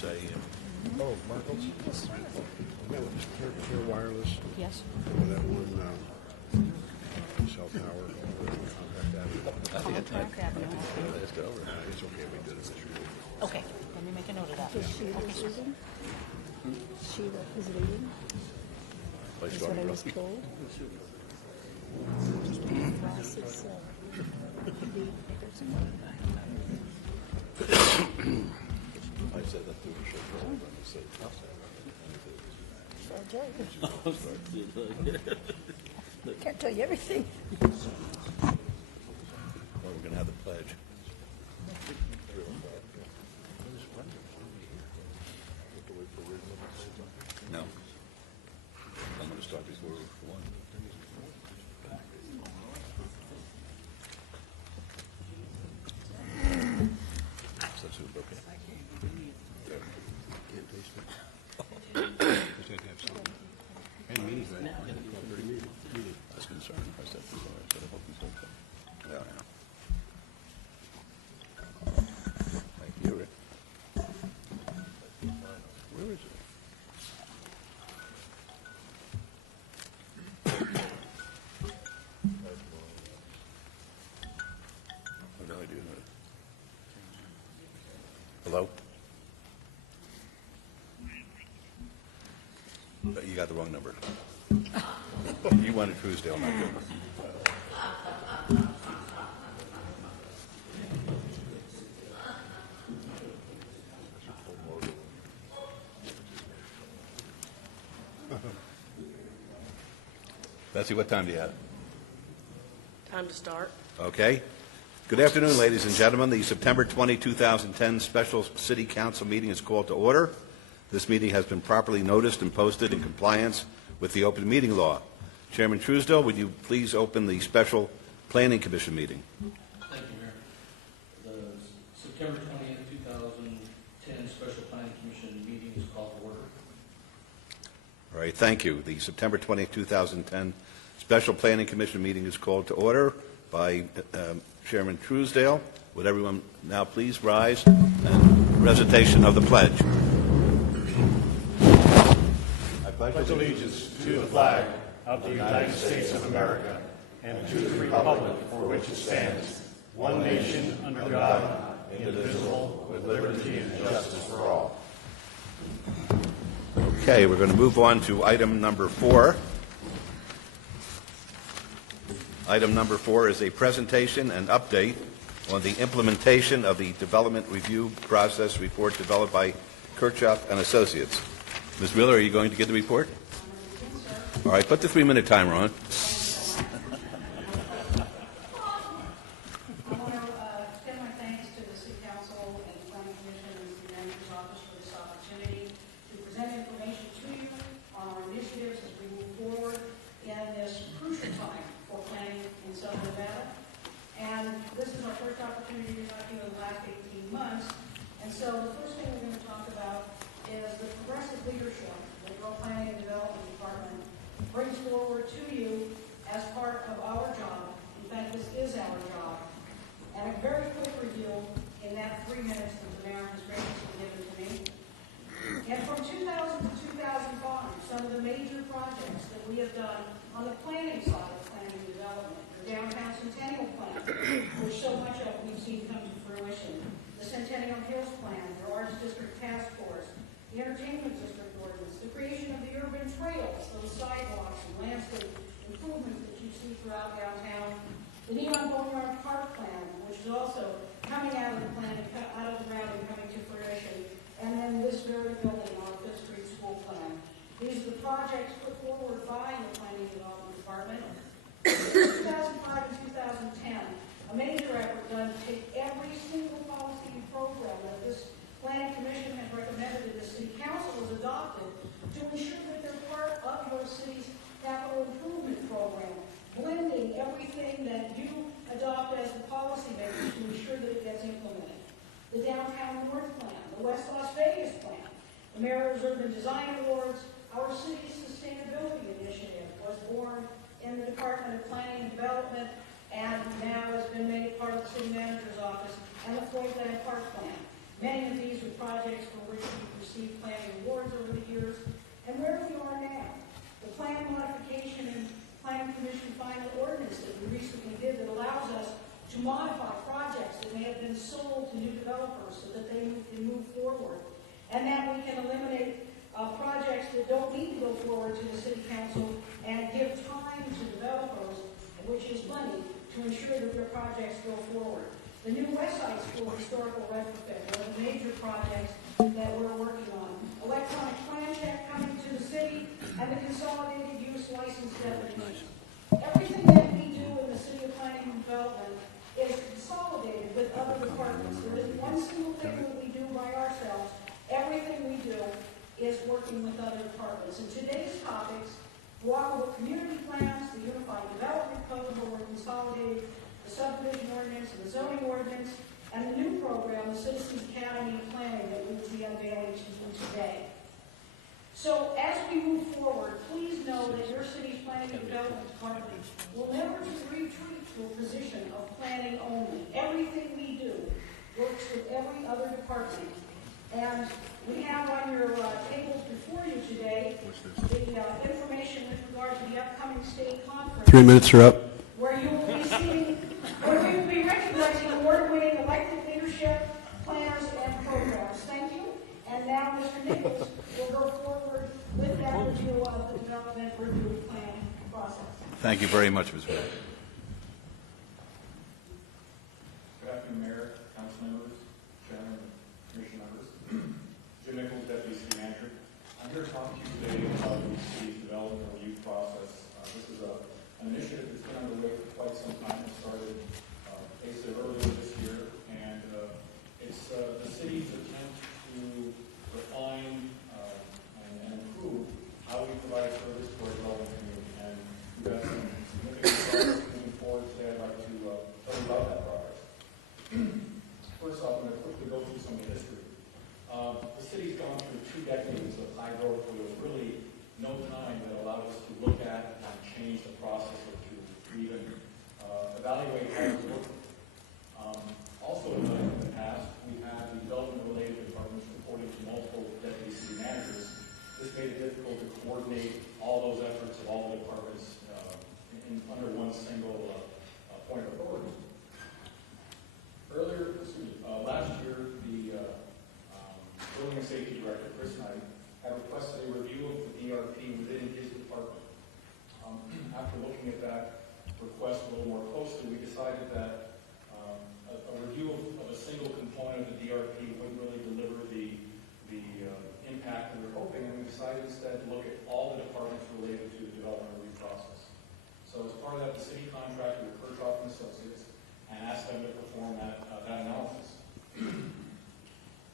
say, Oh, Markles? Yes. Yeah, Care Wireless, Yes. that one cell tower, Compact Avenue. Compact Avenue. it's over. It's okay, we did it this year. Okay, let me make a note of that. Is Sheila leaving? Sheila is leaving, Place is what I was Rocky. told. Ross is leave or something. I said that through the show. I said, Can't tell you everything. well, we're going to have the pledge. No. I'm going to start before one. Substitute, okay. Can't taste it. Just had to have something. And meetings, right? 12:30 meeting. I was concerned. I said before, I said, I hope he's okay. Yeah, yeah. Thank you, Rick. Where is it? I have no idea. Hello? You got the wrong number. You wanted Truesdale, not good. Betsy, what time do you have? Time to start. Okay. Good afternoon, ladies and gentlemen. The September 20, 2010 Special City Council meeting is called to order. This meeting has been properly noticed and posted in compliance with the open meeting law. Chairman Truesdale, would you please open the Special Planning Commission meeting? Thank you, Mayor. The September 20th, 2010 Special Planning Commission meeting is called to order. All right, thank you. The September 20, 2010 Special Planning Commission meeting is called to order by Chairman Truesdale. Would everyone now please rise and recitation of the pledge. I pledge allegiance to the flag of the United States of America and to the republic for which it stands, one nation under God, indivisible, with liberty and justice for all. Okay, we're going to move on to item number 4. Item number 4 is a presentation and update on the implementation of the development review process report developed by Kirchhoff and Associates. Ms. Miller, are you going to give the report? All right, put the 3-minute timer on. I want to extend my thanks to the City Council and the Planning Commission and the City Manager's Office for this opportunity to present information to you on our initiatives as we move forward in this crucial time for planning in Southern Nevada. And this is our first opportunity to talk to you in the last 18 months. And so the first thing we're going to talk about is the progressive leadership that the Planning and Development Department brings forward to you as part of our job. In fact, this is our job. And a very quick review in that 3 minutes that the mayor has graciously given to me. And from 2000 to 2005, some of the major projects that we have done on the planning side of planning and development, the Downtown Centennial Plan, which so much of we've seen come to fruition, the Centennial Hills Plan, the Arts District Task Force, the Entertainment District Ordinance, the creation of the urban trails, those sidewalks and landscape improvements that you see throughout downtown, the Neon Boneyard Park Plan, which is also coming out of the plan, out of the ground and coming to fruition, and then this very building, our Fifth Street School Plan. These are the projects put forward by the Planning and Development Department. In 2005 and 2010, a major effort done to take every single policy and program that this Planning Commission has recommended that the City Council has adopted to ensure that they're part of your city's capital improvement program, blending everything that you adopt as the policymakers to ensure that it gets implemented. The Downtown North Plan, the West Las Vegas Plan, the Mayor's Urban Design Awards, our city's sustainability initiative was born in the Department of Planning and Development and now has been made part of the City Manager's Office, and the Floyd Land Park Plan. Many of these are projects for which we've received planning awards over the years, and where we are now. The plan modification and planning commission final ordinance that we recently did that allows us to modify projects that may have been sold to new developers so that they can move forward, and that we can eliminate projects that don't need to go forward to the city council and give time to developers, which is money, to ensure that their projects go forward. The new West Side School historical retrofit, one of the major projects that we're working on. Electronic plan check coming to the city, and the consolidated use license definition. Everything that we do in the city of planning and development is consolidated with other departments. There isn't one single thing that we do by ourselves. Everything we do is working with other departments. And today's topics, walkable community plans, the unified development code, where we're consolidating the subdivision ordinance and the zoning ordinance, and the new program, the Citizens Academy of Planning, that we will be unveiling to you today. So as we move forward, please know that your city's planning and development department will never retreat to a position of planning only. Everything we do works with every other department. And we have on your tables before you today the information with regard to the upcoming state conference. 3 minutes are up. Where you will be seeing, where we will be recognizing award-winning elected leadership plans and programs. Thank you. And now Mr. Nichols will go forward with that review of the development review plan process. Thank you very much, Ms. Wade. Good afternoon, Mayor, council members, chairman, commission members. Jim Nichols, Deputy City Manager. I'm here to talk to you today about the city's development review process. This is an initiative that's been underway for quite some time. It started basically earlier this year, and it's the city's attempt to refine and improve how we provide service to our development community. And we've got some significant progress moving forward today. I'd like to tell you about that progress. First off, I'm going to quickly go through some of the history. The city's gone through 2 decades of high growth where there was really no time that allowed us to look at and change the process or to even evaluate how it's working. Also, in the past, we had the development-related departments reporting to multiple deputy city managers. This made it difficult to coordinate all those efforts of all the departments under one single point of authority. Last year, the Building and Safety Director, Chris Knight, had requested a review of the DRP within his department. After looking at that request a little more closely, we decided that a review of a single component of the DRP wouldn't really deliver the impact we were hoping, and we decided instead to look at all the departments related to the development review process. So as part of that, the city contracted with Kirchhoff and Associates and asked them to perform that analysis.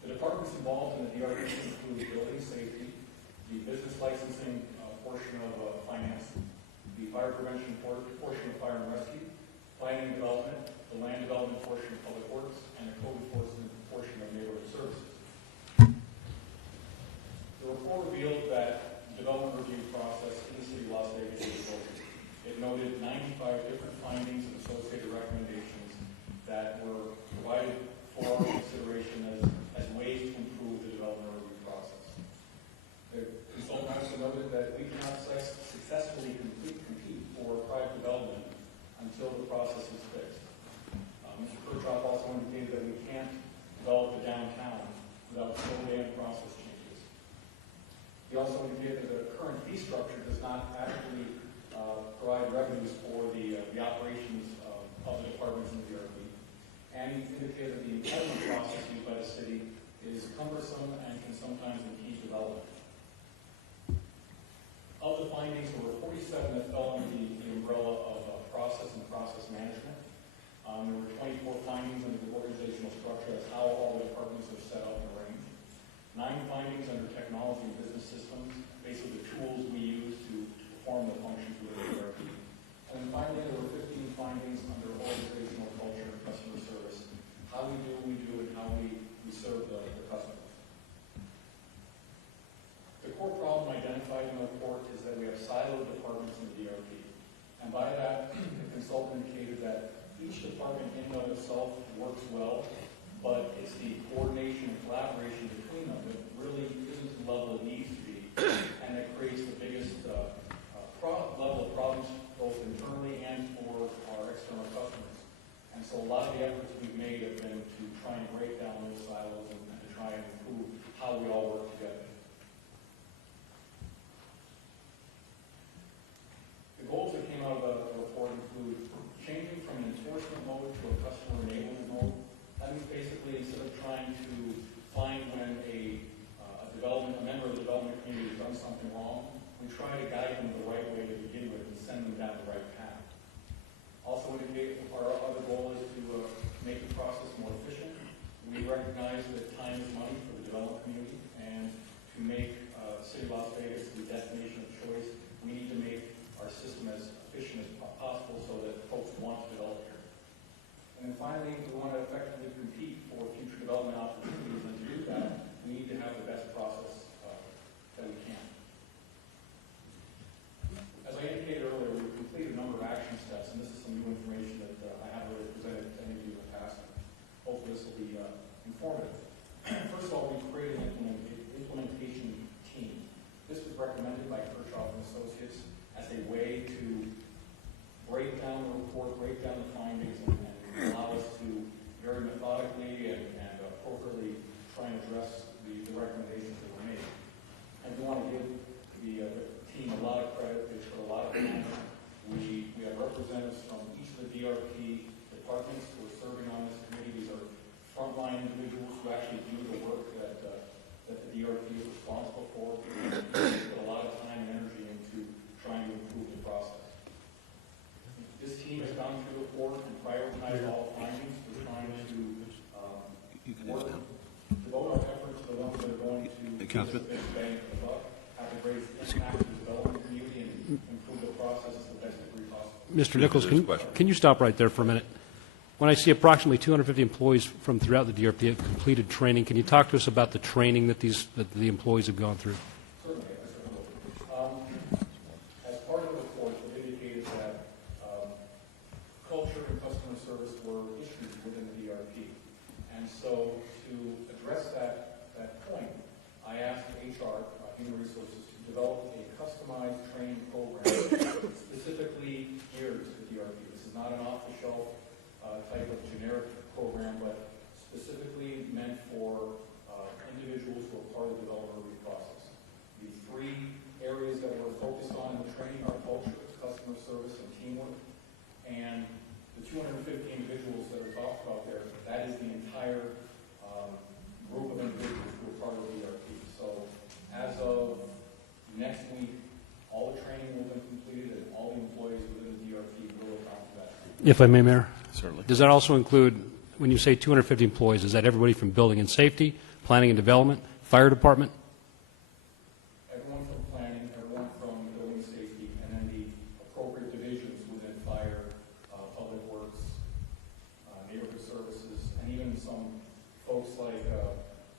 The departments involved in the DRP include building safety, the business licensing portion of finance, the fire prevention portion of fire and rescue, planning and development, the land development portion of public works, and the code enforcement portion of neighborhood services. The report revealed that the development review process in the city of Las Vegas is broken. It noted 95 different findings and associated recommendations that were provided for our consideration as ways to improve the development review process. The consultant also noted that we cannot successfully compete for private development until the process is fixed. Mr. Kirchhoff also indicated that we can't develop the downtown without slow dam process changes. He also indicated that the current fee structure does not actually provide revenues for the operations of the departments in the DRP. And he indicated that the entitlement process used by the city is cumbersome and can sometimes impede development. Of the findings, there were 47 that fell under the umbrella of process and process management. There were 24 findings under the organizational structure as how all the departments are set up and arranged. 9 findings under technology and business systems, basically the tools we use to perform the functions within the ERP. And then finally, there were 15 findings under organizational culture and customer service, how we do, and how we serve the customers. The core problem identified in the report is that we have siloed departments in the DRP. And by that, the consultant indicated that each department in and of itself works well, but it's the coordination and collaboration between them that really isn't the level it needs to be, and that creates the biggest level of problems both internally and for our external customers. And so a lot of the efforts we've made have been to try and break down those silos and to try and improve how we all work together. The goals that came out of the report include changing from an enforcement mode to a customer enablement mode. That means basically instead of trying to find when a member of the development community has done something wrong, we try to guide them the right way to begin with and send them down the right path. Also indicate our other goal is to make the process more efficient. We recognize that time is money for the development community, and to make City of Las Vegas the destination of choice, we need to make our system as efficient as possible so that folks want to develop here. And then finally, we want to effectively compete for future development opportunities, and to do that, we need to have the best process that we can. As I indicated earlier, we've completed a number of action steps, and this is some new information that I haven't really presented to any of you in the past. Hopefully this will be informative. First of all, we created an implementation team. This was recommended by Kirchhoff and Associates as a way to break down the report, break down the findings, and allow us to very methodically and appropriately try and address the recommendations that were made. And we want to give the team a lot of credit. They put a lot of time. We have representatives from each of the DRP departments who are serving on this committee. These are frontline individuals who actually do the work that the DRP is responsible for. They put a lot of time and energy into trying to improve the process. This team has gone through the report and prioritized all the findings. We're trying to work, devote our efforts to the ones that are going to give us the best bang for the buck, have the greatest impact to the development community, and improve the process to the best degree possible. Mr. Nichols, can you stop right there for a minute? When I see approximately 250 employees from throughout the DRP have completed training, can you talk to us about the training that the employees have gone through? Certainly, I certainly will. As part of the report, it indicated that culture and customer service were issues within the DRP. And so to address that point, I asked HR, Human Resources, to develop a customized training program specifically geared to the DRP. This is not an off-the-shelf type of generic program, but specifically meant for individuals who are part of the development review process. The three areas that we're focused on in the training are culture, customer service, and teamwork. And the 250 individuals that are talked about there, that is the entire group of individuals who are part of the DRP. So as of next week, all the training will have been completed and all the employees within the DRP will account for that. If I may, Mayor? Certainly. Does that also include, when you say 250 employees, is that everybody from building and safety, planning and development, fire department? Everyone from planning, everyone from building safety, and then the appropriate divisions within fire, public works, neighborhood services, and even some folks like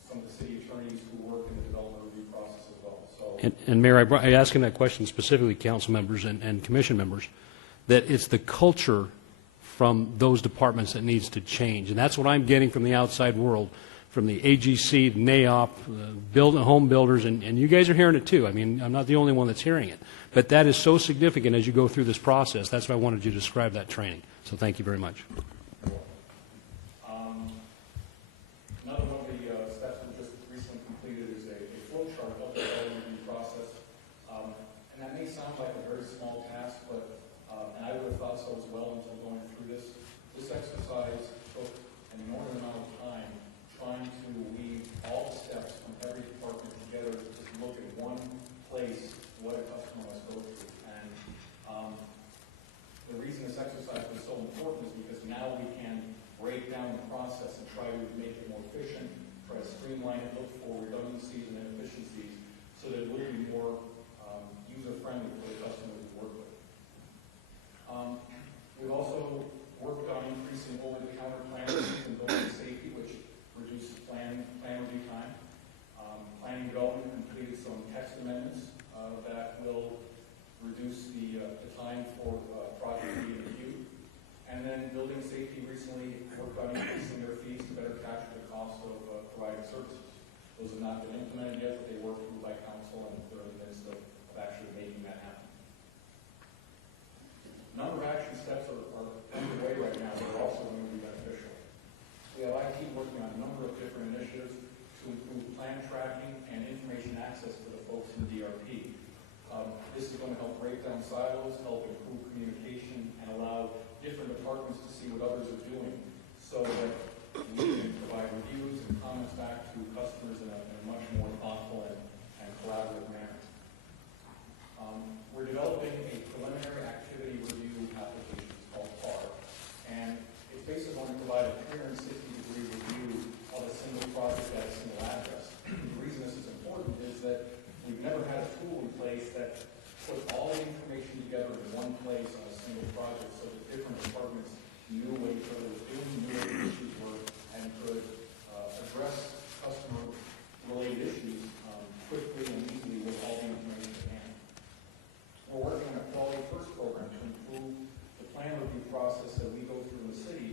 some of the city attorneys who work in the development review process as well. So, And Mayor, I ask him that question specifically, council members and commission members, that it's the culture from those departments that needs to change. And that's what I'm getting from the outside world, from the AGC, NAOP, home builders, and you guys are hearing it too. I mean, I'm not the only one that's hearing it. But that is so significant as you go through this process. That's why I wanted you to describe that training. So thank you very much. another one of the steps we just recently completed is a flow chart of the development review process. And that may sound like a very small task, but and I would have thought so as well until going through this. This exercise took an enormous amount of time trying to weave all the steps from every department together to just look at one place what a customer must go through. And the reason this exercise was so important is because now we can break down the process and try to make it more efficient, try to streamline it, look for redundancies and inefficiencies so that it will be more user-friendly for the customers we work with. We've also worked on increasing over-the-counter plan reviews and building safety, which reduces plan review time. Planning development completed some text amendments that will reduce the time for project being reviewed. And then building safety recently worked on increasing their fees to better capture the Those have not been implemented yet, but they were approved by council, and they're in the midst of actually making that happen. A number of action steps are underway right now that are also going to be beneficial. We have IT working on a number of different initiatives to improve plan tracking and information access to the folks in DRP. This is going to help break down silos, help improve communication, and allow different departments to see what others are doing so that we can provide reviews and comments back to customers in a much more thoughtful and collaborative manner. We're developing a preliminary activity review application called PAR, and it's basically going to provide a 360-degree review of a single project at a single address. The reason this is important is that we've never had a tool in place that put all the information together in one place on a single project so that different departments knew what each other was doing, knew what the issues were, and could address customer-related issues quickly and easily with all the information at hand. We're working on a Quality First program to improve the plan review process that we go through in the city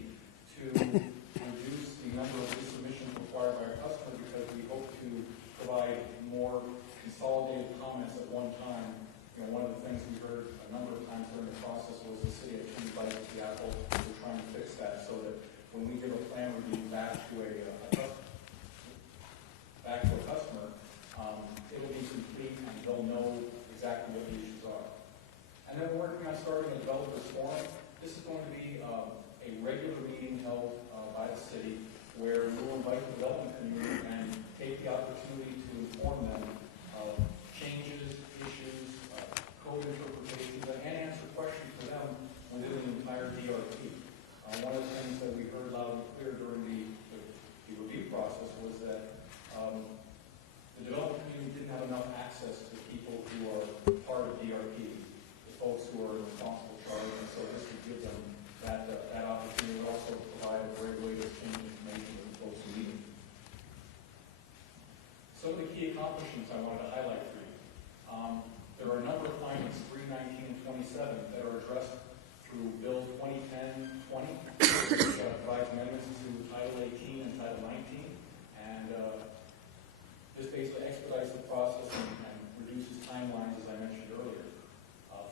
to reduce the number of resubmissions required by our customer, because we hope to provide more consolidated comments at one time. You know, one of the things we heard a number of times during the process was the city had too many bites at the apple. We're trying to fix that so that when we give a plan review back to a customer, it'll be complete and they'll know exactly what the issues are. And then we're working on starting a developers forum. This is going to be a regular meeting held by the city where we'll invite the development community and take the opportunity to inform them of changes, issues, code interpretations, and answer questions for them within the entire DRP. One of the things that we heard loud and clear during the review process was that the development community didn't have enough access to people who are part of DRP, the folks who are in responsible charge, and so this would give them that opportunity. It also provide a great way to exchange information with the folks who need it. Some of the key accomplishments I wanted to highlight for you. There are a number of findings, 3, 19, and 27, that are addressed through Bill 2010-20, which provides amendments to Title 18 and Title 19, and this basically expedites the process and reduces timelines, as I mentioned earlier.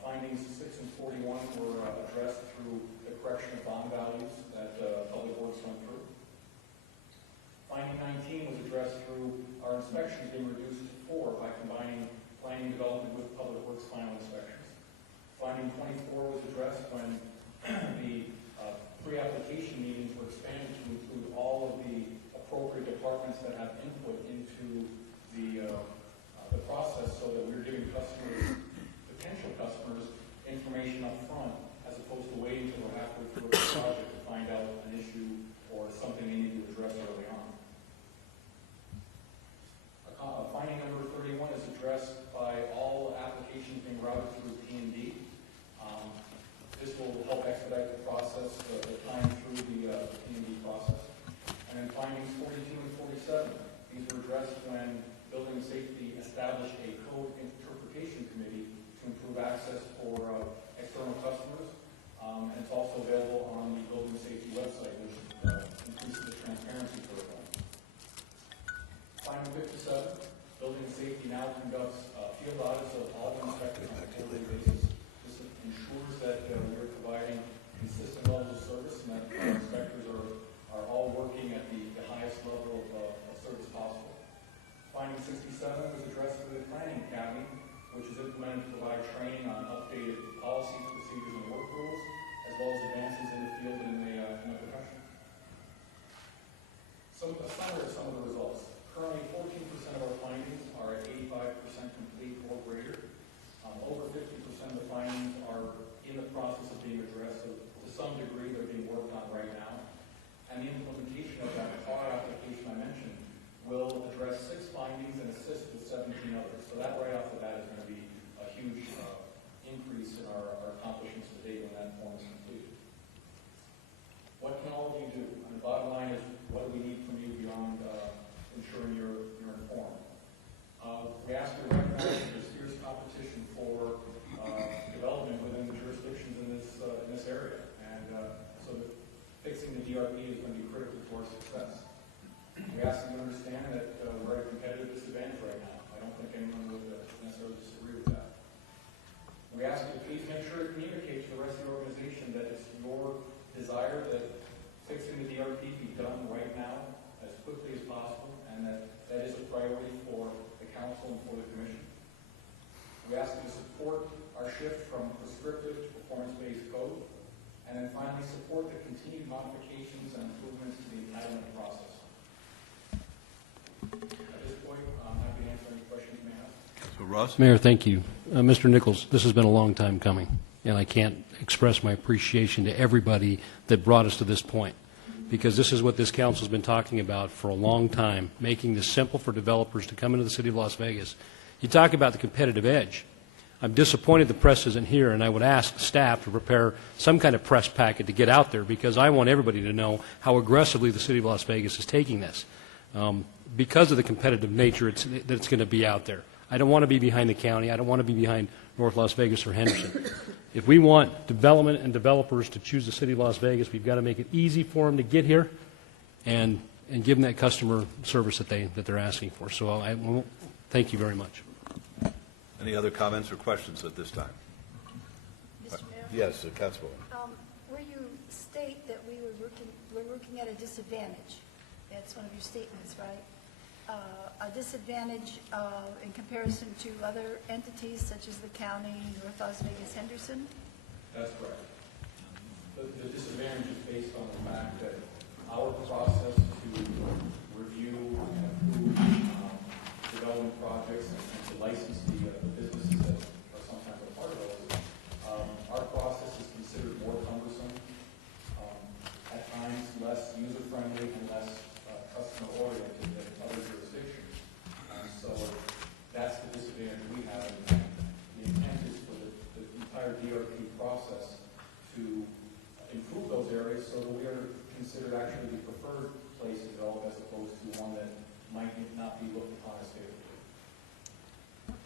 Findings 6 and 41 were addressed through the correction of bond values that Public Works went through. Finding 19 was addressed through our inspections being reduced to 4 by combining planning development with Public Works final inspections. Finding 24 was addressed when the pre-application meetings were expanded to include all of the appropriate departments that have input into the process, so that we're giving customers, potential customers, information up front, as opposed to waiting until we're halfway through the project to find out an issue or something they need to address early on. Finding number 31 is addressed by all applications being routed through P&D. This will help expedite the process, the time through the P&D process. And then findings 42 and 47, these were addressed when Building Safety established a code interpretation committee to improve access for external customers. And it's also available on the Building Safety website, which increases the transparency protocol. Finding 57, Building Safety now conducts field audits of all inspectors on a quarterly basis. This ensures that we are providing consistent levels of service and that our inspectors are all working at the highest level of service possible. Finding 67 was addressed through the Planning Academy, which is implemented to provide training on updated policies, procedures, and work rules, as well as advances in the field and in the profession. A summary of some of the results. Currently, 14% of our findings are at 85% complete or greater. Over 50% of the findings are in the process of being addressed. So to some degree, they're being worked on right now. And the implementation of that PAR application I mentioned will address 6 findings and assist with 17 others. So that right off the bat is going to be a huge increase in our accomplishments to date when that form is completed. What can all of you do? And the bottom line is, what do we need from you beyond ensuring you're informed? We ask you to recognize that there's fierce competition for development within the jurisdictions in this area, and so that fixing the DRP is going to be critical to our success. We ask you to understand that we're at a competitive think anyone would necessarily disagree with that. We ask you to please make sure to communicate to the rest of the organization that it's your desire that fixing the DRP be done right now, as quickly as possible, and that that is a priority for the council and for the commission. We ask you to support our shift from prescriptive to performance-based code, and then finally support the continued modifications and improvements to the entitlement process. At this point, I'm happy to answer any questions you may have. So Ross? Mayor, thank you. Mr. Nichols, this has been a long time coming, and I can't express my appreciation to everybody that brought us to this point, because this is what this council's been talking about for a long time, making this simple for developers to come into the city of Las Vegas. You talk about the competitive edge. I'm disappointed the press isn't here, and I would ask staff to prepare some kind of press packet to get out there, because I want everybody to know how aggressively the city of Las Vegas is taking this. Because of the competitive nature that it's going to be out there. I don't want to be behind the county. I don't want to be behind North Las Vegas or Henderson. If we want development and developers to choose the city of Las Vegas, we've got to make it easy for them to get here and give them that customer service that they're asking for. So I thank you very much. Any other comments or questions at this time? Mr. Mayor? Yes, Councilwoman. Where you state that we're working at a disadvantage, that's one of your statements, right? A disadvantage in comparison to other entities such as the county, North Las Vegas, Henderson? That's correct. The disadvantage is based on the fact that our process to review and approve development projects and to license the businesses that are sometimes a part of those, our process is considered more cumbersome, at times less user-friendly and less customer-oriented than other jurisdictions. So that's the disadvantage we have. And the intent is for the entire DRP process to improve those areas so that we are considered actually the preferred place to develop as opposed to one that might not be looked upon as favorably.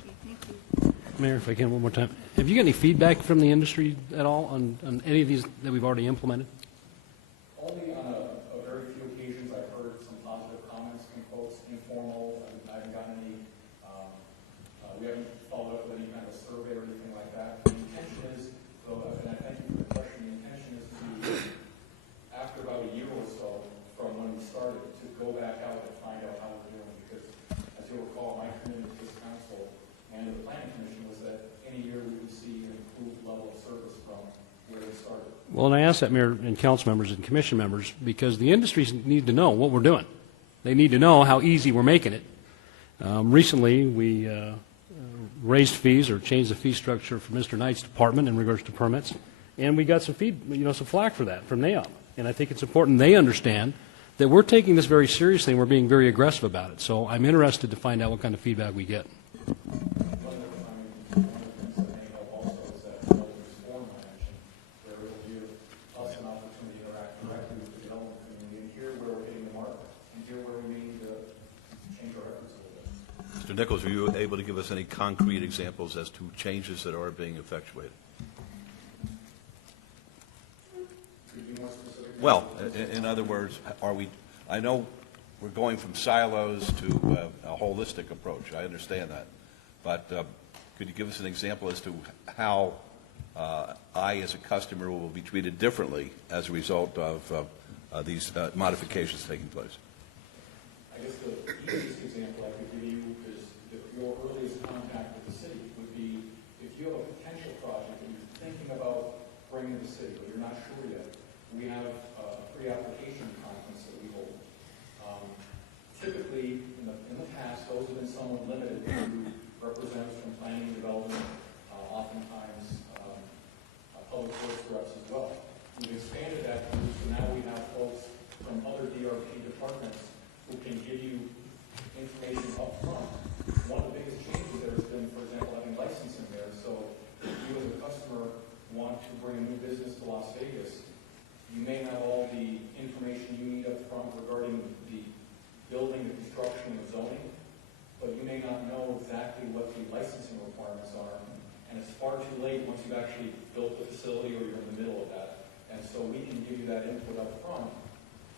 Okay, thank you. Mayor, if I can, one more time. Have you got any feedback from the industry at all on any of these that we've already implemented? Only on a very few occasions I've heard some positive comments from folks, informal. I haven't gotten any, we haven't followed up with any kind of survey or anything like that. The intention is, though, and I thank you for the question, the intention is to, after about a year or so from when we started, to go back out and find out how we're doing. Because, as you'll recall, my commitment to this council and to the planning commission was that any year we would see an improved level of service from where they started. Well, and I ask that, Mayor and council members and commission members, because the industries need to know what we're doing. They need to know how easy we're making it. Recently, we raised fees or changed the fee structure for Mr. Knight's department in regards to permits, and we got some some flack for that from NAIOP. And I think it's important they understand that we're taking this very seriously and we're being very aggressive about it. So I'm interested to find out what kind of feedback we get. One of the things that may help also is that this forum I mentioned, where it will give us an opportunity to interact directly with the development community and hear where we're hitting the mark and hear where we may need to change our efforts a little bit. Mr. Nichols, are you able to give us any concrete examples as to changes that are being effectuated? Could you be more specific? Well, in other words, I know we're going from silos to a holistic approach. I understand that. But could you give us an example as to how I, as a customer, will be treated differently as a result of these modifications taking place? I guess the easiest example I could give you is that your earliest contact with the city would be if you have a potential project that you're thinking about bringing to the city, but you're not sure yet. We have a pre-application conference that we hold. Typically, in the past, those have been somewhat limited to representatives from planning and development, oftentimes public works reps as well. We've expanded that group, so now we have folks from other DRP departments who can give you information up front. One of the biggest changes there has been, for example, having licensing there. So if you as a customer want to bring a new business to Las Vegas, you may have all the information you need up front regarding the building, the construction, and zoning, but you may not know exactly what the licensing requirements are. And it's far too late once you've actually built the facility or you're in the middle of that. And so we can give you that input up front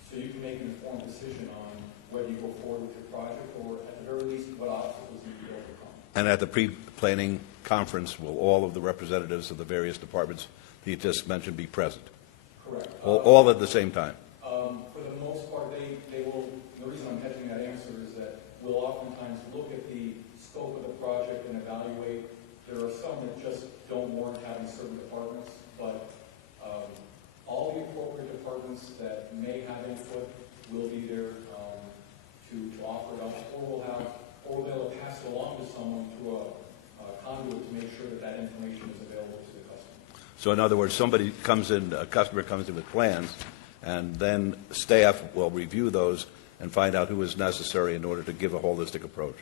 so you can make an informed decision on whether you go forward with your project or, at the very least, what obstacles need to be overcome. And at the pre-planning conference, will all of the representatives of the various departments that you just mentioned be present? Correct. All at the same time? For the most part, they will, the reason I'm hedging that answer is that we'll oftentimes look at the scope of the project and evaluate. There are some that just don't warrant having certain departments, but all the appropriate departments that may have input will be there to offer it up, or they'll pass it along to someone through a conduit to make sure that that information is available to the customer. So in other words, a customer comes in with plans, and then staff will review those and find out who is necessary in order to give a holistic approach.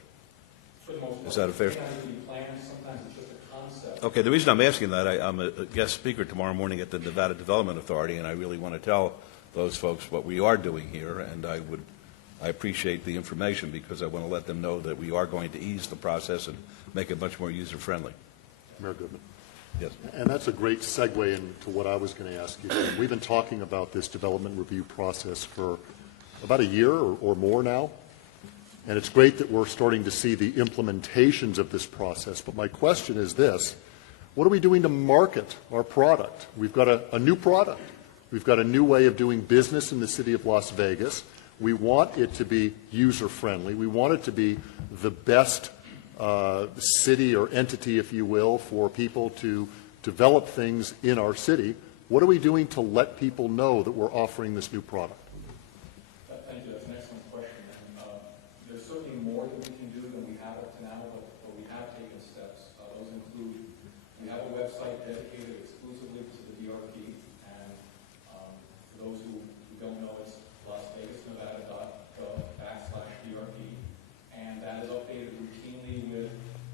For the most part. Is that a fair? Sometimes it'll be plans, sometimes it's just a concept. Okay, the reason I'm asking that, I'm a guest speaker tomorrow morning at the Nevada Development Authority, and I really want to tell those folks what we are doing here, and I appreciate the information because I want to let them know that we are going to ease the process and make it much more user-friendly. Mayor Goodman. Yes. And that's a great segue into what I was going to ask you. We've been talking about this development review process for about a year or more now, and it's great that we're starting to see the implementations of this process. But my question is this: what are we doing to market our product? We've got a new product. We've got a new way of doing business in the city of Las Vegas. We want it to be user-friendly. We want it to be the best city or entity, if you will, for people to develop things in our city. What are we doing to let people know that we're offering this new product? Thank you. That's an excellent question. And there's certainly more that we can do than we have up to now, but we have taken steps. Those include, we have a website dedicated exclusively to the DRP, and for those who don't know, it's LasVegasNevada.gov/DRP, and that is updated routinely with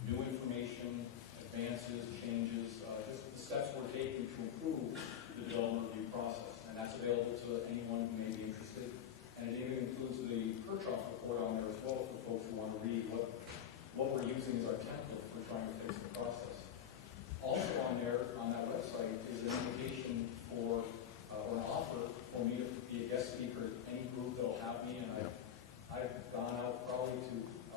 new information, advances, changes, just the steps we're taking to improve the development review process, and that's available to anyone who may be interested. And it even includes the Kirchhoff report on there as well for folks who want to read what we're using as our template for trying to fix the process. Also on there, on that website, is an invitation for, or an offer for me to be a guest speaker at any group that will have me, and I've gone out probably to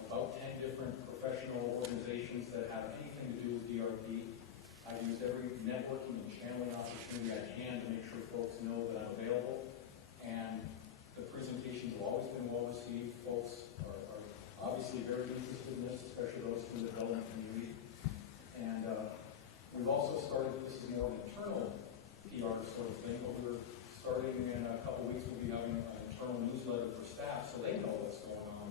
about 10 different professional organizations that have anything to do with DRP. I've used every networking and channeling opportunity I can to make sure folks know that I'm available, and the presentations have always been well received. Folks are obviously very interested in this, especially those from the development community. And we've also started, this is more of an internal PR sort of thing, but we're starting in a couple of weeks, we'll be having an internal newsletter for staff so they know what's going on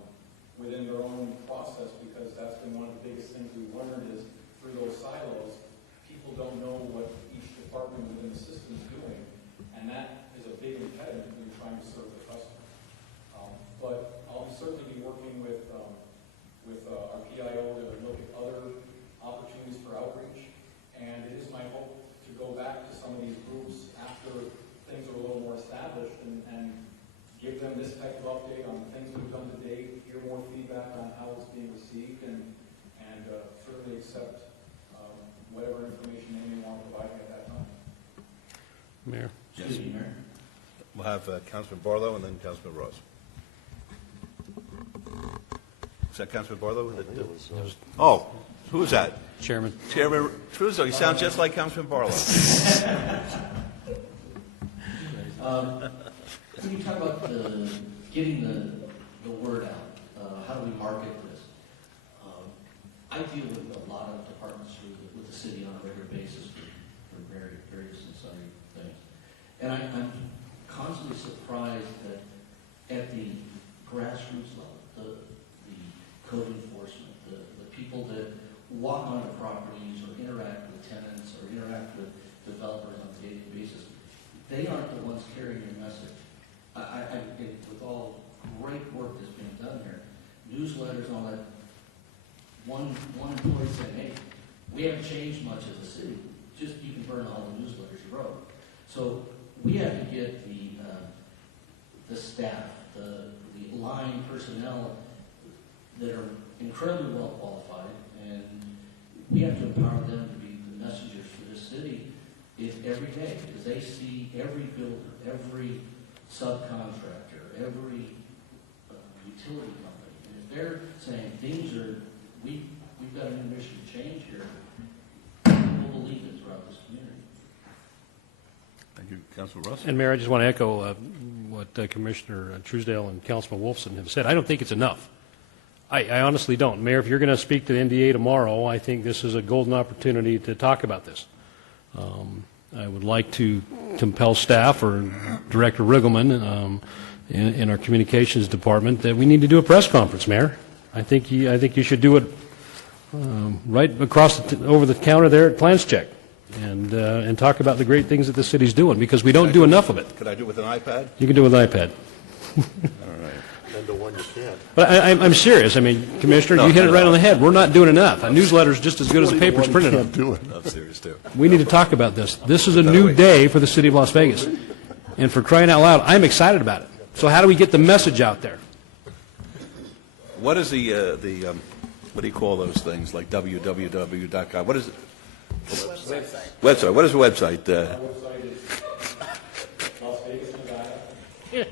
within their own process, because that's been one of the biggest things we've learned is through those silos, people don't know what each department within the system is doing, and that is a big impediment when you're trying to serve the customer. But I'll certainly be working with our PIO to look at other opportunities for outreach, and it is my hope to go back to some of these groups after things are a little more established and give them this type of update on the things we've done to date, hear more feedback on how it's being received, and certainly accept whatever information they may want to provide me at that time. Mayor? Excuse me, Mayor. We'll have Councilman Barlow and then Councilman Ross. Is that Councilman Barlow? Oh, who is that? Chairman? Chairman Truzzo. You sound just like Councilman Barlow. When you talk about getting the word out, how do we market this? I deal with a lot of departments with the city on a regular basis for various and sundry things. And I'm constantly surprised that at the grassroots level, the code enforcement, the people that walk onto properties or interact with tenants or interact with developers on a daily basis, they aren't the ones carrying your message. With all great work that's being done here, newsletters and all that, one employee said, hey, we haven't changed much as a city. Just you can burn all the newsletters you wrote. So we have to get the staff, the line personnel that are incredibly well qualified, and we have to empower them to be the messengers for this city every day, because they see every builder, every subcontractor, every utility company. And if they're saying we've got a new change here, people believe it throughout this community. Thank you, Councilman Russ. And Mayor, I just want to echo what Commissioner Truesdale and Councilman Wolfson have said. I don't think it's enough. I honestly don't. Mayor, if you're going to speak to the NDA tomorrow, I think this is a golden opportunity to talk about this. I would like to compel staff or Director Riggleman in our communications department that we need to do a press conference, Mayor. I think you should do it right across over the counter there at Plans Check and talk about the great things that the city's doing, because we don't do enough of it. Could I do it with an iPad? You can do it with an iPad. And the one you can't. But I'm serious. I mean, Commissioner, you hit it right on the head. We're not doing enough. A newsletter's just as good as the paper's printed on. Do it. I'm serious, too. We need to talk about this. This is a new day for the city of Las Vegas. And for crying out loud, I'm excited about it. So how do we get the message out there? What is the what do you call those things, like www.com? What is it? Website. What is the website? Our website is LasVegasNevada.gov/D.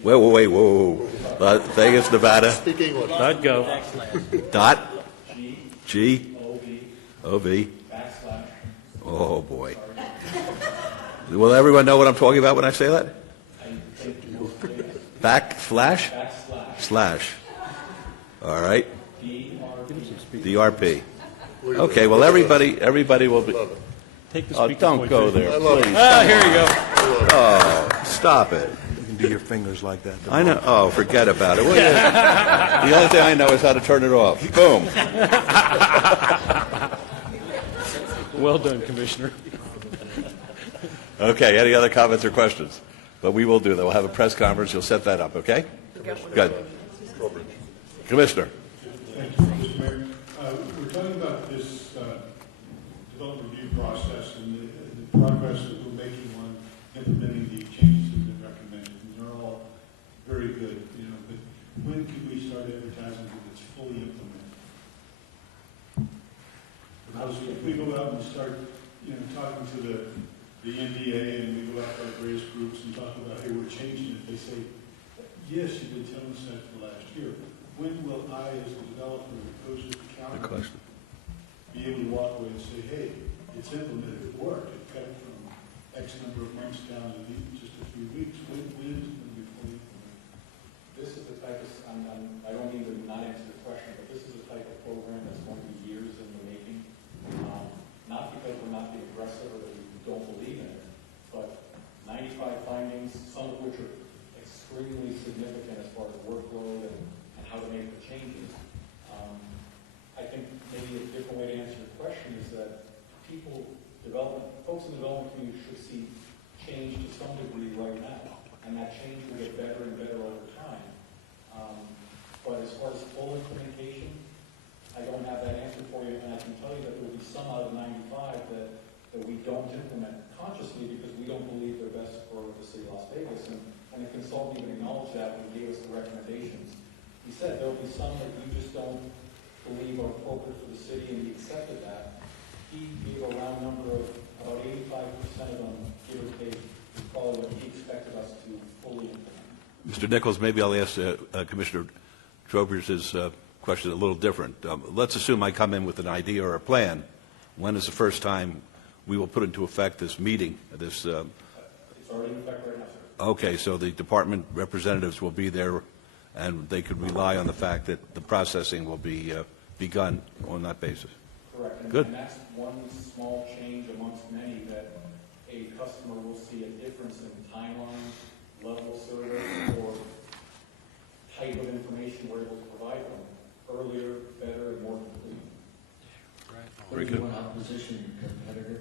Whoa. Las Vegas, Nevada. Speak English. Go. Dot. G. O-V. / Oh, boy. Will everyone know what I'm talking about when I say that? Backslash? Slash. All right. DRP. Okay, well, everybody will be... Take the Oh, speaker don't point, go please. there, please. Here you go. Oh, stop it. You can do your fingers like that. I know. Oh, forget about it. Will you? The only thing I know is how to turn it off. Boom. Well done, Commissioner. Okay, any other comments or questions? But we will do that. We'll have a press conference. You'll set that up, okay? Good. Commissioner. Thank you, Mr. Mayor. We're talking about this development review process and the progress that we're making on implementing the changes that have been recommended. And they're all very good, but when can we start advertising that it's fully implemented? Because if we go out and start, talking to the NDA and we go out to our various groups and talk about, hey, we're changing it, they say, yes, you've been telling us that for the last year. When will I, as a developer that goes with the county, Good question. be able to walk away and say, hey, it's implemented, it worked, it cut it from X number of months down to just a few weeks. When is it going to be fully implemented? This is the type of, I don't mean to not answer the question, but this is the type of program that's going to be years in the making. Not because we're not being aggressive or that we don't believe in it, but 95 findings, some of which are extremely significant as far as workload and how to make the changes. I think maybe a different way to answer the question is that folks in the development community should see change to some degree right now, and that change will get better and better over time. But as far as full implementation, I don't have that answer for you, and I can tell you that there will be some out of 95 that we don't implement consciously because we don't believe they're best for the city of Las Vegas, and the consultant even acknowledged that when he gave us the recommendations. He said there will be some that you just don't believe are appropriate for the city, and he accepted that. He gave a round number of about 85% of them, give or take, is probably what he expected us to fully implement. Mr. Nichols, maybe I'll ask Commissioner Trowbridge's question a little different. Let's assume I come in with an idea or a plan. When is the first time we will put into effect this meeting? It's already in effect right now, sir. Okay, so the department representatives will be there, and they could rely on the fact that the processing will be begun on that basis. Correct. Good. And that's one small change amongst many that a customer will see a difference in timeline, level of service, or type of information we're able to provide them earlier, better, and more complete. Very Whether you good. want to outposition your competitor,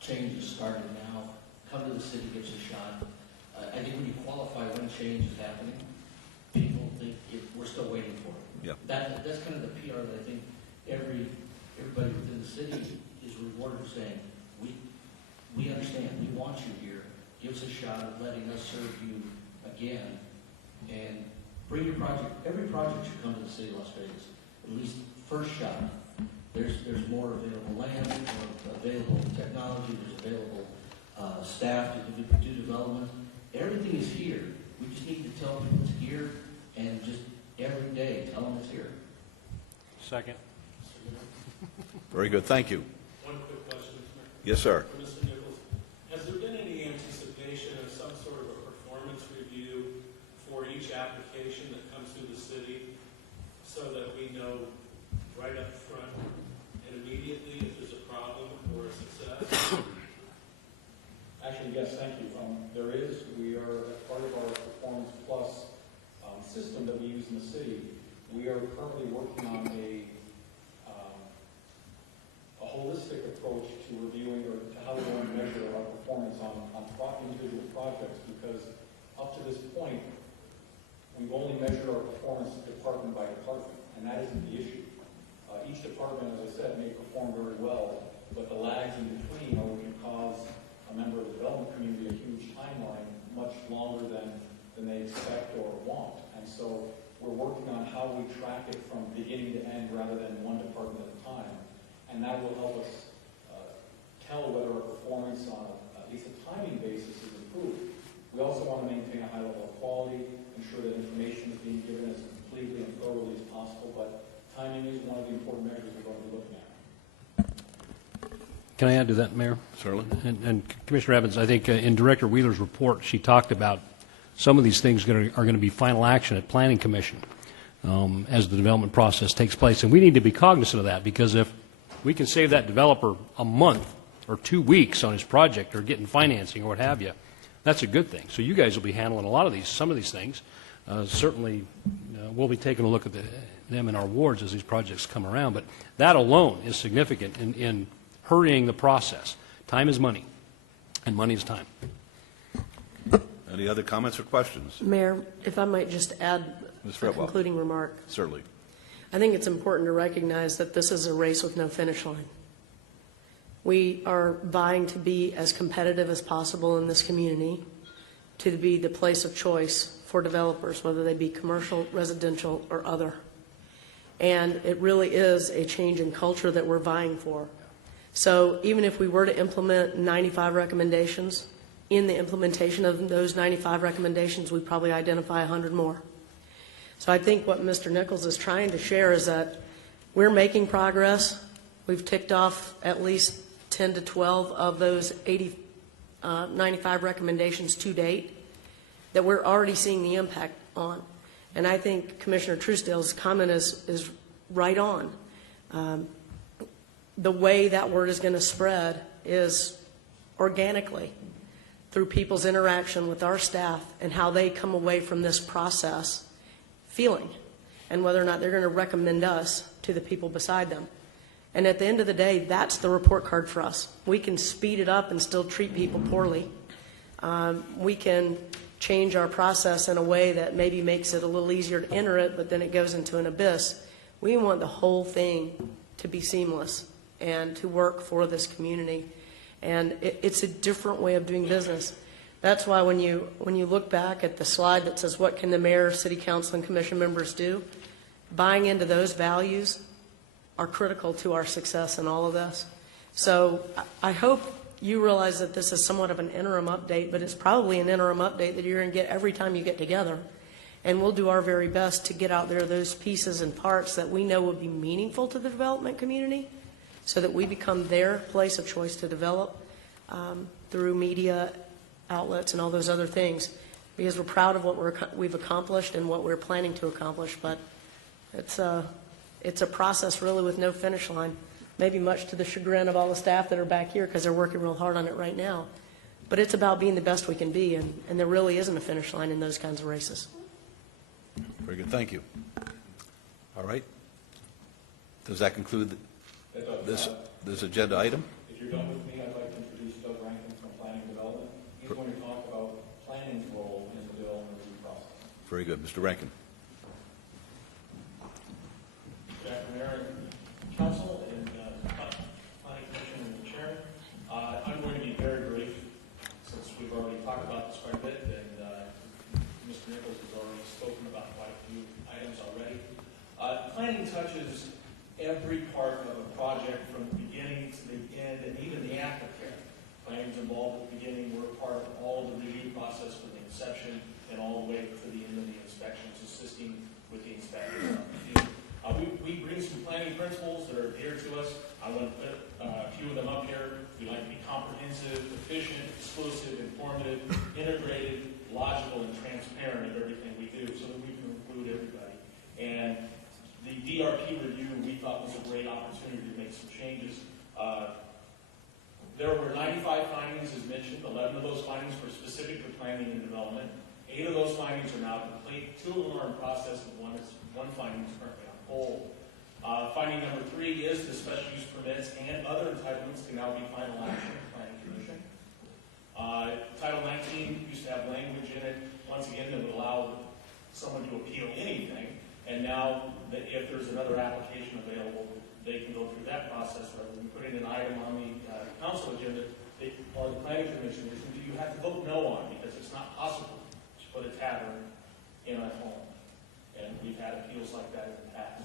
change is starting now. Come to the city, give us a shot. I think when you qualify when change is happening, people think we're still waiting for it. Yeah. That's kind of the PR that I think everybody within the city is rewarded for saying, we understand, we want you here. Give us a shot at letting us serve you again. And bring your project. Every project should come to the city of Las Vegas. At least first shot. There's more available land, more available technology, there's available staff to do development. Everything is here. We just need to tell people it's here and just every day tell them it's here. Second. Very good, thank you. One quick question, Mr. Mayor. Yes, sir. For Mr. Nichols, has there been any anticipation of some sort of a performance review for each application that comes through the city so that we know right up front and immediately if there's a problem or a success? Actually, yes, thank you. There is, we are, as part of our Performance Plus system that we use in the city, we are currently working on a holistic approach to reviewing or to how we want to measure our performance on individual projects, because up to this point, we've only measured our performance department by department, and that isn't the issue. Each department, as I said, may perform very well, but the lags in between are what can cause a member of the development community a huge timeline, much longer than they expect or want. And so we're working on how we track it from beginning to end rather than one department at a time. And that will help us tell whether our performance on at least a timing basis is improved. We also want to maintain a high level of quality, ensure that information is being given as completely and thoroughly as possible, but timing is one of the important measures we're going to be looking at. Can I add to that, Mayor? Certainly. And Commissioner Evans, I think in Director Wheeler's report, she talked about some of these things are going to be final action at Planning Commission as the development process takes place. And we need to be cognizant of that, because if we can save that developer a month or 2 weeks on his project or getting financing or what have you, that's a good thing. So you guys will be handling some of these things. Certainly, we'll be taking a look at them in our wards as these projects come around. But that alone is significant in hurrying the process. Time is money, and money is time. Any other comments or questions? Mayor, if I might just add Ms. a Fretwell. concluding remark. Certainly. I think it's important to recognize that this is a race with no finish line. We are vying to be as competitive as possible in this community, to be the place of choice for developers, whether they be commercial, residential, or other. And it really is a change in culture that we're vying for. So even if we were to implement 95 recommendations, in the implementation of those 95 recommendations, we probably identify 100 more. So I think what Mr. Nichols is trying to share is that we're making progress. We've ticked off at least 10 to 12 of those 95 recommendations to date that we're already seeing the impact on. And I think Commissioner Truesdale's comment is right on. The way that word is going to spread is organically through people's interaction with our staff and how they come away from this process feeling, and whether or not they're going to recommend us to the people beside them. And at the end of the day, that's the report card for us. We can speed it up and still treat people poorly. We can change our process in a way that maybe makes it a little easier to enter it, but then it goes into an abyss. We want the whole thing to be seamless and to work for this community. And it's a different way of doing business. That's why when you look back at the slide that says, what can the mayor, city council, and commission members do, buying into those values are critical to our success in all of this. So I hope you realize that this is somewhat of an interim update, but it's probably an interim update that you're going to get every time you get together. And we'll do our very best to get out there those pieces and parts that we know will be meaningful to the development community, so that we become their place of choice to develop through media outlets and all those other things, because we're proud of what we've accomplished and what we're planning to accomplish. But it's a process really with no finish line, maybe much to the chagrin of all the staff that are back here because they're working real hard on it right now. But it's about being the best we can be, and there really isn't a finish line in those kinds of races. Very good, thank you. All right. Does that conclude this agenda item? If you're done with me, I'd like to introduce Doug Rankin from Planning and Development. He's going to talk about planning's role in the bill and review process. Very good. Mr. Rankin. Good afternoon, Mayor and Council, and Planning Commission and the Chair. I'm going to be very brief, since we've already talked about this quite a bit, and Mr. Nichols has already spoken about quite a few items already. Planning touches every part of a project from the beginning to the end, and even the aftercare. Planning's involved at the beginning. We're part of all the review process from the inception and all the way to the end of the inspections, assisting with the inspectors. We bring some planning planning principles that are dear to us. I want to put a few of them up here. We like to be comprehensive, efficient, exclusive, informative, integrated, logical, and transparent of everything we do so that we can include everybody. And the DRP review we thought was a great opportunity to make some changes. There were 95 findings, as mentioned. 11 of those findings were specific to planning and development. 8 of those findings are now complete. 2 of them are in process, and one finding is currently on hold. Finding number 3 is the special use permits and other entitlements can now be final action of the Planning Commission. Title 19 used to have language in it, once again, that would allow someone to appeal anything, and now that if there's another application available, they can go through that process rather than putting an item on the council agenda or the planning commission, which you have to vote no on because it's not possible to put a tavern in a home. And we've had appeals like that in the past.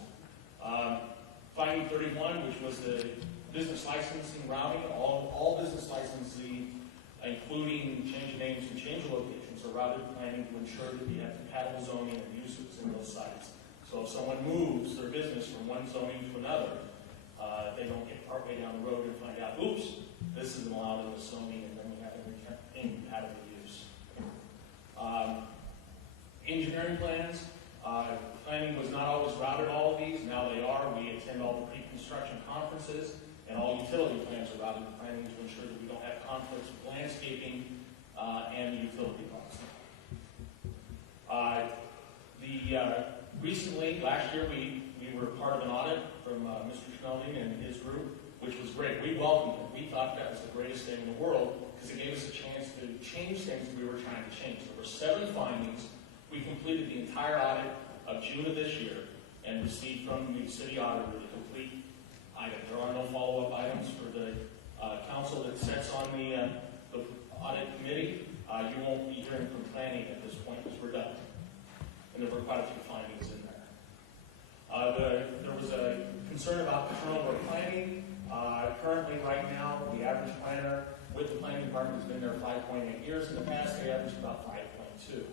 Finding 31, which was the business licensing routing, all business licensing, including change of names and change of locations, are routed planning to ensure that we have compatible zoning and uses in those sites. So if someone moves their business from one zoning to another, they don't get partway down the road and find out, oops, this isn't allowed in the zoning, and then we have an incompatible use. Engineering plans. Planning was not always routed all of these. Now they are. We attend all the pre-construction conferences, and all utility plans are routed to planning to ensure that we don't have conflicts with landscaping and the utility costs. Recently, last year, we were part of an audit from Mr. Schmelding and his group, which was great. We welcomed it. We thought that was the greatest thing in the world because it gave us a chance to change things we were trying to change. There were 7 findings. We completed the entire audit of June of this year and received from the city auditor the complete item. There are no follow-up items for the council that sits on the audit committee. You won't be hearing from planning at this point because we're done. And there were quite a few findings in there. There was a concern about the turnover of planning. Currently, right now, the average planner with the planning department has been there 5.8 years. In the past, they averaged about 5.2.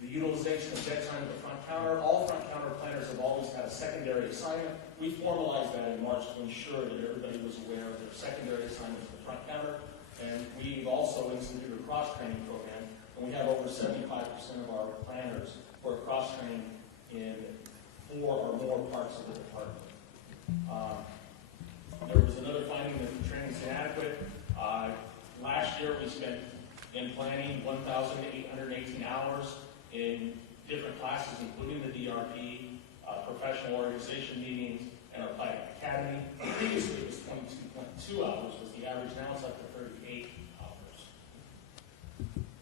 The utilization of dead time at the front counter. All front counter planners have always had a secondary assignment. We formalized that in March to ensure that everybody was aware of their secondary assignment at the front counter. And we've also instituted a cross-training program. And we have over 75% of our planners who are cross-trained in 4 or more parts of the department. There was another finding that the training is inadequate. Last year we spent in planning 1,818 hours in different classes, including the DRP, professional organization meetings, and our planning academy. Previously it was 22.2 hours was the average. Now it's up to 38 hours.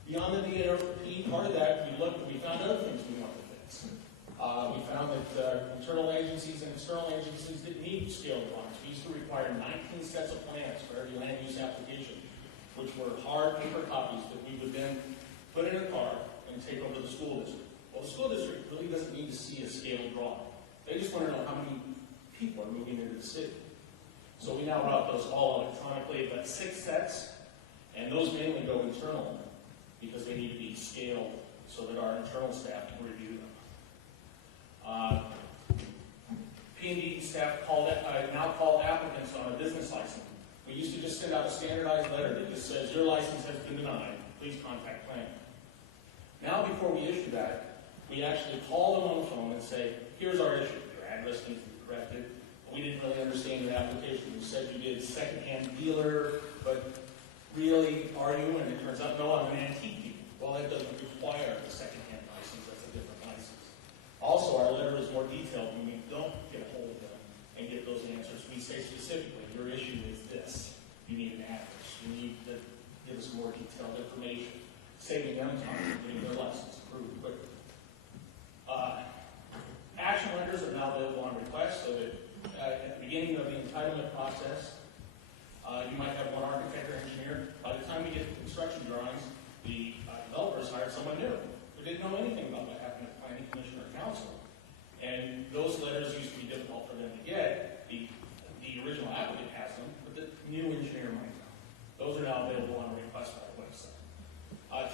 Beyond the DRP part of that, we found other things we wanted to fix. We found that internal agencies and external agencies didn't need scale drawings. We used to require 19 sets of plans for every land use application, which were hard paper copies that we would then put in a car and take over to the school district. Well, the school district really doesn't need to see a scale drawing. They just want to know how many people are moving into the city. So we now route those all electronically, but 6 sets, and those mainly go internal because they need to be scaled so that our internal staff can review them. P&D staff now call applicants on a business license. We used to just send out a standardized letter that just says, your license has been denied, please contact planning. Now before we issue that, we actually call them on the phone and say, here's our issue. Your address needs to be corrected. We didn't really understand your application. You said you did secondhand dealer, but really, are you? And it turns out, no, I'm an antique dealer. Well, that doesn't require a secondhand license. That's a different license. Also, our letter is more detailed when we don't get a hold of them and get those answers. We say specifically, your issue is this. You need an address. You need to give us more detailed information, saving them time and getting their license approved quicker. Action letters are now available on request, so that at the beginning of the entitlement process, you might have one architect or engineer. By the time we get to construction drawings, the developers hired someone new who didn't know anything about what happened at planning commission or council. And those letters used to be difficult for them to get. The original applicant has them, but the new engineer might not. Those are now available on request by the website.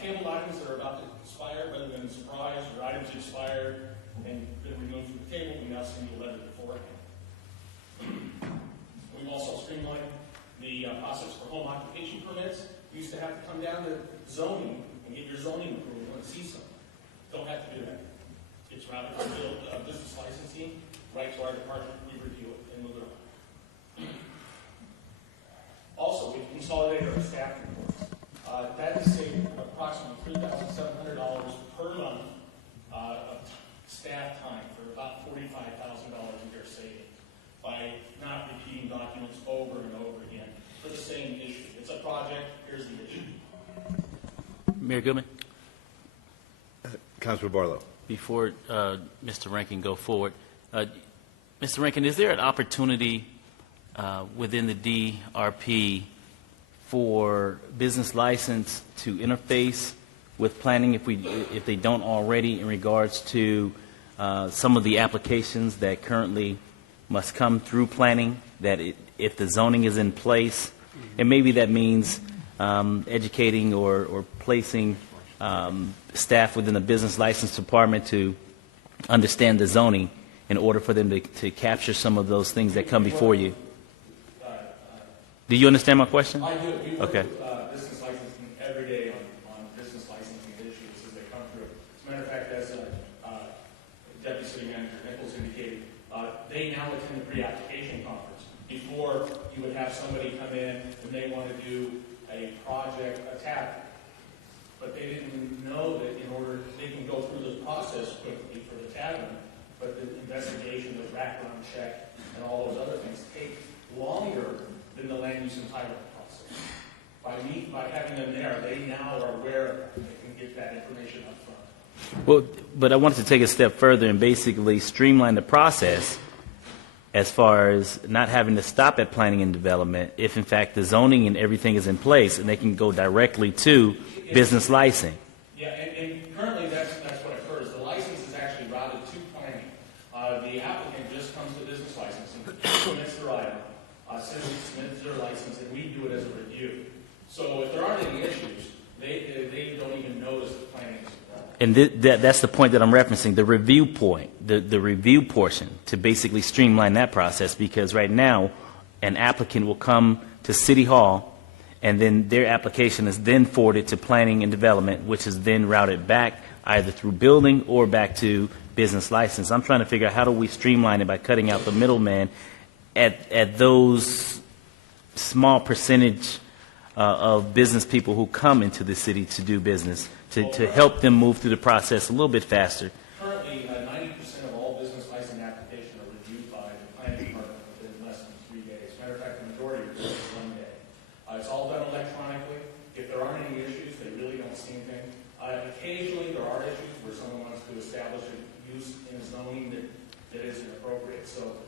Tabled items that are about to expire, rather than surprise, or items expired and been removed from the table, we now send you a letter beforehand. We've also streamlined the process for home occupation permits. You used to have to come down to zoning and get your zoning approval and see something. Don't have to do that. It's routed to business licensing, right to our department, we review it and move it on. Also, we've consolidated our staff reports. That has saved approximately $3,700 per month of staff time for about $45,000 a year saving by not repeating documents over and over again for the same issue. It's a project, here's the issue. Mayor Goodman, Councilor Barlow. before Mr. Rankin go forward, Mr. Rankin, is there an opportunity within the DRP for business license to interface with planning if they don't already in regards to some of the applications that currently must come through planning, that if the zoning is in place, and maybe that means educating or placing staff within the business license department to understand the zoning in order for them to capture some of those things that come before you. Do you understand my question? I do. We work Okay. with business licensing every day on business licensing issues as they come through. As a matter of fact, as Deputy City Manager Nichols indicated, they now attend the pre-application conference. Before, you would have somebody come in and they want to do a project, a tap, but they didn't know that in order, they can go through the process quickly for the tavern, but the investigation, the background check, and all those other things take longer than the land use entitlement process. By having them there, they now are aware they can get that information up front. Well, but I wanted to take a step further and basically streamline the process as far as not having to stop at planning and development if, in fact, the zoning and everything is in place and they can go directly to business licensing. Yeah, and currently that's what occurs. The license is actually routed to planning. The applicant just comes to business licensing, submits their item, submits their license, and we do it as a review. So if there aren't any issues, they don't even notice the planning is involved. And that's the point that I'm referencing, the review point, the review portion, to basically streamline that process, because right now an applicant will come to City Hall and then their application is then forwarded to planning and development, which is then routed back either through building or back to business license. I'm trying to figure out how do we streamline it by cutting out the middleman at those small percentage of business people who come into the city to do business, to help them move through the process a little bit faster. Currently, 90% of all business license applications are reviewed by the planning department within less than 3 days. Matter of fact, the majority are just 1 day. It's all done electronically. If there aren't any issues, they really don't see anything. Occasionally, there are issues where someone wants to establish a use in zoning that isn't appropriate. So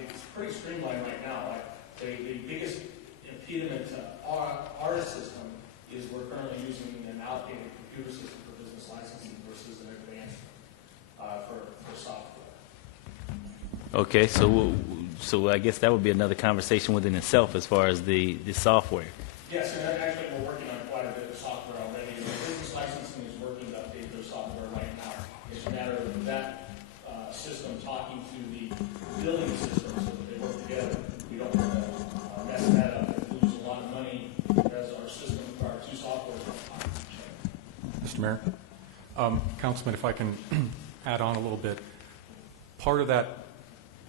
it's pretty streamlined right now. The biggest impediment to our system is we're currently using an outdated computer system for business licensing versus an advanced for software. Okay, so I guess that would be another conversation within itself as far as the software. Yes, and actually we're working on quite a bit of software already. The business licensing is working to update their software right now. It's a matter of that system talking to the billing system so that they work together. We don't want to mess that up and lose a lot of money because our system, our two softwares are not changing. Mr. Mayor, Councilman, if I can add on a little bit, part of that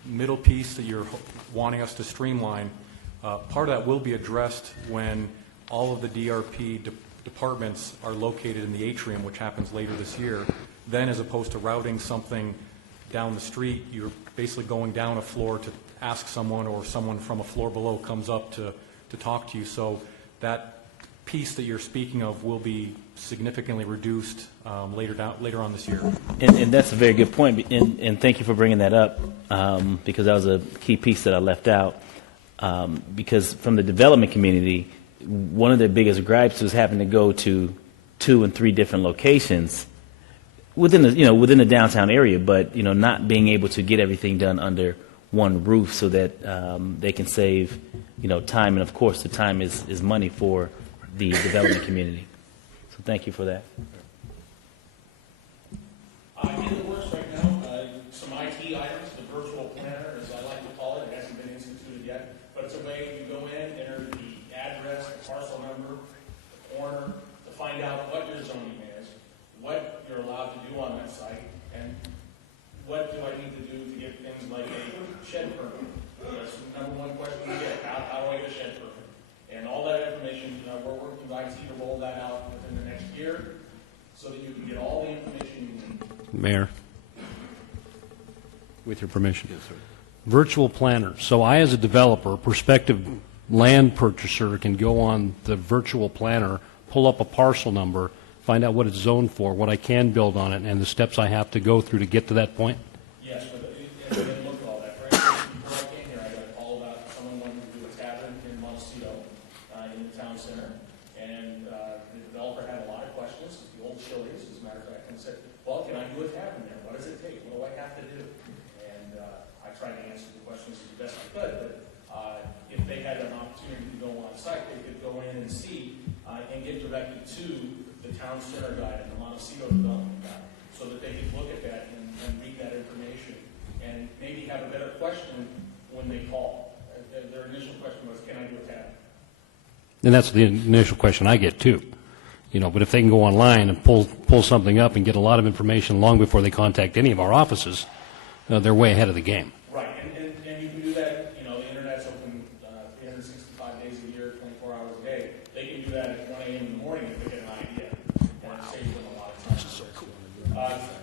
middle piece that you're wanting us to streamline, part of that will be addressed when all of the DRP departments are located in the atrium, which happens later this year. Then, as opposed to routing something down the street, you're basically going down a floor to ask someone, or someone from a floor below comes up to talk to you. So that piece that you're speaking of will be significantly reduced later on this year. And that's a very good point, and thank you for bringing that up, because that was a key piece that I left out. Because from the development community, one of their biggest gripes was having to go to 2 and 3 different locations within the downtown area, but not being able to get everything done under one roof so that they can save time, and of course the time is money for the development community. So So thank you for that. In the works right now, some IT items, the virtual planner, as I like to call it, it hasn't been instituted yet, but it's a way you go in, enter the address, the parcel number, the corner, to find out what your zoning is, what you're allowed to do on that site, and what do I need to do to get things like a shed permit? That's the number one question we get, how do I get a shed permit? And all that information, we're working with IT to roll that out within the next year, so that you can get all the information you need. Mayor, with your permission. Yes, sir. Virtual planner. So I, as a developer, prospective land purchaser, can go on the virtual planner, pull up a parcel number, find out what it's zoned for, what I can build on it, and the steps I have to go through to get to that point? Yes, but we didn't look at all that. For instance, before I came here, I got a call about someone wanting to do a tavern in Montecito, in the town center, and the developer had a lot of questions, the old Chili's, as a matter of fact, and said, well, can I do a tavern there? What does it take? What do I have to do? And I tried to answer the questions as best I could, but if they had an opportunity to go on site, they could go in and see and get directed to the town center guide and the Montecito development guide, so that they could look at that and read that information and maybe have a better question when they call. Their initial question was, can I do a tavern? And that's the initial question I get, too. But if they can go online and pull something up and get a lot of information long before they contact any of our offices, they're way ahead of the game. Right, and you can do that, the internet's open 365 days a year, 24 hours a day. They can do that at 1 a.m. in the morning if they get an idea, and it saves them a lot of time. This is so cool.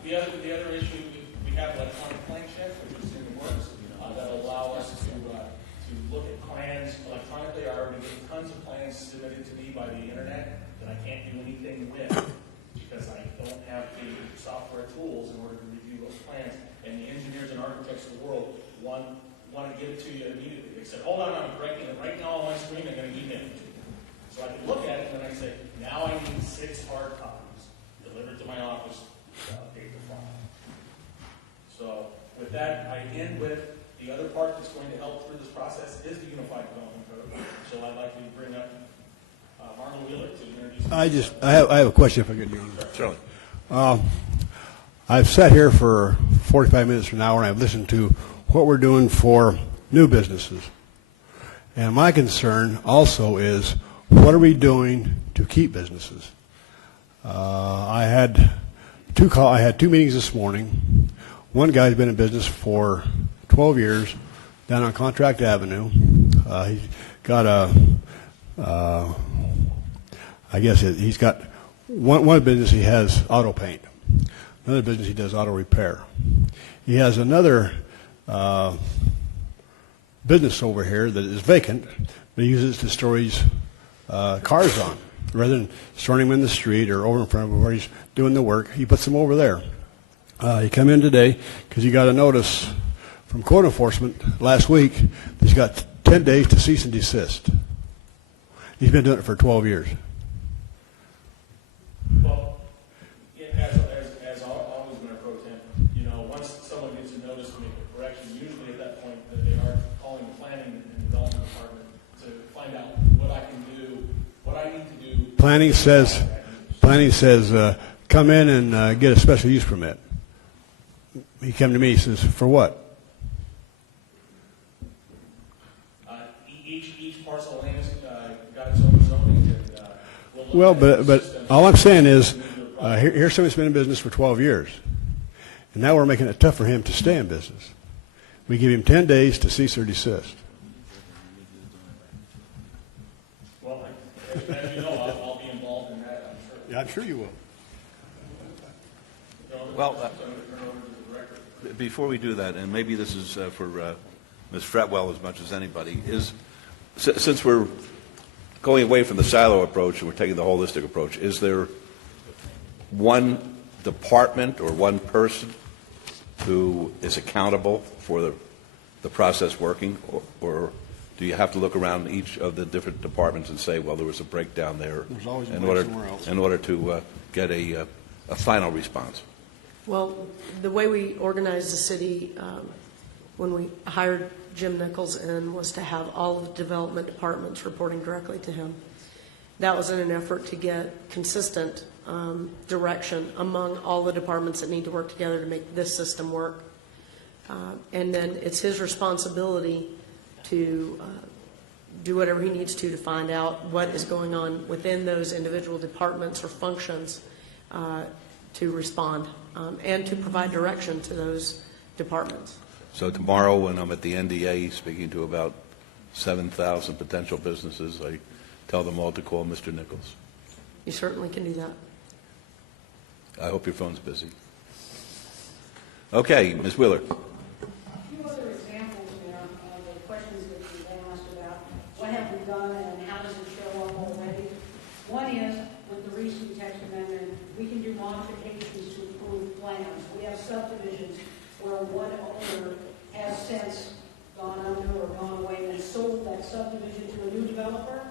The other issue, we have electronic plan checks, which is in the works, that allow us to look at plans electronically. I already get tons of plans submitted to me by the internet that I can't do anything with because I don't have the software tools in order to review those plans. And the engineers and architects of the world want to give it to you immediately. They said, hold on, I'm breaking it right now on my screen, I'm going to email it to you. So I can look at it and then I say, now I need 6 hard copies delivered to my office, paper file. So with that, I end with the other part that's going to help through this process is the Unified Development Code. So I'd like to bring up Marlon Wheeler to introduce. I have a question if I could, Your Honor. Certainly. I've sat here for 45 minutes to an hour and I've listened to what we're doing for new businesses. And my concern also is, what are we doing to keep businesses? I had 2 meetings this morning. One guy's been in business for 12 years down on Contract Avenue. He's got he's got one business he has auto paint. Another business he does auto repair. He has another business over here that is vacant, but he uses it to store his cars on. Rather than storing them in the street or over in front of where he's doing the work, he puts them over there. He come in today because he got a notice from code enforcement last week. He's got 10 days to cease and desist. He's been doing it for 12 years. Well, as always, Mayor Pro Tem, once someone gets a notice to make a correction, usually at that point that they are calling the planning and development department to find out what I can do, what I need to do. Planning says, come in and get a special use permit. He came to me, he says, for what? Each parcel of land has got its own zoning. And, Well, but all I'm saying is, here's somebody that's been in business for 12 years, and now we're making it tough for him to stay in business. We give him 10 days to cease or desist. Well, as you know, I'll be involved in that, I'm sure. Yeah, I'm sure you will. Well, before we do that, and maybe this is for Ms. Fretwell as much as anybody, is since we're going away from the silo approach and we're taking the holistic approach, is there one department or one person who is accountable for the process working, or do you have to look around each of the different departments and say, well, there was a breakdown there There's always a in break order somewhere else. in order to get a final response? Well, the way we organized the city when we hired Jim Nichols in was to have all of the development departments reporting directly to him. That was in an effort to get consistent direction among all the departments that need to work together to make this system work. And then it's his responsibility to do whatever he needs to find out what is going on within those individual departments or functions to respond and to provide direction to those departments. So tomorrow, when I'm at the NDA speaking to about 7,000 potential businesses, I tell them all to call Mr. Nichols. You certainly can do that. I hope your phone's busy. Okay, Ms. Wheeler. A few other examples, Mayor, of the questions that you've been asked about. What have we done and how does it show up already? One is, with the recent text amendment, we can do modifications to approve plans. We have subdivisions where one owner has since gone under or gone away and sold that subdivision to a new developer.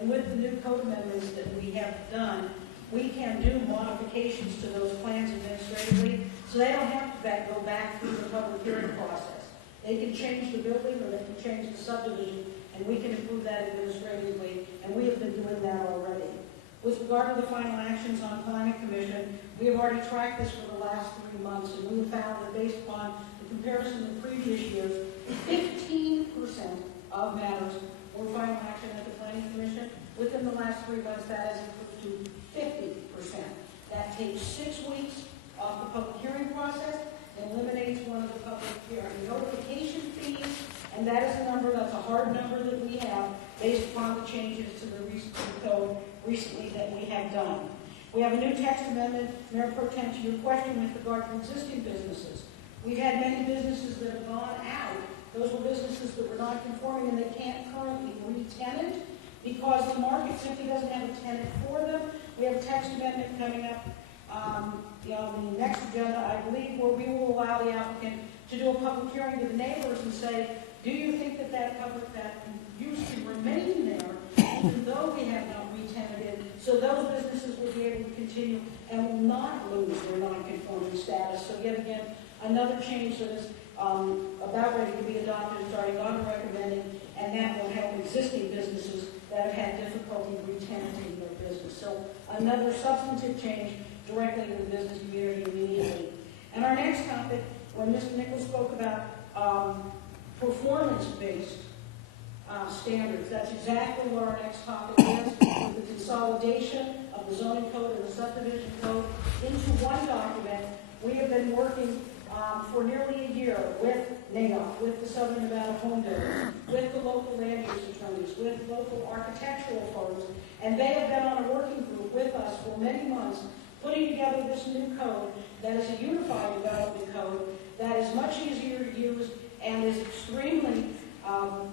And with the new code amendments that we have done, we can do modifications to those plans administratively, so they don't have to go back through the public hearing process. They can change the building or they can change the subdivision, and we can approve that administratively, and we have been doing that already. With regard to the final actions on planning commission, we have already tracked this for the last 3 months, and we have found that based upon the comparison of previous years, 15% of matters were final action at the planning commission. Within the last 3 months, that has improved to 50%. That takes 6 weeks off the public hearing process and eliminates one of the public hearing notification fees, and that is a number, that's a hard number that we have based upon the changes to the recent code recently that we have done. We have a new text amendment, Mayor Pro Tem, to your question with regard to existing businesses. We've had many businesses that have gone out. Those were businesses that were not conforming and they can't currently re-tenant because the market simply doesn't have a tenant for them. We have a text amendment coming up on the next agenda, I believe, where we will allow the applicant to do a public hearing to the neighbors and say, do you think that use can remain there even though we have not re-tenanted, so those businesses will be able to continue and will not lose their non-conforming status. So yet again, another change that is about ready to be adopted, starting on recommending, and that will help existing businesses that have had difficulty re-tenanting their business. So another substantive change directly to the business community immediately. And our next topic, when Mr. Nichols spoke about performance-based standards, that's exactly what our next topic is, the consolidation of the zoning code and the subdivision code into one document. We have been working for nearly a year with NAIOP, with the Southern Nevada Home Builders, with the local land use attorneys, with local architectural firms, and they have been on a working group with us for many months, putting together this new code that is a unified development code that is much easier to use and is extremely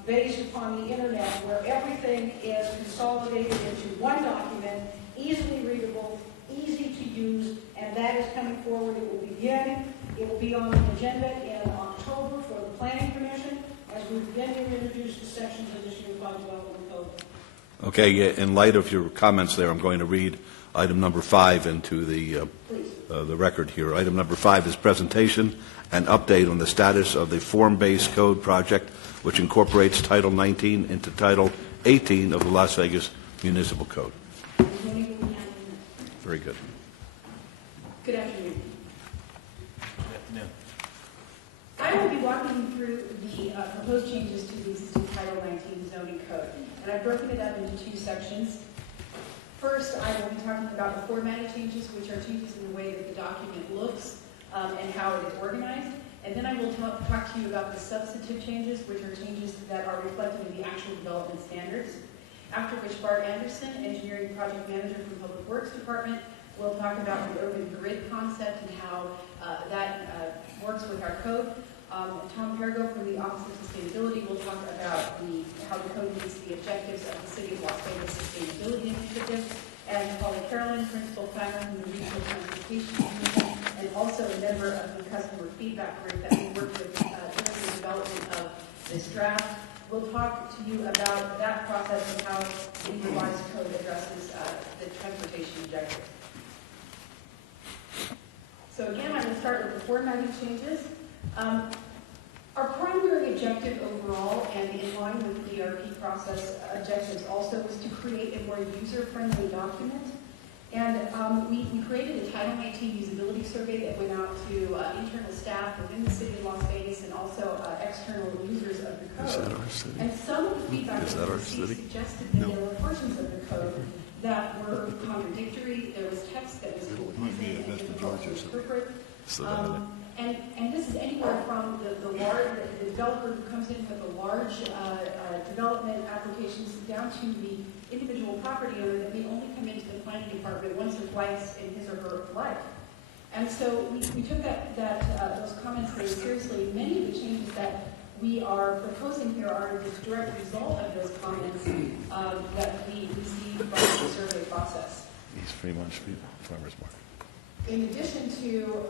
based upon the internet, where everything is consolidated into one document, easily readable, easy to use, and that is coming forward. It will begin. It will be on the agenda in October for the Planning Commission as we begin to introduce the sections of this unified development code. Okay, in light of your comments there, I'm going to read item number 5 into the record here. Item number 5 is presentation and update on the status of the form-based code project, which incorporates Title 19 into Title 18 of the Las Vegas Municipal Code. Very good. Good afternoon. I will be walking through the proposed changes to the existing Title 19 zoning code, and I've broken it up into 2 sections. First, I will be talking about the formatting changes, which are changes in the way that the document looks and how it is organized. And then I will talk to you about the substantive changes, which are changes that are reflected in the actual development standards. After which Bart Anderson, Engineering Project Manager from Public Works Department, will talk about the urban grid concept and how that works with our code. Tom Pergo from the Office of Sustainability will talk about how the code meets the objectives of the City of Las Vegas Sustainability Initiative. And Polly Carolyn, Principal Planner from the Regional Transportation Commission, and also a member of the Customer Feedback Group that we worked with during the development of this draft, will talk to you about that process and how the revised code addresses the transportation objectives. So again, I will start with the formatting changes. Our primary objective overall, and in line with the DRP process objectives also, was to create a more user-friendly document. And we created a Title 19 usability survey that went out to internal staff within the city of Las Vegas and also external users of the code. Is that our city? And some of the feedback Is that that we our received city? suggested that there were portions of the code that were contradictory. There was text that was confusing and difficult to interpret. And this is anywhere from the developer who comes in with a large development applications down to the individual property owner that may only come into the planning department once or twice in his or her life. And so we took those comments very seriously. Many of the changes that we are proposing here are the direct result of those comments that we received from the survey process. East Fremont Street, Farmers Market. In addition to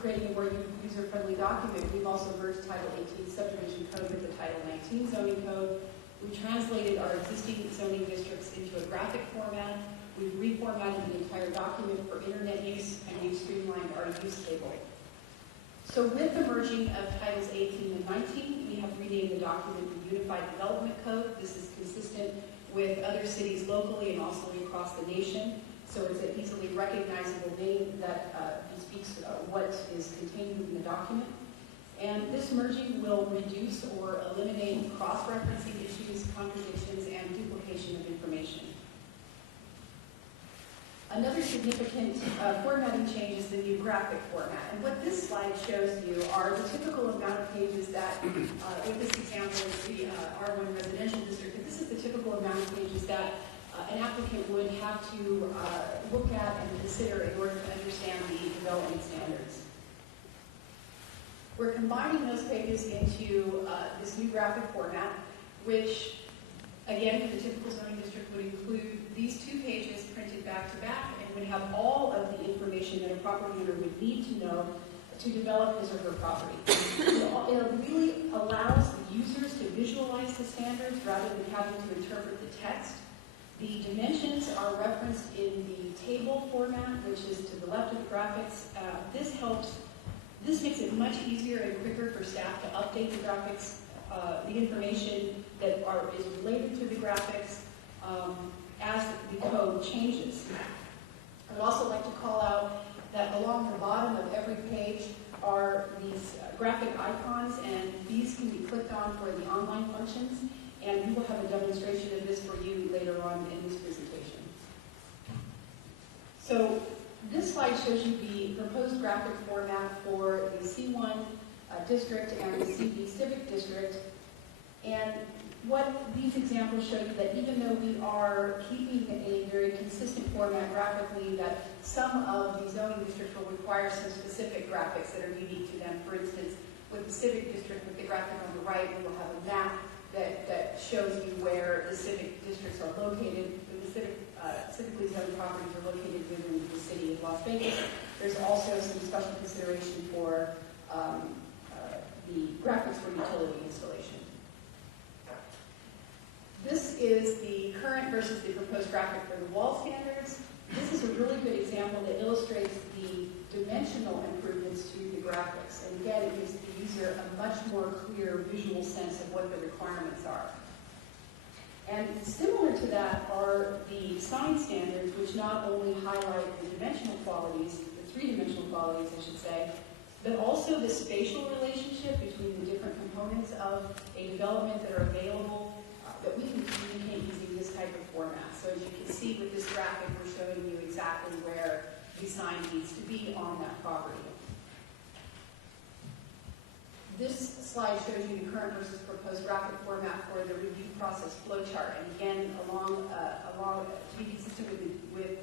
creating a more user-friendly document, we've also merged Title 18 subdivision code with the Title 19 zoning code. We translated our existing zoning districts into a graphic format. We've reformatted the entire document for internet use, and we've streamlined our use table. So with the merging of Titles 18 and 19, we have renamed the document the Unified Development Code. This is consistent with other cities locally and also across the nation. So it's an easily recognizable name that speaks what is contained within the document. And this merging will reduce or eliminate cross-referencing issues, contradictions, and duplication of information. Another significant formatting change is the new graphic format. And what this slide shows you are the typical amount of pages that, in this example, is the R1 residential district, but this is the typical amount of pages that an applicant would have to look at and consider in order to understand the development standards. We're combining those pages into this new graphic format, which, again, for the typical zoning district would include these two pages printed back to back and would have all of the information that a property owner would need to know to develop his or her property. It really allows the users to visualize the standards rather than having to interpret the text. The dimensions are referenced in the table format, which is to the left of the graphics. This makes it much easier and quicker for staff to update the graphics, the information that is related to the graphics as the code changes. I would also like to call out that along the bottom of every page are these graphic icons, and these can be clicked on for the online functions, and we will have a demonstration of this for you later on in this presentation. So this slide shows you the proposed graphic format for the C1 district and the CB Civic District. And what these examples show you that even though we are keeping a very consistent format graphically, that some of the zoning districts will require some specific graphics that are unique to them. For instance, with the Civic District, with the graphic on the right, we will have a map that shows you where the civic districts are located. The civically zoned properties are located within the city of Las Vegas. There's also some special consideration for the graphics for utility installation. This is the current versus the proposed graphic for the wall standards. This is a really good example that illustrates the dimensional improvements to the graphics. And again, it gives the user a much more clear visual sense of what the requirements are. And similar to that are the sign standards, which not only highlight the dimensional qualities, the three-dimensional qualities, I should say, but also the spatial relationship between the different components of a development that are available that we can communicate using this type of format. So as you can see with this graphic, we're showing you exactly where the sign needs to be on that property. This slide shows you the current versus proposed graphic format for the review process flowchart. And again, along to be consistent with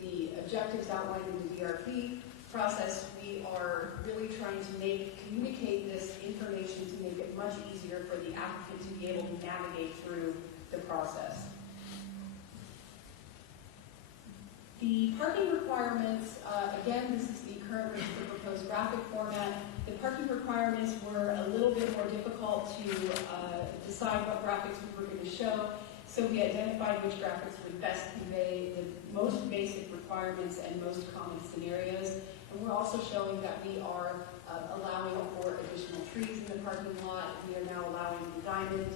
the objectives outlined in the DRP process, we are really trying to communicate this information to make it much easier for the applicant to be able to navigate through the process. The parking requirements, again, this is the current versus the proposed graphic format. The parking requirements were a little bit more difficult to decide what graphics we were going to show, so we identified which graphics would best convey the most basic requirements and most common scenarios. And we're also showing that we are allowing for additional trees in the parking lot. We are now allowing diamond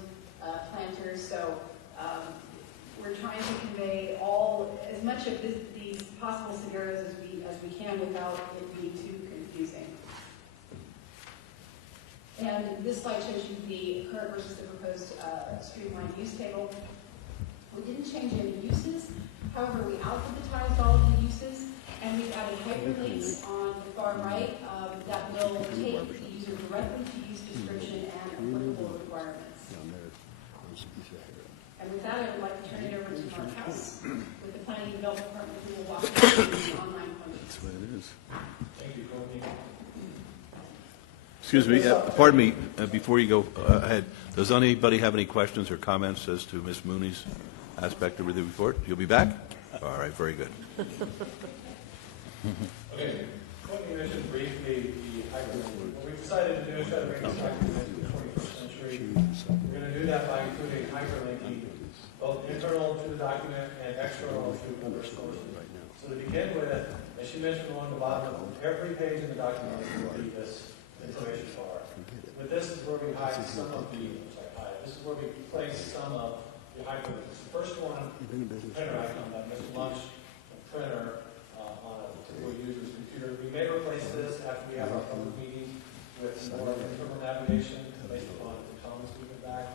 planters. So we're trying to convey as much of these possible scenarios as we can without it being too confusing. And this slide shows you the current versus the proposed streamlined use table. We didn't change any uses. However, we alphabetized all of the uses, and we've added hyperlinks on the far right that will take the user directly to use description and applicable requirements. And with that, I would like to turn it over to Mark House with the Planning and Development Department, who will walk you through the online functions. That's what it is. Thank you, Courtney. Excuse me, pardon me, before you go ahead, does anybody have any questions or comments as to Ms. Mooney's aspect of the report? You'll be back? All right, very good. Okay, Courtney mentioned briefly the hyperlink. What we've decided to do is try to bring this document to the 21st century. We're going to do that by including hyperlinking, both internal to the document and external to other sources. So to begin with, as she mentioned along the bottom, every page in the document will be this information bar. But this is where we hide some of this is where we place some of the hyperlinks. The first one, printer icon, that Mr. Lunch, a printer on a typical user's computer. We may replace this after we have our public meetings with more internal navigation based upon the comments we get back.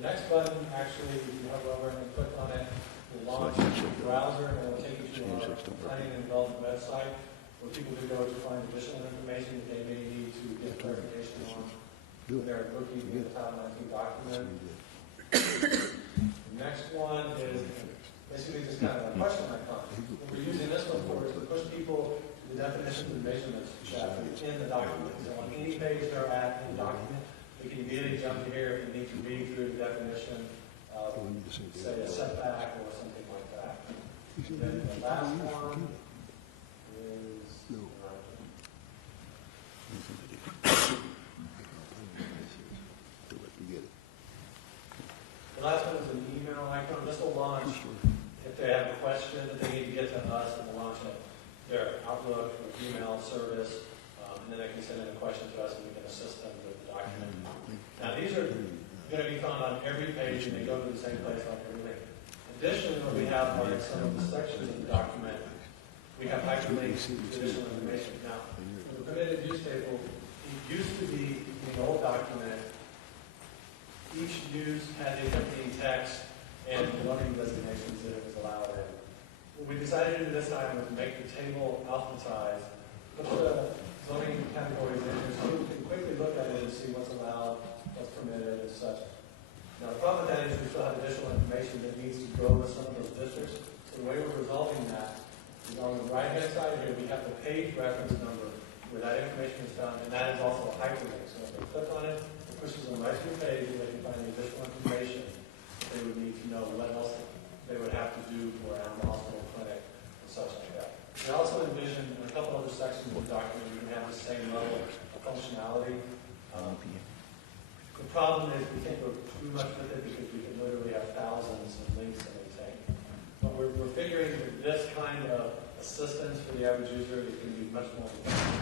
The next button, actually, if you hover over and click on it, will launch the browser and it will take you to our planning and development website, where people can go to find additional information that they may need to get clarification on when they're looking at the Title 19 document. The next one is basically just kind of a question icon. What we're using this one for is to push people to the definitions and measurements that are in the document. So on any page they're at in the document, we can immediately jump to here if we need to read through the definition of, say, a setback or something like that. Then the last one is the last one is an email icon. This will launch if they have a question that they need to get to us, and we'll launch their Outlook or email service, and then they can send in a question to us, and we can assist them with the document. Now, these are going to be found on every page, and they go to the same place like everything. Additionally, what we have are some of the sections of the document. We have hyperlinks to additional information. Now, for the permitted use table, it used to be in the old document, each use had accompanying text and zoning designations that it was allowed in. What we decided to do this time was make the table alphabetized, put the zoning categories in here so we can quickly look at it and see what's allowed, what's permitted, and such. Now, the problem with that is we still have additional information that needs to go with some of those districts. So the way we're resolving that is on the right-hand side here, we have the page reference number where that information is found, and that is also a hyperlink. So if they click on it, it pushes them right to the page where they can find the additional information that they would need to know what else they would have to do for an animal hospital clinic and such like that. We also envision in a couple other sections of the document we can have the same level of functionality. The problem is we can't go too much with it because we can literally have thousands of links to maintain. But we're figuring that this kind of assistance for the average user is going to be much more effective.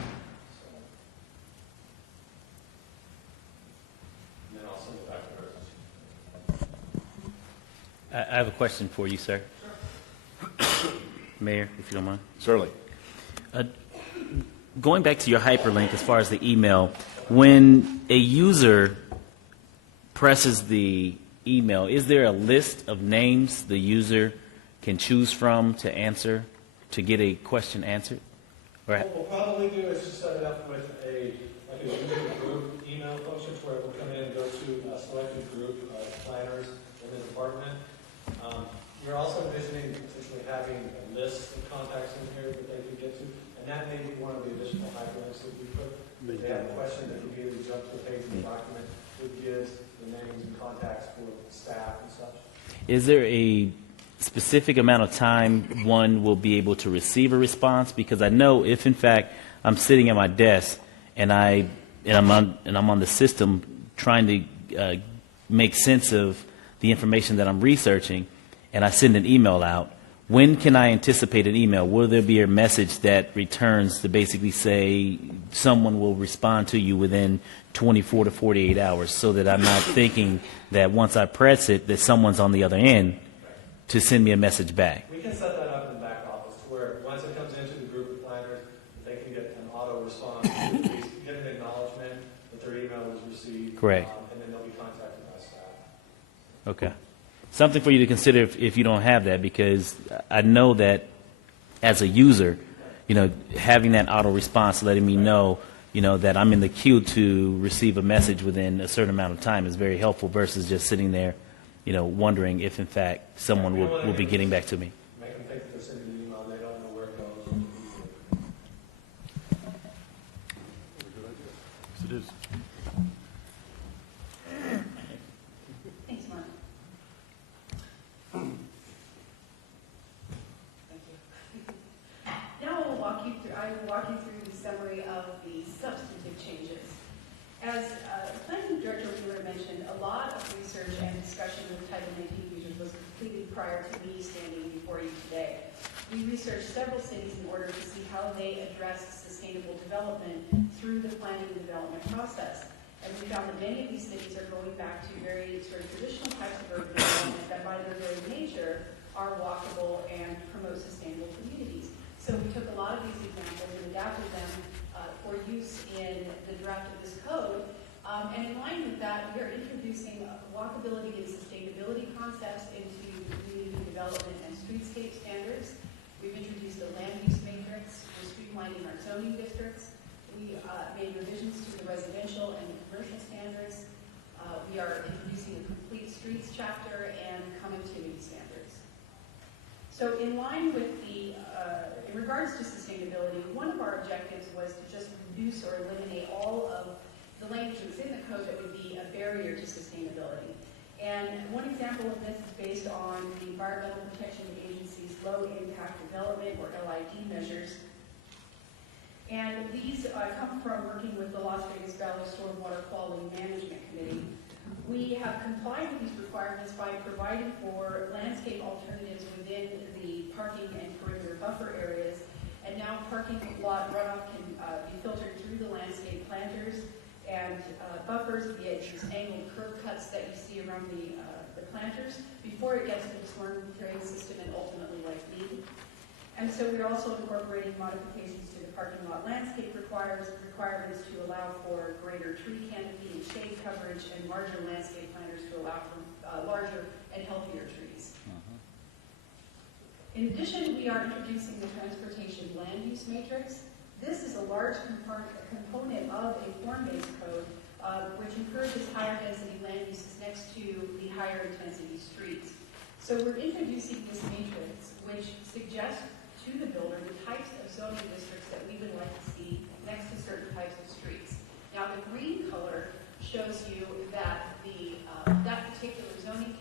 And then I'll send it back to her. I have a question for you, sir. Sure. Mayor, if you don't mind. Certainly. Going back to your hyperlink as far as the email, when a user presses the email, is there a list of names the user can choose from to answer, to get a question answered? Or What we'll probably do is just set it up with a user group email function where it will come in and go to a selected group of planners in the department. We're also envisioning potentially having a list of contacts in here that they could get to, and that may be one of the additional hyperlinks that we put. If they have a question, they can either jump to a page in the document that gives the names and contacts for staff and such. is there a specific amount of time one will be able to receive a response? Because I know if, in fact, I'm sitting at my desk and I'm on the system trying to make sense of the information that I'm researching, and I send an email out, when can I anticipate an email? Will there be a message that returns to basically say someone will respond to you within 24 to 48 hours, so that I'm not thinking that once I press it that someone's on the other end to send me a message back? We can set that up in the back office to where once it comes into the group of planners, they can get an auto response, get an acknowledgement that their email was received. Correct. And then they'll be contacted by staff. Okay. Something for you to consider if you don't have that, because I know that as a user, having that auto response letting me know, that I'm in the queue to receive a message within a certain amount of time is very helpful versus just sitting there, wondering if in fact someone will be getting back to me. Make them think that they're sending an email and they don't know where it goes. Yes, it is. Thanks, Mark. Now I will walk you through the summary of the substantive changes. As Planning Director Wheeler mentioned, a lot of research and discussion with Title 19 users was completed prior to me standing before you today. We researched several cities in order to see how they addressed sustainable development through the planning and development process. And we found that many of these cities are going back to very sort of traditional types of urban development that by their very nature are walkable and promote sustainable communities. So we took a lot of these examples and adapted them for use in the draft of this code. And in line with that, we are introducing walkability and sustainability concepts into community development and streetscape standards. We've introduced a land use matrix. We're streamlining our zoning districts. We made revisions to the residential and the commercial standards. We are introducing a complete streets chapter and connectivity standards. So in line with the, in regards to sustainability, one of our objectives was to just reduce or eliminate all of the language that's in the code that would be a barrier to sustainability. And one example of this is based on the Environmental Protection Agency's Low Impact Development, or LID measures. And these come from working with the Las Vegas Valley Stormwater Quality Management Committee. We have complied with these requirements by providing for landscape alternatives within the parking and perimeter buffer areas. And now parking lot runoff can be filtered through the landscape planters and buffers via these angled curb cuts that you see around the planters before it gets to the storm drain system and ultimately Lake Mead. And so we're also incorporating modifications to the parking lot landscape requirements to allow for greater tree canopy and shade coverage, and larger landscape planters to allow for larger and healthier trees. In addition, we are introducing the transportation land use matrix. This is a large component of a form-based code, which encourages higher density land uses next to the higher intensity streets. So we're introducing this matrix, which suggests to the builder the types of zoning districts that we would like to see next to certain types of streets. Now, the green color shows you that that particular zoning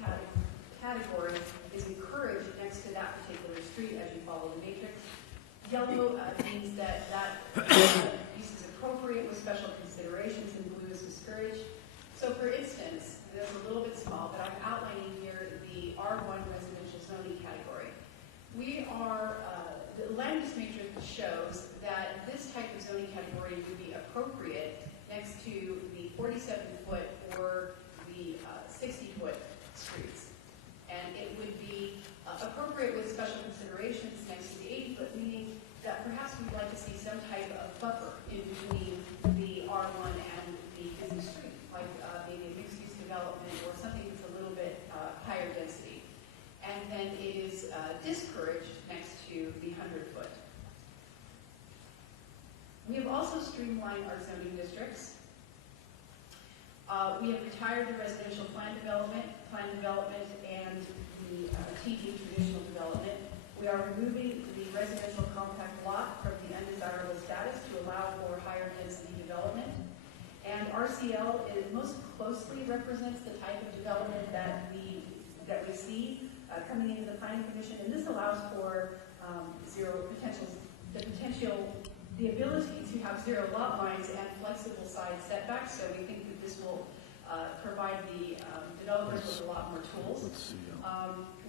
category is encouraged next to that particular street as you follow the matrix. Yellow means that use is appropriate with special considerations, and blue is discouraged. So, for instance, this is a little bit small, but I'm outlining here the R1 residential zoning category. We are, the land use matrix shows that this type of zoning category would be appropriate next to the 47-foot or the 60-foot streets. And it would be appropriate with special considerations next to the 80-foot, meaning that perhaps we'd like to see some type of buffer in between the R1 and the busy street, like maybe a mixed-use development or something that's a little bit higher density. And then it is discouraged next to the 100-foot. We have also streamlined our zoning districts. We have retired the residential plan development, and the TD traditional development. We are removing the residential compact lot from the undesirable status to allow for higher density development. And RCL most closely represents the type of development that we see coming into the Planning Commission, and this allows for the ability to have zero lot lines and flexible side setbacks. So we think that this will provide the developers with a lot more tools.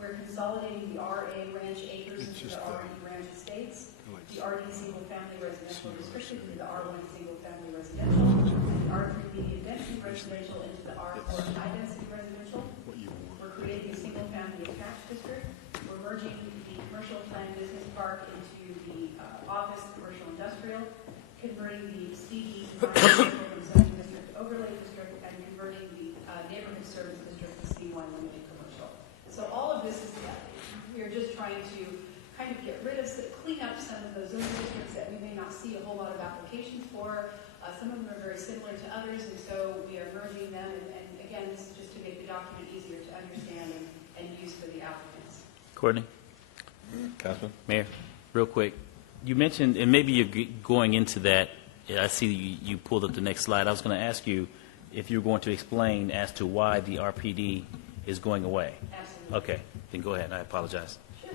We're consolidating the RA ranch acres into the RE ranch estates, the RD single-family residential district into the R1 single-family residential, the R3 medium density residential into the R4 high-density residential. We're creating a single-family attached district. We're merging the commercial planned business park into the office, commercial, industrial, converting the CD zoning district overlay district, and converting the neighborhood service district to C1 limited commercial. So all of this is, we're just trying to kind of get rid of, clean up some of those zoning districts that we may not see a whole lot of applications for. Some of them are very similar to others, and so we are merging them. And again, this is just to make the document easier to understand and use for the applicants. Courtney? Councilman? Mayor, real quick. You mentioned, and maybe you're going into that, I see you pulled up the next slide. I was going to ask you if you were going to explain as to why the RPD is going away. Absolutely. Okay, then go ahead. I apologize. Sure.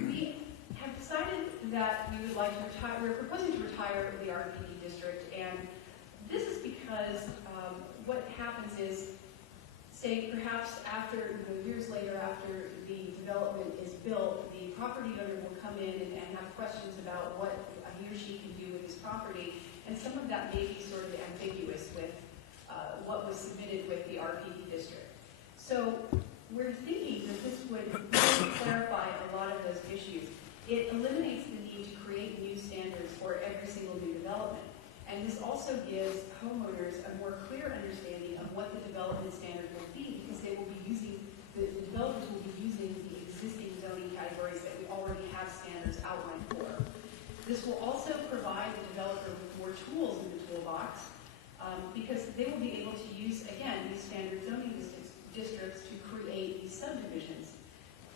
We have decided that we would like to retire, we're proposing to retire the RPD district, and this is because what happens is, say perhaps after, years later after the development is built, the property owner will come in and have questions about what he or she can do with his property, and some of that may be sort of ambiguous with what was submitted with the RPD district. So we're thinking that this would really clarify a lot of those issues. It eliminates the need to create new standards for every single new development. And this also gives homeowners a more clear understanding of what the development standard will be, because they will be using, the developers will be using the existing zoning categories that we already have standards outlined for. This will also provide the developer with more tools in the toolbox, because they will be able to use, again, these standard zoning districts to create these subdivisions.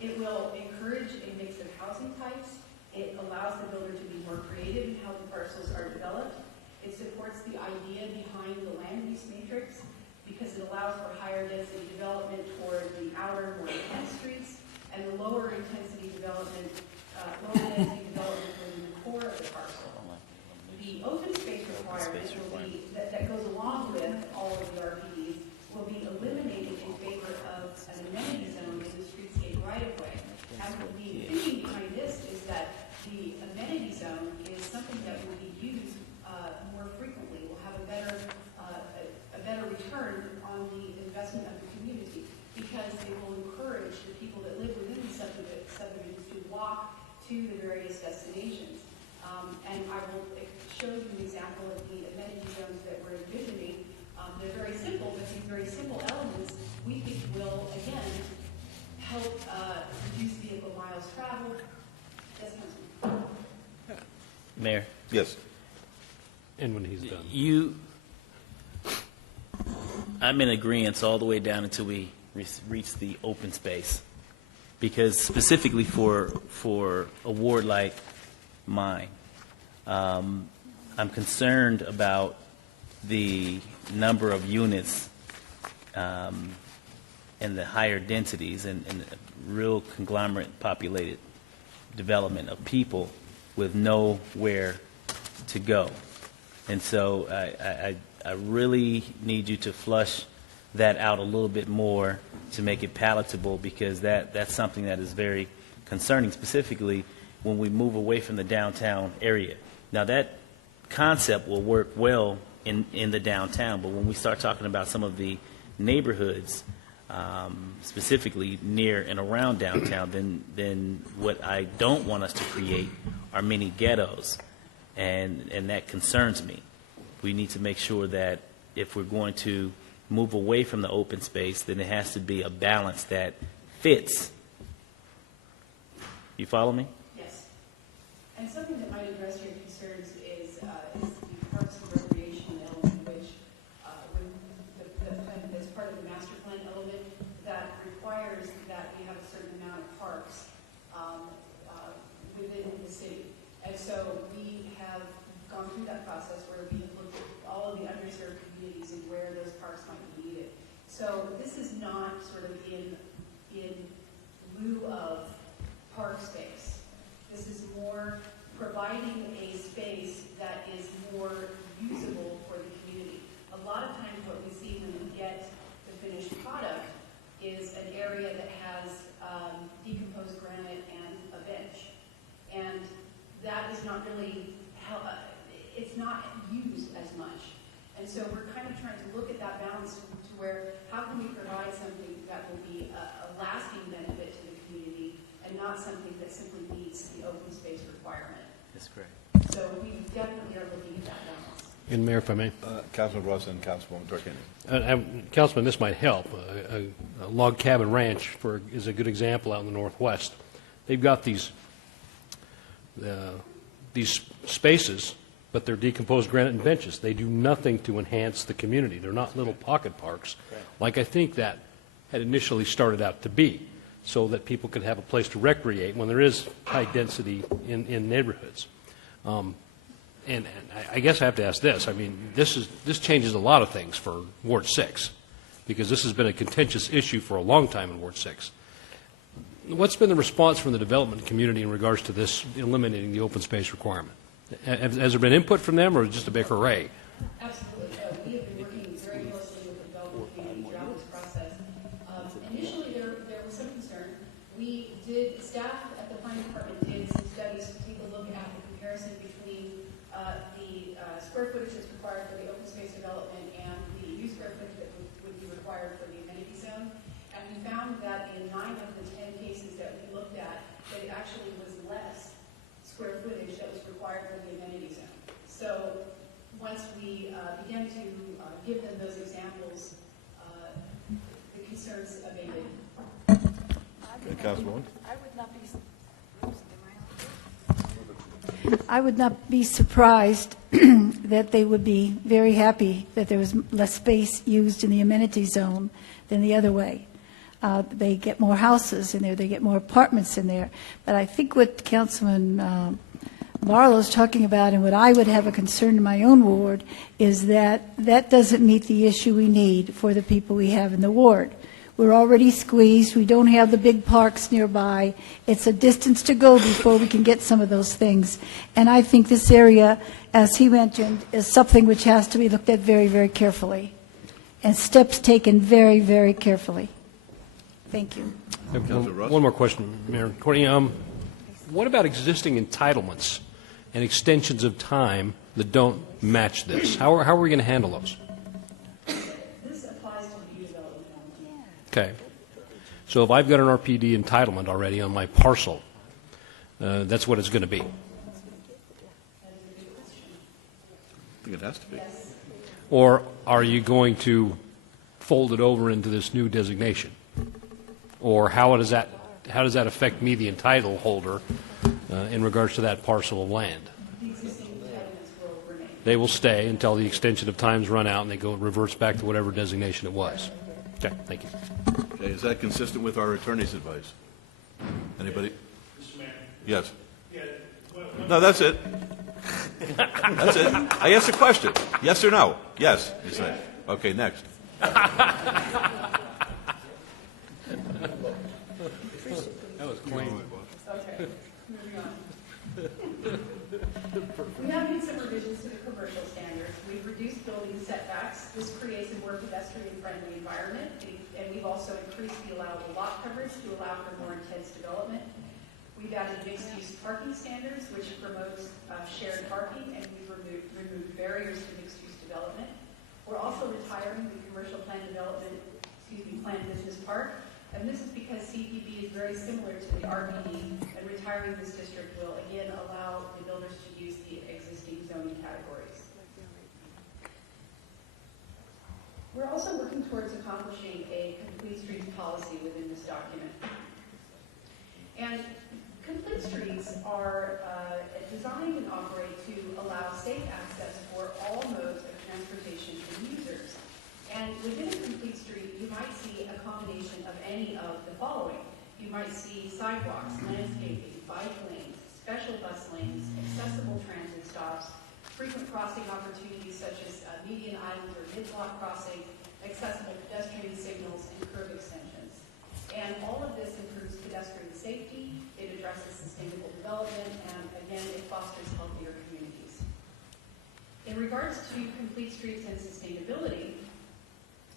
It will encourage a mix of housing types. It allows the builder to be more creative in how the parcels are developed. It supports the idea behind the land use matrix, because it allows for higher density development toward the outer, more intense streets, and the lower intensity development, within the core of the parcel. The open space requirement will be, that goes along with all of the RPDs, will be eliminated in favor of an amenity zone in the streetscape right-of-way. And the thinking behind this is that the amenity zone is something that will be used more frequently, will have a better return on the investment of the community, because it will encourage the people that live within the subdivisions to walk to the various destinations. And I will show you an example of the amenity zones that we're envisioning. They're very simple, but these very simple elements we think will, again, help reduce vehicle miles traveled. Yes, Councilman. Mayor? Yes. And when he's done. I'm in agreement all the way down until we reach the open space. Because specifically for a ward like mine, I'm concerned about the number of units and the higher densities and real conglomerate populated development of people with nowhere to go. And so I really need you to flush that out a little bit more to make it palatable, because that's something that is very concerning, specifically when we move away from the downtown area. Now, that concept will work well in the downtown, but when we start talking about some of the neighborhoods, specifically near and around downtown, then what I don't want us to create are many ghettos, and that concerns me. We need to make sure that if we're going to move away from the open space, then it has to be a balance that fits. You follow me? Yes. And something that might address your concerns is the parks and recreation element, which as part of the master plan element, that requires that we have a certain amount of parks within the city. And so we have gone through that process where we have looked at all of the underserved communities and where those parks might be needed. So this is not sort of in lieu of park space. This is more providing a space that is more usable for the community. A lot of times is not really, it's not used as much. And so we're kind of trying to look at that balance to where, how can we provide something that will be a lasting benefit to the community and not something that simply meets the open space requirement. That's correct. So we definitely are looking at that balance. And Mayor, if I may. Councilman Ross and Councilwoman Tarkanian. Councilman, this might help. A log cabin ranch is a good example out in the Northwest. They've got these spaces, but they're decomposed granite and benches. They do nothing to enhance the community. They're not little pocket parks, like I think that had initially started out to be, so that people could have a place to recreate when there is high density in neighborhoods. And I guess I have to ask this. I mean, this changes a lot of things for Ward 6, because this has been a contentious issue for a long time in Ward 6. What's been the response from the development community in regards to this eliminating the open space requirement? Has there been input from them, or just a big hooray? Absolutely. We have been working very closely with the development community throughout this process. Initially, there was some concern. Staff at the planning department did some studies to take a look at the comparison between the square footage that's required for the open space development and the new square footage that would be required for the amenity zone. And we found that in 9 of the 10 cases that we looked at, that it actually was less square footage that was required for the amenity zone. So once we began to give them those examples, the concerns abated. Councilwoman? I would not be surprised that they would be very happy that there was less space used in the amenity zone than the other way. They get more houses in there, they get more apartments in there. But I think what Councilman Barlow's talking about, and what I would have a concern in my own ward, is that that doesn't meet the issue we need for the people we have in the ward. We're already squeezed. We don't have the big parks nearby. It's a distance to go before we can get some of those things. And I think this area, as he mentioned, is something which has to be looked at very, very carefully, and steps taken very, very carefully. Thank you. One more question, Mayor. Courtney, what about existing entitlements and extensions of time that don't match this? How are we going to handle those? This applies to the development. Okay. So if I've got an RPD entitlement already on my parcel, that's what it's going to be. I think it has to be. Or are you going to fold it over into this new designation? Or how does that affect me, the entitle holder, in regards to that parcel of land? The existing entitlements will remain. They will stay until the extension of times run out and it reverts back to whatever designation it was. Okay, thank you. Okay, is that consistent with our attorney's advice? Anybody? Mr. Mayor? Yes. Yeah, No, that's it. That's it. I asked a question. Yes or no? Yes, he said. Okay, next. That was clean. Okay, moving on. We have made some revisions to the commercial standards. We've reduced building setbacks. This creates a more pedestrian-friendly environment, and we've also increased the allowable lot coverage to allow for more intense development. We've added mixed-use parking standards, which promotes shared parking, and we've removed barriers to mixed-use development. We're also retiring the commercial plan business park, and this is because CPB is very similar to the RPD, and retiring this district will again allow the builders to use the existing zoning categories. We're also working towards accomplishing a complete streets policy within this document. And complete streets are designed and operate to allow safe access for all modes of transportation and users. And within a complete street, you might see a combination of any of the following. You might see sidewalks, landscaping, bike lanes, special bus lanes, accessible transit stops, frequent crossing opportunities such as median island or mid-block crossing, accessible pedestrian signals, and curb extensions. And all of this improves pedestrian safety, it addresses sustainable development, and again, it fosters healthier communities. In regards to complete streets and sustainability,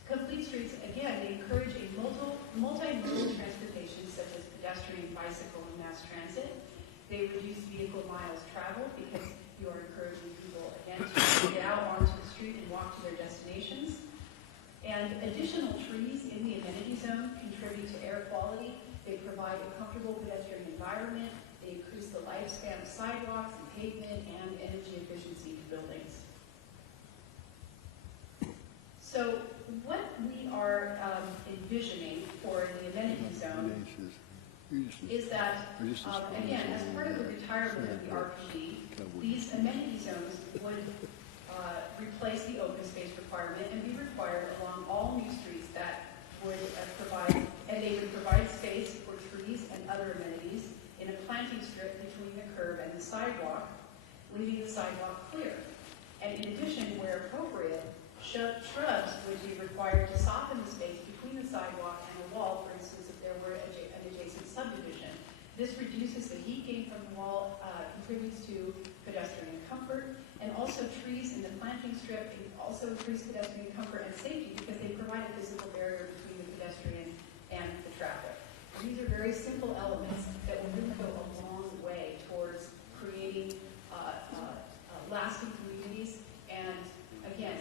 complete streets, again, they encourage a multimodal transportation such as pedestrian, bicycle, and mass transit. They reduce vehicle miles traveled because you are encouraging people, again, to get out onto the street and walk to their destinations. And additional trees in the amenity zone contribute to air quality. They provide a comfortable pedestrian environment. They increase the lifespan of sidewalks and pavement and energy efficiency to buildings. So what we are envisioning for the amenity zone is that, again, as part of the retirement of the RPD, these amenity zones would replace the open space requirement and be required along all new streets that would provide, and they would provide space for trees and other amenities in a planting strip between the curb and the sidewalk, leaving the sidewalk clear. And in addition, where appropriate, shrubs would be required to soften the space between the sidewalk and the wall, for instance, if there were an adjacent subdivision. This reduces the heat gain from the wall, contributes to pedestrian comfort, and also trees in the planting strip also increase pedestrian comfort and safety because they provide a physical barrier between the pedestrian and the traffic. These are very simple elements that will really go a long way towards creating lasting communities and, again,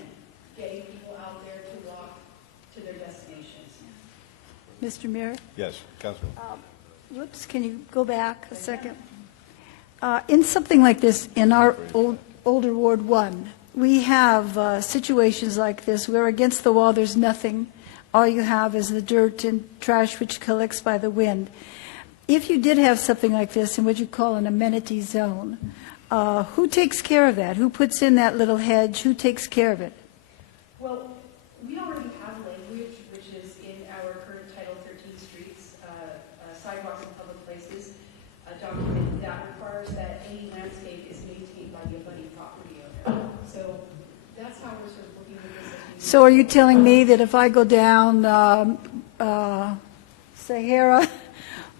getting people out there to walk to their destinations. Mr. Mayor? Yes, Councilman. Whoops, can you go back a second? In something like this, in our older Ward 1, we have situations like this where against the wall there's nothing. All you have is the dirt and trash which collects by the wind. If you did have something like this in what you call an amenity zone, who takes care of that? Who puts in that little hedge? Who takes care of it? Well, we already have language which is in our current Title 13 streets, sidewalks and public places, document that requires that any landscape is maintained by the abutting property owner. So that's how we're sort of looking at this. So are you telling me that if I go down Sahara,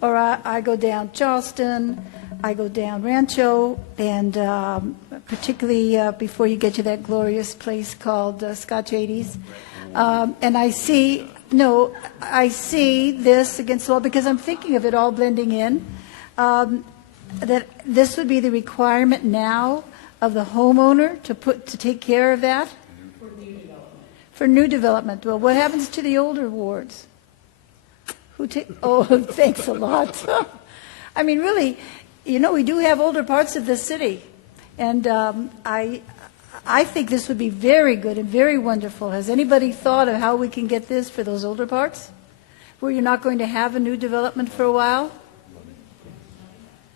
or I go down Charleston, I go down Rancho, and particularly before you get to that glorious place called Scotch 80s, and I see this against the wall, because I'm thinking of it all blending in, that this would be the requirement now of the homeowner to take care of that? For new development. Well, what happens to the older wards? Oh, thanks a lot. I mean, really, we do have older parts of the city, and I think this would be very good and very wonderful. Has anybody thought of how we can get this for those older parts, where you're not going to have a new development for a while?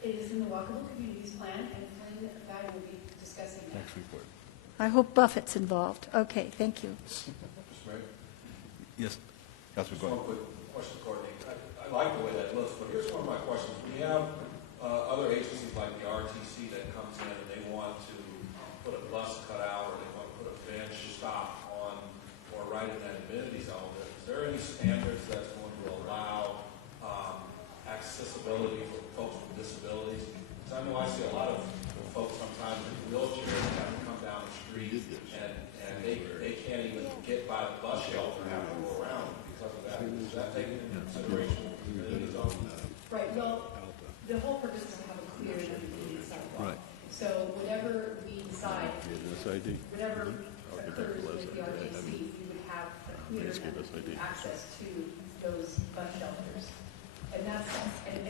It is in the Walkable Communities Plan, and Flynn Guy will be discussing that. I hope Buffett's involved. Okay, thank you. Yes, Councilman Gordon. One quick question, Courtney. I like the way that looks, but here's one of my questions. We have other agencies like the RTC that comes in and they want to put a bus cutout, or they want to put a bench stop on or right in that amenity zone. Is there any standards that's going to allow accessibility for folks with disabilities? Because I know I see a lot of folks sometimes in wheelchairs have to come down the street and they can't even get by the bus shelter and have to go around because of that. Is that taken into consideration in the amenity zone? Right. Well, the whole purpose is to have a clear and immediate sidewalk. Right. So whatever we decide, whatever occurs with the RTC, we would have a clear and immediate access to those bus shelters. And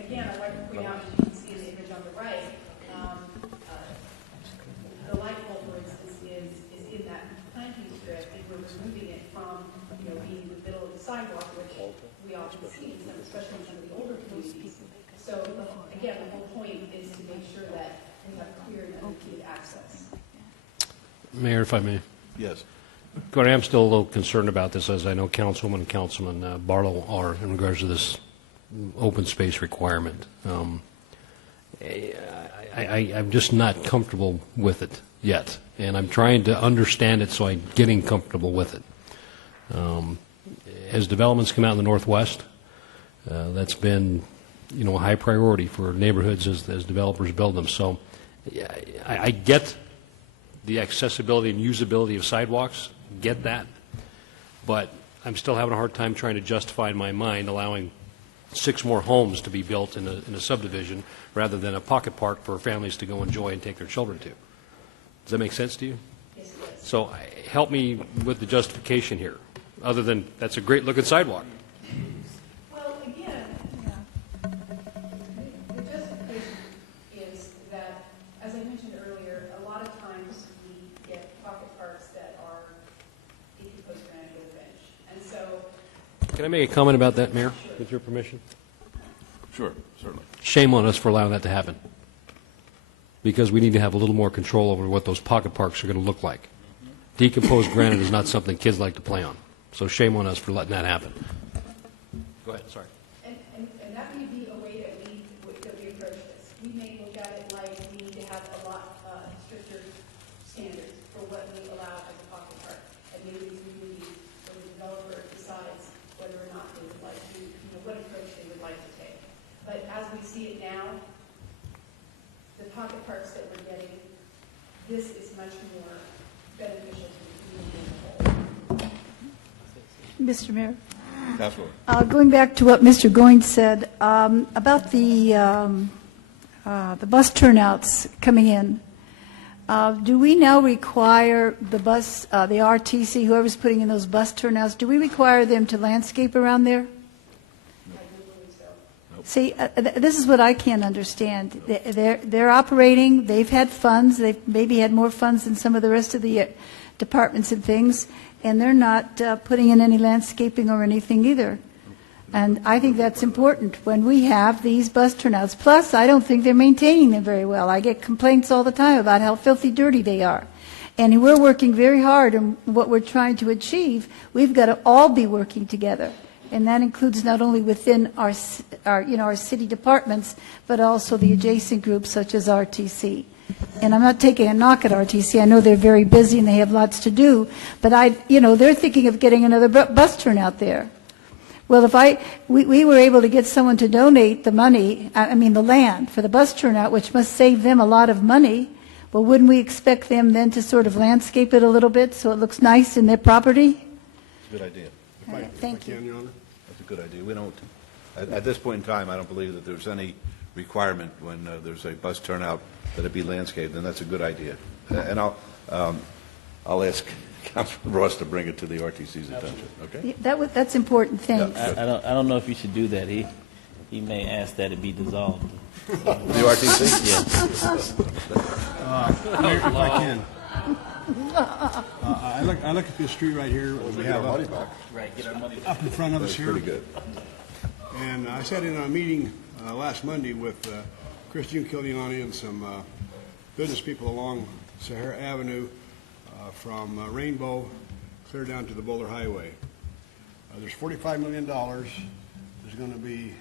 again, I'd like to point out, as you can see in the image on the right, the light pole, for instance, is in that planting strip, and we're removing it from, being in the middle of the sidewalk, which we often see, especially in some of the older communities. So, again, the whole point is to make sure that we have clear and immediate access. Mayor, if I may. Yes. Gordon, I'm still a little concerned about this, as I know Councilwoman and Councilman Barlow are, in regards to this open space requirement. I'm just not comfortable with it yet, and I'm trying to understand it, so I'm getting comfortable with it. As developments come out in the Northwest, that's been, a high priority for neighborhoods as developers build them. So I get the accessibility and usability of sidewalks, get that, but I'm still having a hard time trying to justify in my mind allowing 6 more homes to be built in a subdivision rather than a pocket park for families to go enjoy and take their children to. Does that make sense to you? Yes, it does. So help me with the justification here, other than that's a great-looking sidewalk. Well, again, the justification is that, as I mentioned earlier, a lot of times we get pocket parks that are decomposed granite with a bench. And so, Can I make a comment about that, Mayor, with your permission? Sure, certainly. Shame on us for allowing that to happen, because we need to have a little more control over what those pocket parks are going to look like. Decomposed granite is not something kids like to play on, so shame on us for letting that happen. Go ahead, sorry. and that may be a way that we approach this. We may look at it like we need to have a lot stricter standards for what we allow as a pocket park. And maybe we need, when the developer decides whether or not they would like to, what approach they would like to take. But as we see it now, the pocket parks that we're getting, this is much more beneficial to the community as a whole. Mr. Mayor? Councilwoman. Going back to what Mr. Goins said about the bus turnouts coming in, do we now require the RTC, whoever's putting in those bus turnouts, do we require them to landscape around there? See, this is what I can't understand. They're operating, they've had funds, they've maybe had more funds than some of the rest of the departments and things, and they're not putting in any landscaping or anything either. And I think that's important when we have these bus turnouts. Plus, I don't think they're maintaining them very well. I get complaints all the time about how filthy dirty they are. And we're working very hard on what we're trying to achieve. We've got to all be working together. And that includes not only within our city departments, but also the adjacent groups such as RTC. And I'm not taking a knock at RTC. I know they're very busy and they have lots to do, but they're thinking of getting another bus turnout there. Well, if we were able to get someone to donate the money, the land for the bus turnout, which must save them a lot of money, well, wouldn't we expect them then to sort of landscape it a little bit so it looks nice in their property? It's a good idea. Thank you. Your Honor. That's a good idea. We don't, at this point in time, I don't believe that there's any requirement when there's a bus turnout that it be landscaped, and that's a good idea. And I'll ask Councilman Ross to bring it to the RTC's attention, okay? That's important. Thanks. I don't know if you should do that. He may ask that it be dissolved. The RTC? Yes. Mayor, if I can. I look at this street right here. We have money back. Right, get our money back. up in front of us That's here. pretty good. And I sat in on a meeting last Monday with Christine Kiliani and some business people along Sahara Avenue from Rainbow clear down to the Boulder Highway. There's $45 million. There's going to be,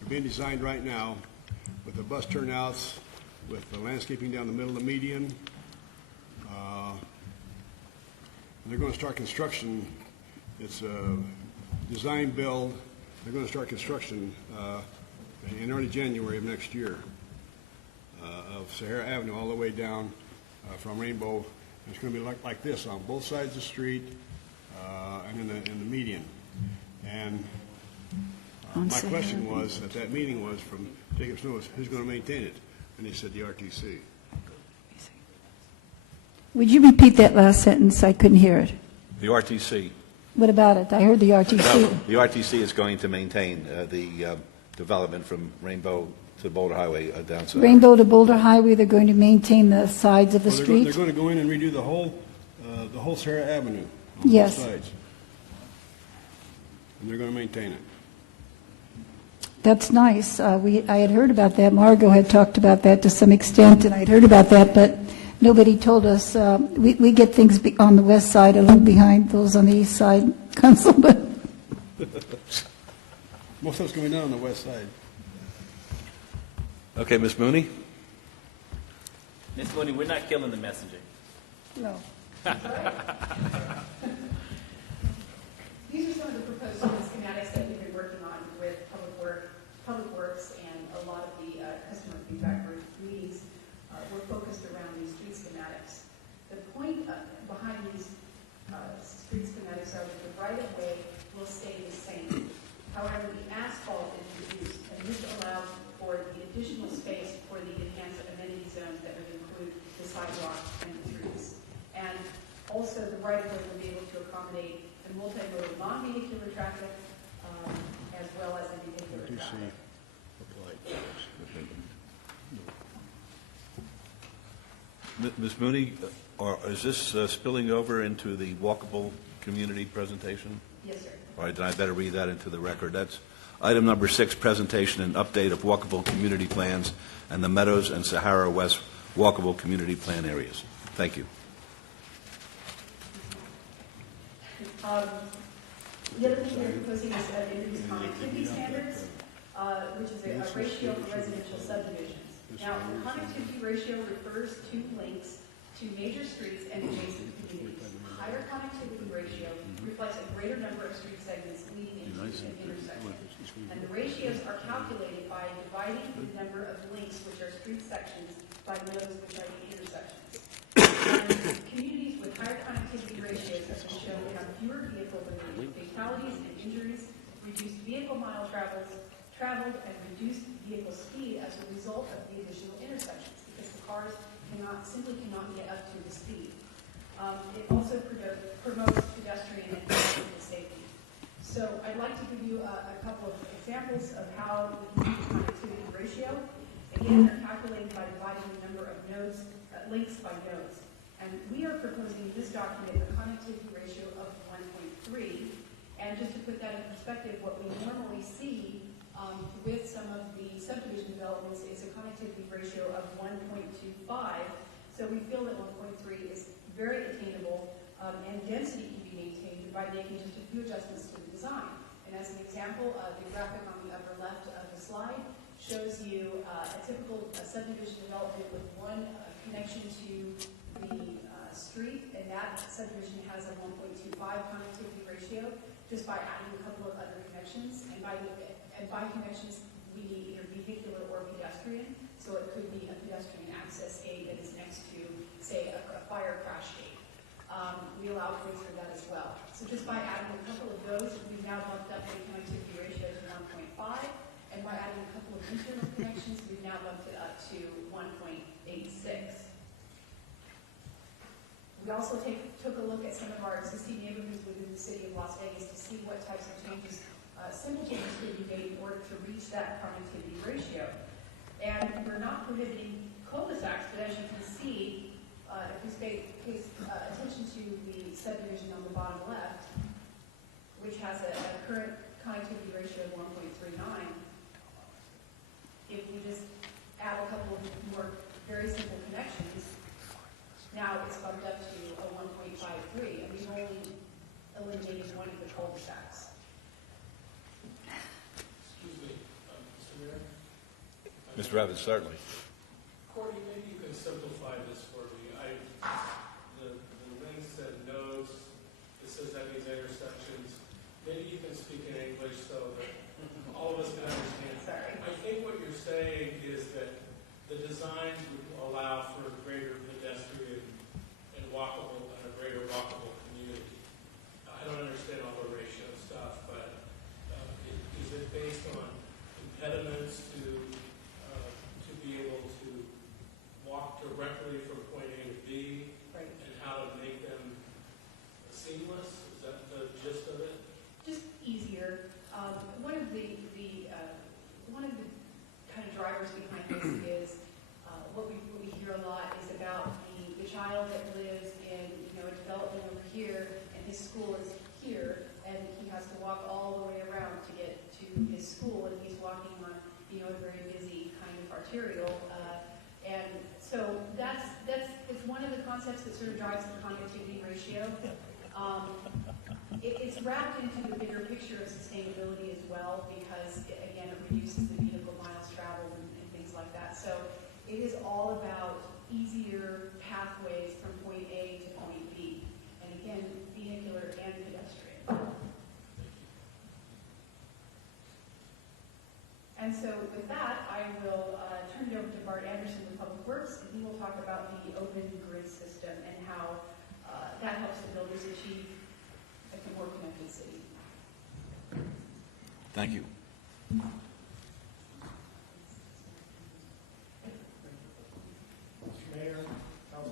they're being designed right now with the bus turnouts, with the landscaping down the middle of the median. They're going to start construction. It's a design build. They're going to start construction in early January of next year of Sahara Avenue all the way down from Rainbow. It's going to be like this on both sides of the street and in the median. And my question was, at that meeting was from Jacob Snow, who's going to maintain it? And he said the RTC. Would you repeat that last sentence? I couldn't hear it. The RTC. What about it? I heard the RTC. No, the RTC is going to maintain the development from Rainbow to Boulder Highway down south. Rainbow to Boulder Highway, they're going to maintain the sides of the street? They're going to go in and redo the whole Sahara Avenue on Yes. both sides. And they're going to maintain it. That's nice. I had heard about that. Margot had talked about that to some extent, and I'd heard about that, but nobody told us. We get things on the west side, a little behind those on the east side, Council, but Most of it's going down on the west side. Okay, Ms. Mooney? Ms. Mooney, we're not killing the messenger. no. These are some of the proposed schematics that we've been working on with Public Works and a lot of the customer feedback group meetings. We're focused around these street schematics. The point behind these street schematics are that the right-of-way will stay the same. However, the asphalt sidewalk and the trees. And also, the right-of-way will be able to accommodate the multimodal non-vehicular traffic, as well as the vehicular traffic. Ms. Mooney, is this spilling over into the walkable community presentation? Yes, sir. All right, then I better read that into the record. That's item number 6, presentation and update of walkable community plans and the Meadows and Sahara West walkable community plan areas. Thank you. The other thing we're proposing is introduce connectivity standards, which is a ratio for residential subdivisions. Now, the connectivity ratio refers to links to major streets and adjacent communities. A higher connectivity ratio reflects a greater number of street segments leading into an intersection. And the ratios are calculated by dividing the number of links, which are street sections, by nodes, which are the intersections. And communities with higher connectivity ratios have been shown to have fewer vehicle-related fatalities and injuries, reduced vehicle mile traveled, and reduced vehicle speed as a result of the additional intersections, because the cars simply cannot get up to the speed. It also promotes pedestrian and bicycle safety. So I'd like to give you a couple of examples of how we can use the connectivity ratio. Again, they're calculated by dividing the number of nodes, links by nodes. And we are proposing in this document a connectivity ratio of 1.3. And just to put that in perspective, what we normally see with some of the subdivision developments is a connectivity ratio of 1.25. So we feel that 1.3 is very attainable, and density can be maintained by making just a few adjustments to the design. And as an example, the graphic on the upper left of the slide shows you a typical subdivision development with one connection to the street, and that subdivision has a 1.25 connectivity ratio just by adding a couple of other connections. And by connections, we need either vehicular or pedestrian. So it could be a pedestrian access gate that is next to, say, a fire crash gate. We allow points for that as well. So just by adding a couple of those, we've now bumped up the connectivity ratio to 1.5. And by adding a couple of internal connections, we've now bumped it up to 1.86. We also took a look at some of our existing neighborhoods within the city of Las Vegas to see what types of changes, simple changes could be made in order to reach that connectivity ratio. And we're not prohibiting cul-de-sacs, but as you can see, if we pay attention to the subdivision on the bottom left, which has a current connectivity ratio of 1.39, if we just add a couple of more very simple connections, now it's bumped up to a 1.53, and we've only eliminated one of the cul-de-sacs. Excuse me, Mr. Mayor? Mr. Evans, certainly. Courtney, maybe you can simplify this for me. The link said nodes, it says that means intersections. Maybe you can speak in English so that all of us can understand. Sorry. I think what you're saying is that the design would allow for a greater pedestrian and a greater walkable community. I don't understand all the ratio stuff, but is it based on impediments to be able to walk directly from point A to B, right, and how to make them seamless? Is that the gist of it? Just easier. One of the kind of drivers behind this is what we hear a lot is about the child that lives in a development over here, and his school is here, and he has to walk all the way around to get to his school, and he's walking on a very busy kind of arterial. And so it's one of the concepts that sort of drives the connectivity ratio. It's wrapped into the bigger picture of sustainability as well, because again, it reduces the vehicle miles traveled and things like that. So it is all about easier pathways from point A to point B, and again, vehicular and pedestrian. And so with that, I will turn it over to Bart Anderson with Public Works, and he will talk about the open grid system and how that helps the builders achieve a more connected city. Thank you. Mr. Mayor, Council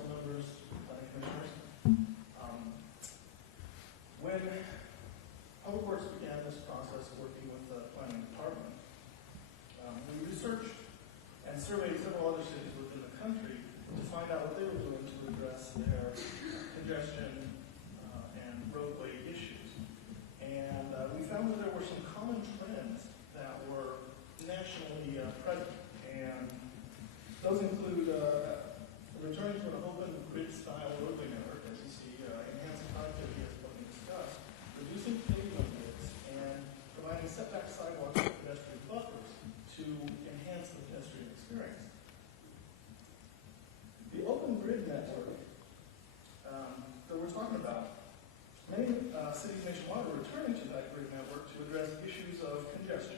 grid network to address issues of congestion.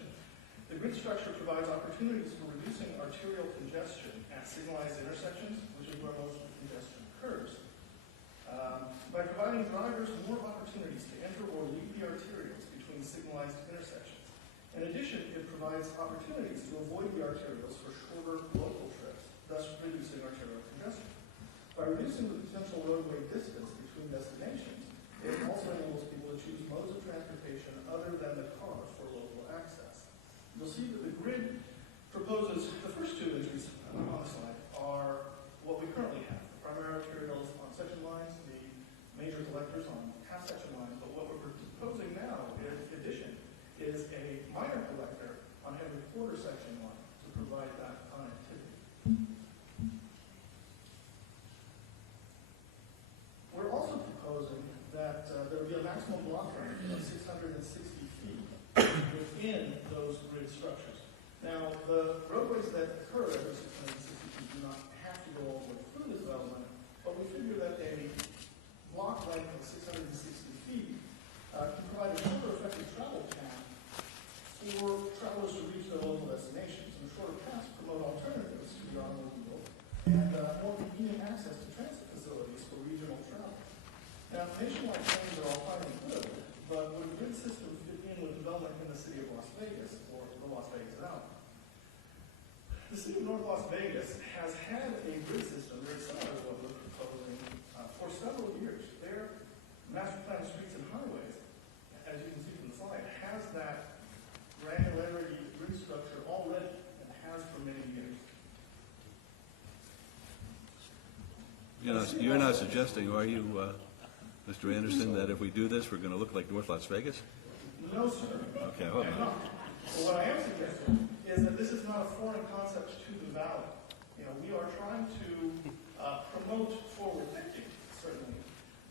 The grid structure provides opportunities for reducing arterial congestion at signalized intersections, which is where most of the congestion occurs, by providing drivers more opportunities to enter or leave the arterials between signalized intersections. In addition, it provides opportunities to avoid the arterials for shorter local trips, thus reducing arterial congestion. By reducing the potential roadway distance between destinations, it also enables people to choose modes of transportation other than the car for local access. You'll see that the grid proposes, the first two entries on the slide are what we currently have, the primary arterials on section lines, the major collectors on half-section lines, but what we're proposing now, in addition, is a minor collector on every quarter-section line to provide that connectivity. We're also proposing that there will be a maximum block length of 660 feet within those grid structures. Now, the roadways that occur every 660 feet do not have to go all the way through the development, but we figure that a block length of 660 feet can provide a shorter effective travel path for travelers to reach their local destinations. And shorter paths promote alternatives to the automobile and more convenient access to transit facilities for regional travel. Now, nationwide trains are all fine and good, but would a grid system fit in with development in the city of Las Vegas or the Las Vegas Valley? The city of North Las Vegas has had a grid system very similar to what we're proposing for several years. Their master plan of streets and highways, as you can see from the slide, has that granularity grid structure already and has for many years. You're not suggesting, are you, Mr. Anderson, that if we do this, we're going to look like North Las Vegas? No, sir. Okay, hold on. Well, what I am suggesting is that this is not a foreign concept to the valley. You know, we are trying to promote forward thinking, certainly,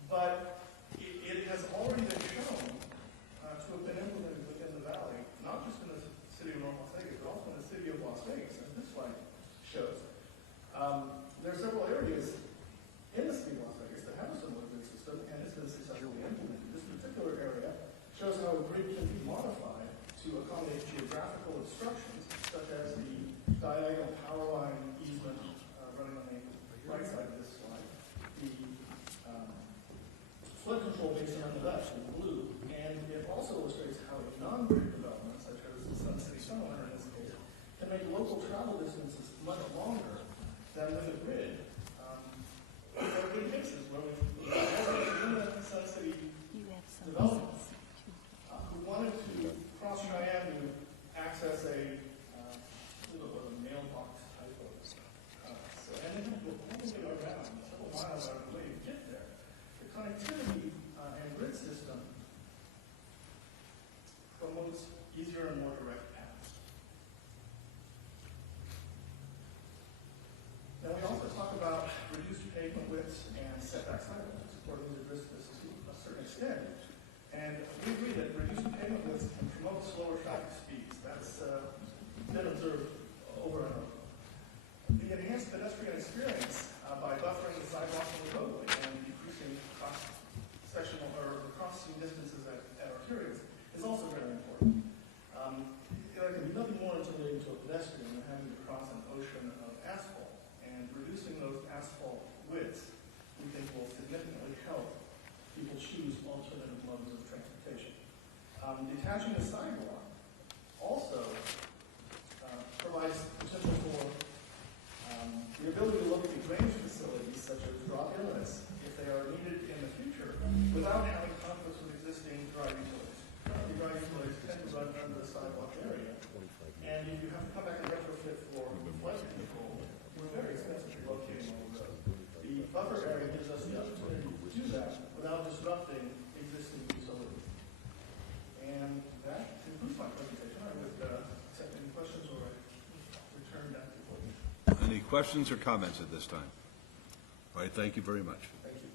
but it has already been shown to have been implemented within the valley, not just in the city of North Las Vegas, but also in the city of Las Vegas, as this slide shows. There are several areas in the city of Las Vegas that have a similar grid system, and it's been successfully implemented. This particular area shows how a grid can be modified to accommodate geographical obstructions, such as the diagonal power line easement running on the right side of this slide, the flood control basin on the left in blue, and it also illustrates how a non-grid development, such as the Sun City Sunliner in this case, can make local travel distances much longer than with a grid. There have been cases where we've in the Sun City development who wanted to cross Cheyenne to access a mailbox type of and they had to go all the way around several miles out of the way to get there. The connectivity and grid system promotes easier and more direct paths. Now we also talk about reduced pavement widths and setback sidewalks, according to this to a certain extent. And we agree that reduced pavement widths can promote slower traffic speeds. That's been observed over and over. The enhanced pedestrian experience by buffering the sidewalk and the roadway and decreasing cross-sectional or crossing distances at arterials is also very important. There can be nothing more intimidating to a pedestrian than having to cross an ocean of asphalt. And reducing those asphalt widths, we think, will significantly help people choose alternative modes of transportation. Detaching the sidewalk also provides potential for the ability to locate drainage facilities such as drop inlets if they are needed in the future without having conflicts with existing dry utilities. The dry utilities tend to run under the sidewalk area, and if you have to come back and retrofit for flood control, we're very expensive locating on the road. The buffer area gives us the opportunity to do that without disrupting existing utilities. And that concludes my presentation. I would accept any questions or return that to you. Any questions or comments at this time? All right, thank you very much. Thank you.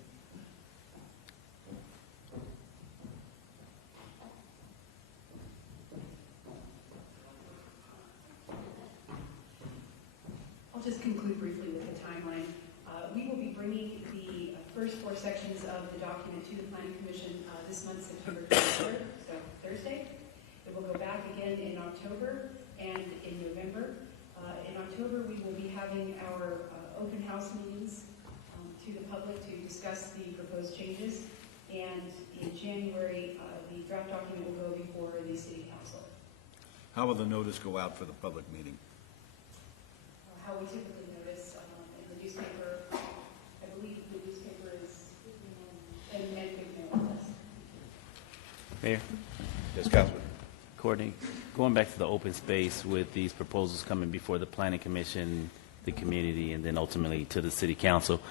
I'll just conclude briefly with the timeline. We will be bringing the first four sections of the document to the Planning Commission this month, September 23rd, so Thursday. It will go back again in October and in November. In October, we will be having our open house meetings to the public to discuss the proposed changes. And in January, the draft document will go before the City Council. How will the notice go out for the public meeting? How we typically notice in the newspaper, I believe the newspaper is and big mail list. Mayor? Yes, Councilman. Courtney, going back to the open space with these proposals coming before the Planning Commission, the community, and then ultimately to the City Council,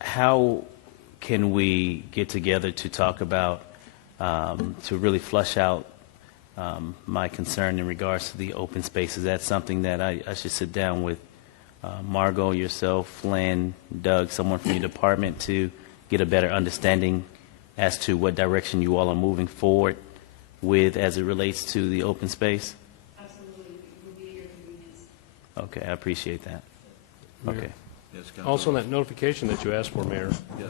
how can we get together to talk about, to really flush out my concern in regards to the open space? Is that something that I should sit down with Margot, yourself, Lynn, Doug, someone from your department to get a better understanding as to what direction you all are moving forward with as it relates to the open space? Absolutely. It will be at your convenience. Okay, I appreciate that. Okay. Yes, Councilman. Also, on that notification that you asked for, Mayor, Yes.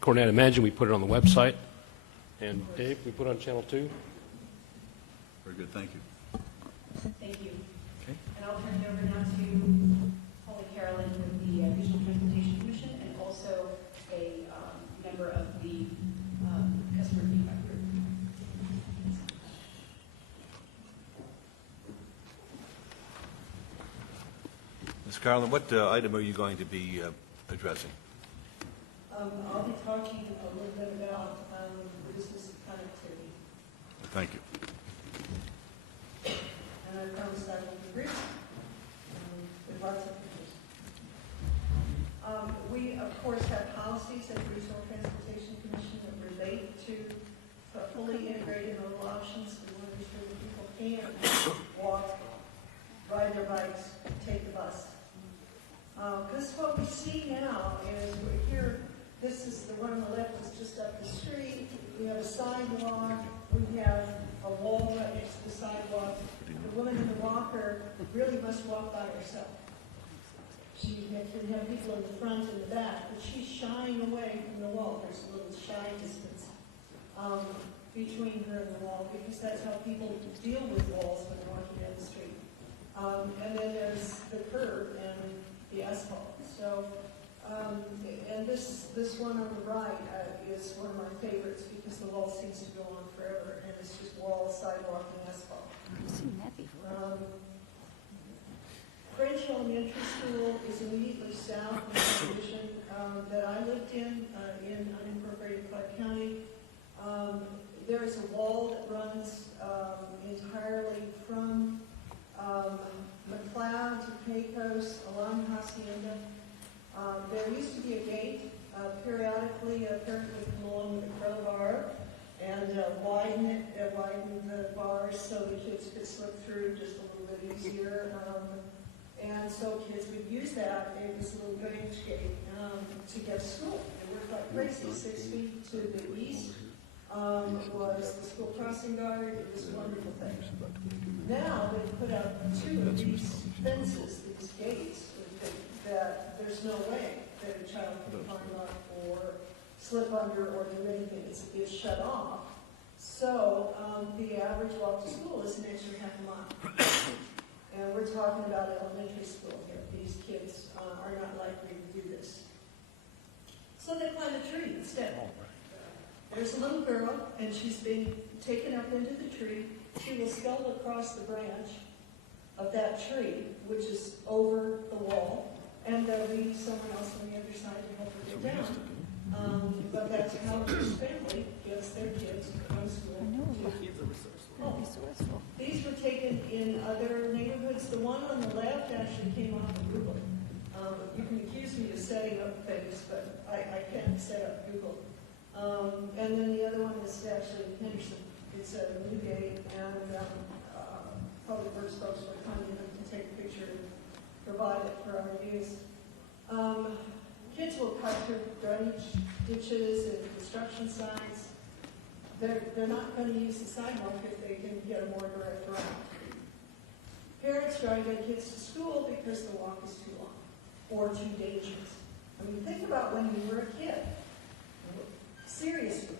Courtney, I imagine we put it on the website. And Dave, we put it on Channel 2? Very good, thank you. Thank you. Okay. And I'll turn it over now to Holly Carolyn with the Regional Transportation Commission and also a member of the customer feedback group. Ms. Carlin, what item are you going to be addressing? I'll be talking a little bit about business connectivity. Thank you. And I promise that will be brief, with lots of pictures. We, of course, have policies at the Regional Transportation Commission that relate to fully integrated modal options. We want to make sure that people can walk, ride their bikes, take the bus. Because what we see now is we're here, this is the one on the left is just up the street. We have a sidewalk. We have a wall right next to the sidewalk. The woman in the walker really must walk by herself. She can have people in the front and the back, but she's shying away from the wall. There's a little shy distance between her and the wall because that's how people deal with walls when they're walking down the street. And then there's the curb and the asphalt. So, and this one on the right is one of my favorites because the wall seems to go on forever, and it's just wall, sidewalk, and asphalt. I've seen that before. French Elementary School is immediately south of the division that I lived in unincorporated Clark County. There is a wall that runs entirely from McLeod to Pecos along Hacienda. There used to be a gate periodically, apparently come along with a crowbar and widen the bars so the kids could slip through just a little bit easier. And so kids would use that. It was a little drainage gate to get to school. They worked like crazy. 6 feet to the east was the school crossing guard. It was a wonderful thing. Now they've put up 2 of these fences, these gates, that there's no way that a child can climb up or slip under or do anything. It's shut off. So the average walk to school is an extra half a mile. And we're talking about elementary school here. These kids are not likely to do this. So they climb a tree instead. There's a little girl, and she's being taken up into the tree. She will scuttle across the branch of that tree, which is over the wall, and there'll be someone else on the other side to help her get down. But that's how this family gets their kids from school. Resourceful. These were taken in other neighborhoods. The one on the left actually came off of Google. You can accuse me of setting up things, but I can't set up Google. And then the other one is actually in Henderson. It's a new gate, and Public Works folks were kind enough to take a picture and provide it for our use. Kids will cut through drainage ditches and construction sites. They're not going to use the sidewalk if they can get a more direct route. parents drive their kids to school because the walk is too long or too dangerous. I mean, think about when you were a kid. Seriously,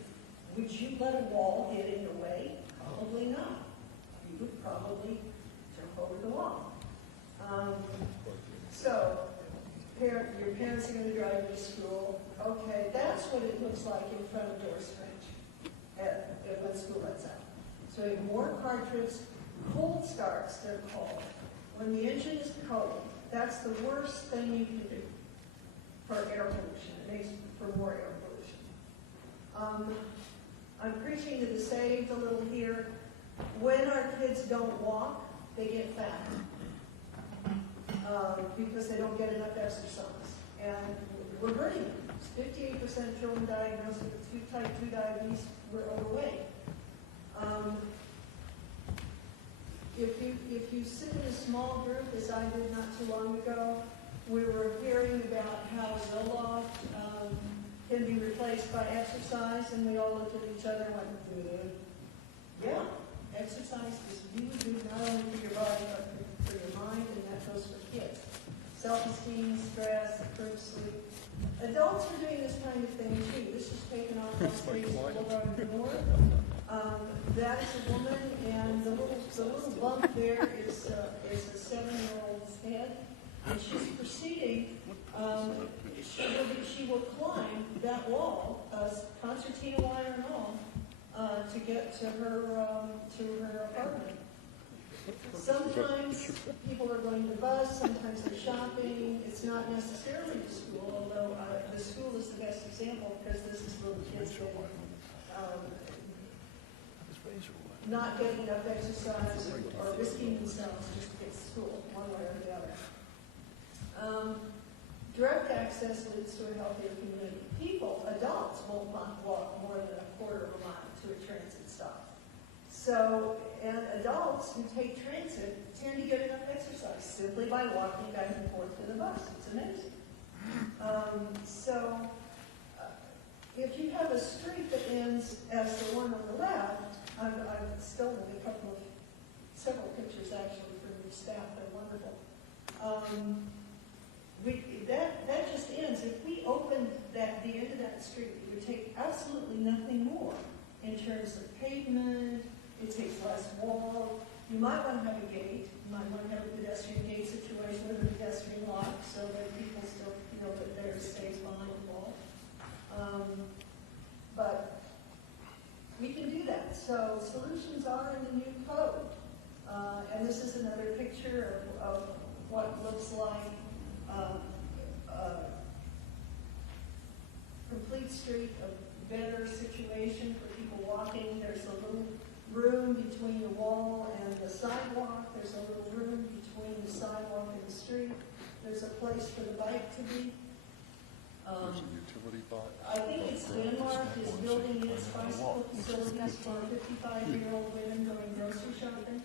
would you let a wall get in your way? Probably not. You would probably jump over the wall. So, your parents are going to drive you to school. Okay, that's what it looks like in front of Doris French when school lets out. So you have more car trips, cold starts, they're called. When the engine is cold, that's the worst thing you can do for air pollution. It makes for more air pollution. I'm preaching to the saved a little here. When our kids don't walk, they get fat because they don't get enough exercise. And we're hurting them. 58% of children diagnosed with type 2 diabetes were overweight. If you sit in a small group, as I did not too long ago, we were hearing about how Zoloft can be replaced by exercise, and we all looked at each other and went, yeah, exercise is really good not only for your body, but for your mind, and that goes for kids. Self-esteem, stress, improved sleep. Adults are doing this kind of thing too. This is taken off the streets Boulevard North. That is a woman, and the little bump there is a 7-year-old's head, and she's proceeding. She will climb that wall, concertina wire and all, to get to her apartment. Sometimes people are going to the bus, sometimes they're shopping. It's not necessarily to school, although the school is the best example because this is little kids that not getting enough exercise or risking themselves just to get to school, one way or the other. Direct access leads to a healthier community. Adults won't walk more than a quarter of a mile to a transit stop. So, and adults who take transit tend to get enough exercise simply by walking back and forth to the bus. It's amazing. If you have a street that ends as the one on the left, I've stolen several pictures actually from your staff. They're wonderful. That just ends. If we opened the end of that street, it would take absolutely nothing more in terms of pavement. It takes less wall. You might want to have a gate. You might want to have a pedestrian gate situation with a pedestrian lock so that people still feel that they're safe behind the wall. But we can do that. So solutions are in the new code. And this is another picture of what looks like complete street, a better situation for people walking. There's a little room between the wall and the sidewalk. There's a little room between the sidewalk and the street. There's a place for the bike to be. I think it's Denmark is building its bicycle facilities for 55-year-old women going grocery shopping.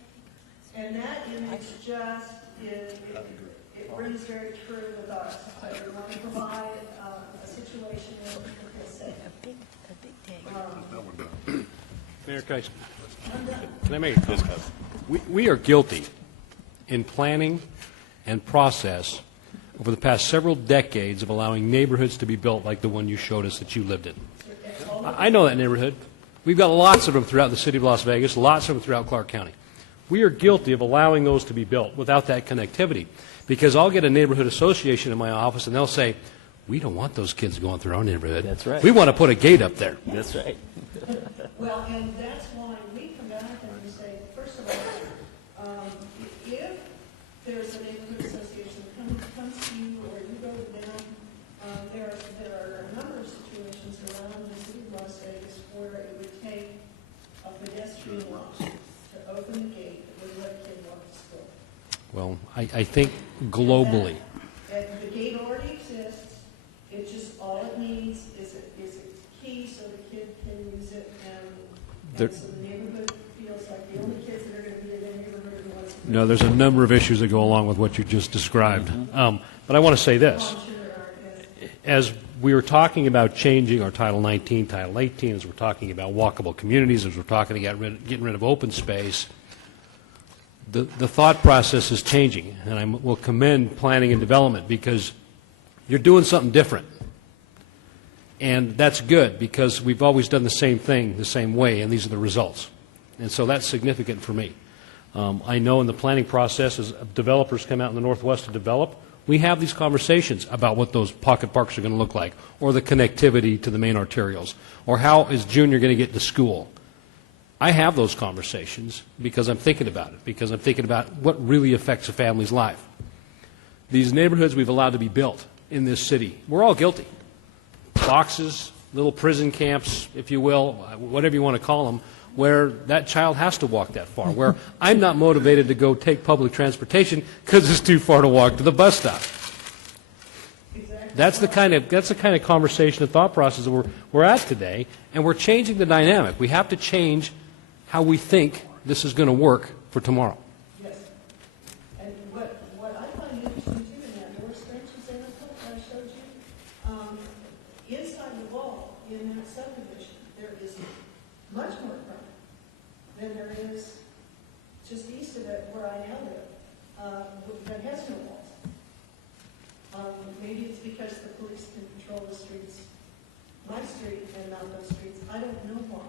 And that image just it rings very true with us. We want to provide a situation where people feel safe. Mayor Keiss, can I make a comment? We are guilty in planning and process over the past several decades of allowing neighborhoods to be built like the one you showed us that you lived in. I know that neighborhood. We've got lots of them throughout the city of Las Vegas, lots of them throughout Clark County. We are guilty of allowing those to be built without that connectivity, because I'll get a neighborhood association in my office and they'll say, we don't want those kids going through our neighborhood. That's right. We want to put a gate up there. That's right. Well, and that's why we come back and we say, first of all, if there's a neighborhood association that comes to you or you go to them, there are a number of situations around the city of Las Vegas where it would take a pedestrian walk to open the gate that would let kids walk to school. Well, I think globally. And the gate already exists. It just, all it needs is a key so the kid can use it, and so the neighborhood feels like the only kids that are going to be in the neighborhood are the ones. No, there's a number of issues that go along with what you just described. But I want to say this. As we were talking about changing our Title 19, Title 18, as we're talking about walkable communities, as we're talking about getting rid of open space, the thought process is changing, and I will commend planning and development because you're doing something different. And that's good because we've always done the same thing the same way, and these are the results. And so that's significant for me. I know in the planning process, as developers come out in the Northwest to develop, we have these conversations about what those pocket parks are going to look like, or the connectivity to the main arterials, or how is Junior going to get to school. I have those conversations because I'm thinking about it, because I'm thinking about what really affects a family's life. These neighborhoods we've allowed to be built in this city, we're all guilty. Boxes, little prison camps, if you will, whatever you want to call them, where that child has to walk that far, where I'm not motivated to go take public transportation because it's too far to walk to the bus stop. That's the kind of conversation and thought process that we're at today, and we're changing the dynamic. We have to change how we think this is going to work for tomorrow. Yes. And what I find interesting too in that North Branch example that I showed you, inside the wall in that subdivision, there is much more crime than there is just east of it where I now live, that has no walls. Maybe it's because the police can control the streets, my street and not those streets. I don't know why.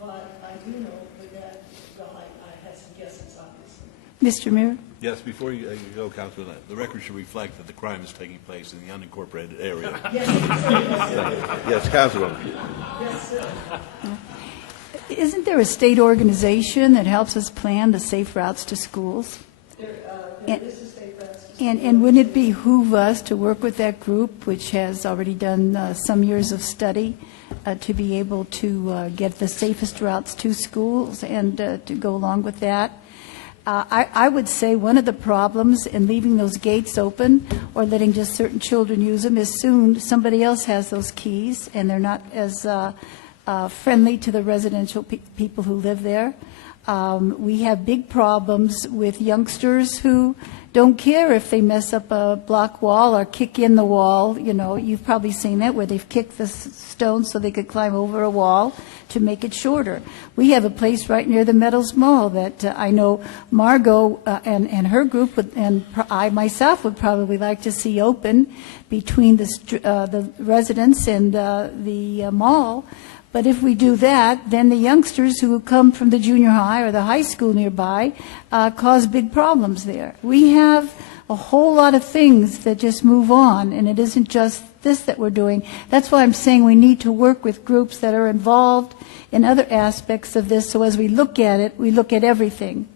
But I do know that, well, I had some guesses, obviously. Mr. Mayor? Yes, before you go, Councilman, the record should reflect that the crime is taking place in the unincorporated area. Yes, Councilwoman. Yes, sir. Isn't there a state organization that helps us plan the safe routes to schools? There is a state routes. And wouldn't it behoove us to work with that group, which has already done some years of study, to be able to get the safest routes to schools and to go along with that? I would say one of the problems in leaving those gates open or letting just certain children use them is soon somebody else has those keys and they're not as friendly to the residential people who live there. We have big problems with youngsters who don't care if they mess up a block wall or kick in the wall. You know, you've probably seen that where they've kicked the stone so they could climb over a wall to make it shorter. We have a place right near the Meadows Mall that I know Margot and her group and I myself would probably like to see open between the residents and the mall. But if we do that, then the youngsters who come from the junior high or the high school nearby cause big problems there. We have a whole lot of things that just move on, and it isn't just this that we're doing. That's why I'm saying we need to work with groups that are involved in other aspects of this, so as we look at it, we look at everything.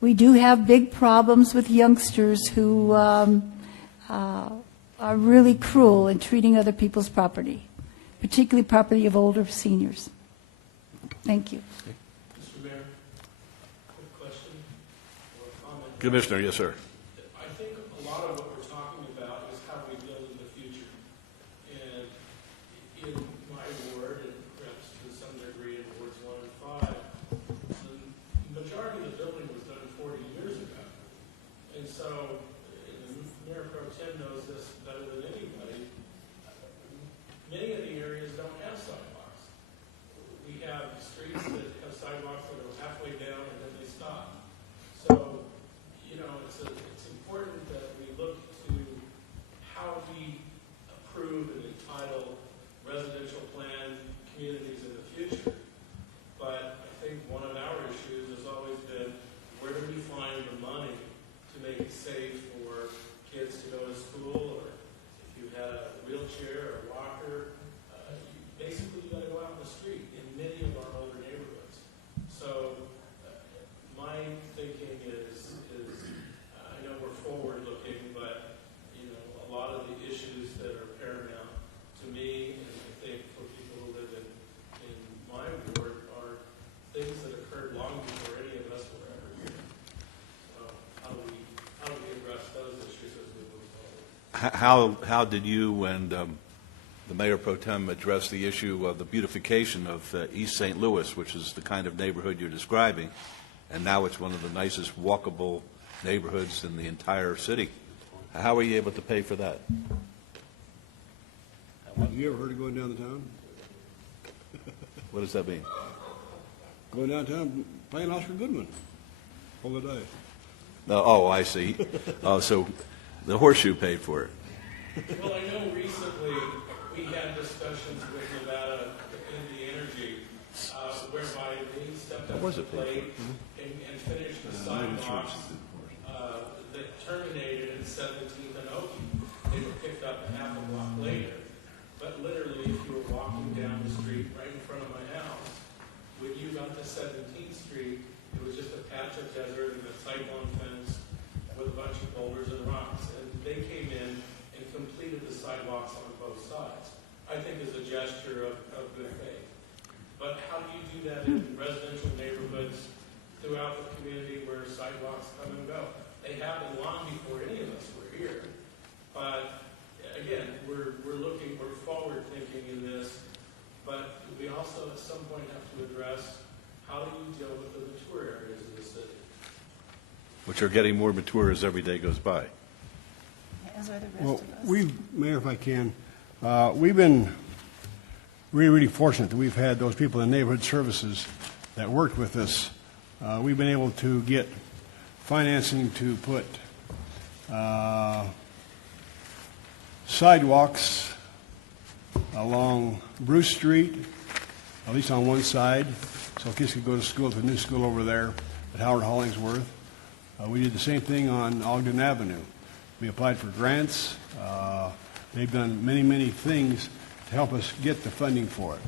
We do have big problems with youngsters who are really cruel in treating other people's property, particularly property of older seniors. Thank you. Mr. Mayor, quick question or comment? Commissioner, yes, sir. I think a lot of what we're talking about is how we build in the future. And in my ward, and perhaps to some degree in wards 1 and 5, the majority of the building was done 40 years ago. And so, and Mayor Pro Tem knows this better than anybody, many of the areas don't have sidewalks. We have streets that have sidewalks that are halfway down and then they stop. So, you know, it's important that we look to how we approve and entitle residential plan communities in the future. But I think one of our issues has always been, where do we find the money to make it safe for kids to go to school, or if you had a wheelchair or a walker, basically you got to go out in the street in many of our older neighborhoods. So my thinking is I know we're forward looking, but you know, a lot of the issues that are paramount to me, and I think for people who live in my ward, are things that occurred long before any of us were ever here. So how do we address those issues as we move forward? How did you and the Mayor Pro Tem address the issue of the beautification of East St. Louis, which is the kind of neighborhood you're describing, and now it's one of the nicest walkable neighborhoods in the entire city? How were you able to pay for that? Have you ever heard of going downtown? What does that mean? Going downtown, playing Oscar Goodman. Roll the dice. No, oh, I see. Oh, so the horseshoe paid for it. Well, I know recently we had discussions with Nevada Energy whereby they stepped up to the plate and finished the sidewalks that terminated at 17th and Oakey. They were picked up a half a block later. But literally, if you were walking down the street right in front of my house, when you got to 17th Street, it was just a patch of desert and a cyclone fence with a bunch of boulders and rocks. And they came in and completed the sidewalks on both sides. I think is a gesture of good faith. But how do you do that in residential neighborhoods throughout the community where sidewalks come and go? They happened long before any of us were here. But again, we're forward thinking in this, but we also at some point have to address how do you deal with the mature areas of the city? Which are getting more mature as every day goes by. As are the rest Well, of us. Mayor, if I can, we've been really, really fortunate that we've had those people in neighborhood services that worked with us. We've been able to get financing to put sidewalks along Bruce Street, at least on one side, so kids could go to school at the new school over there at Howard Hollingsworth. We did the same thing on Ogden Avenue. We applied for grants. They've done many, many things to help us get the funding for it.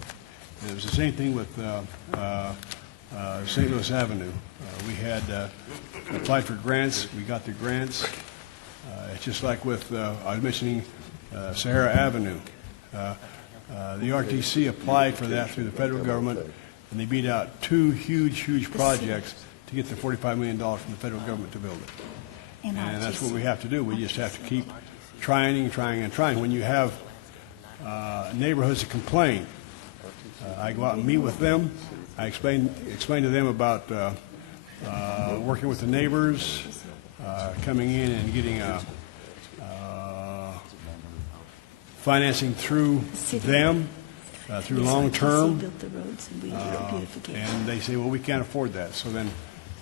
And it was the same thing with St. Louis Avenue. We had applied for grants. We got the grants. It's just like with, I was mentioning Sahara Avenue. The RTC applied for that through the federal government, and they beat out two huge projects to get the $45 million from the federal government to build it. And that's what we have to do. We just have to keep trying. When you have neighborhoods that complain, I go out and meet with them. I explain to them about working with the neighbors, coming in and getting financing through them, through long term. And they say, well, we can't afford that. So then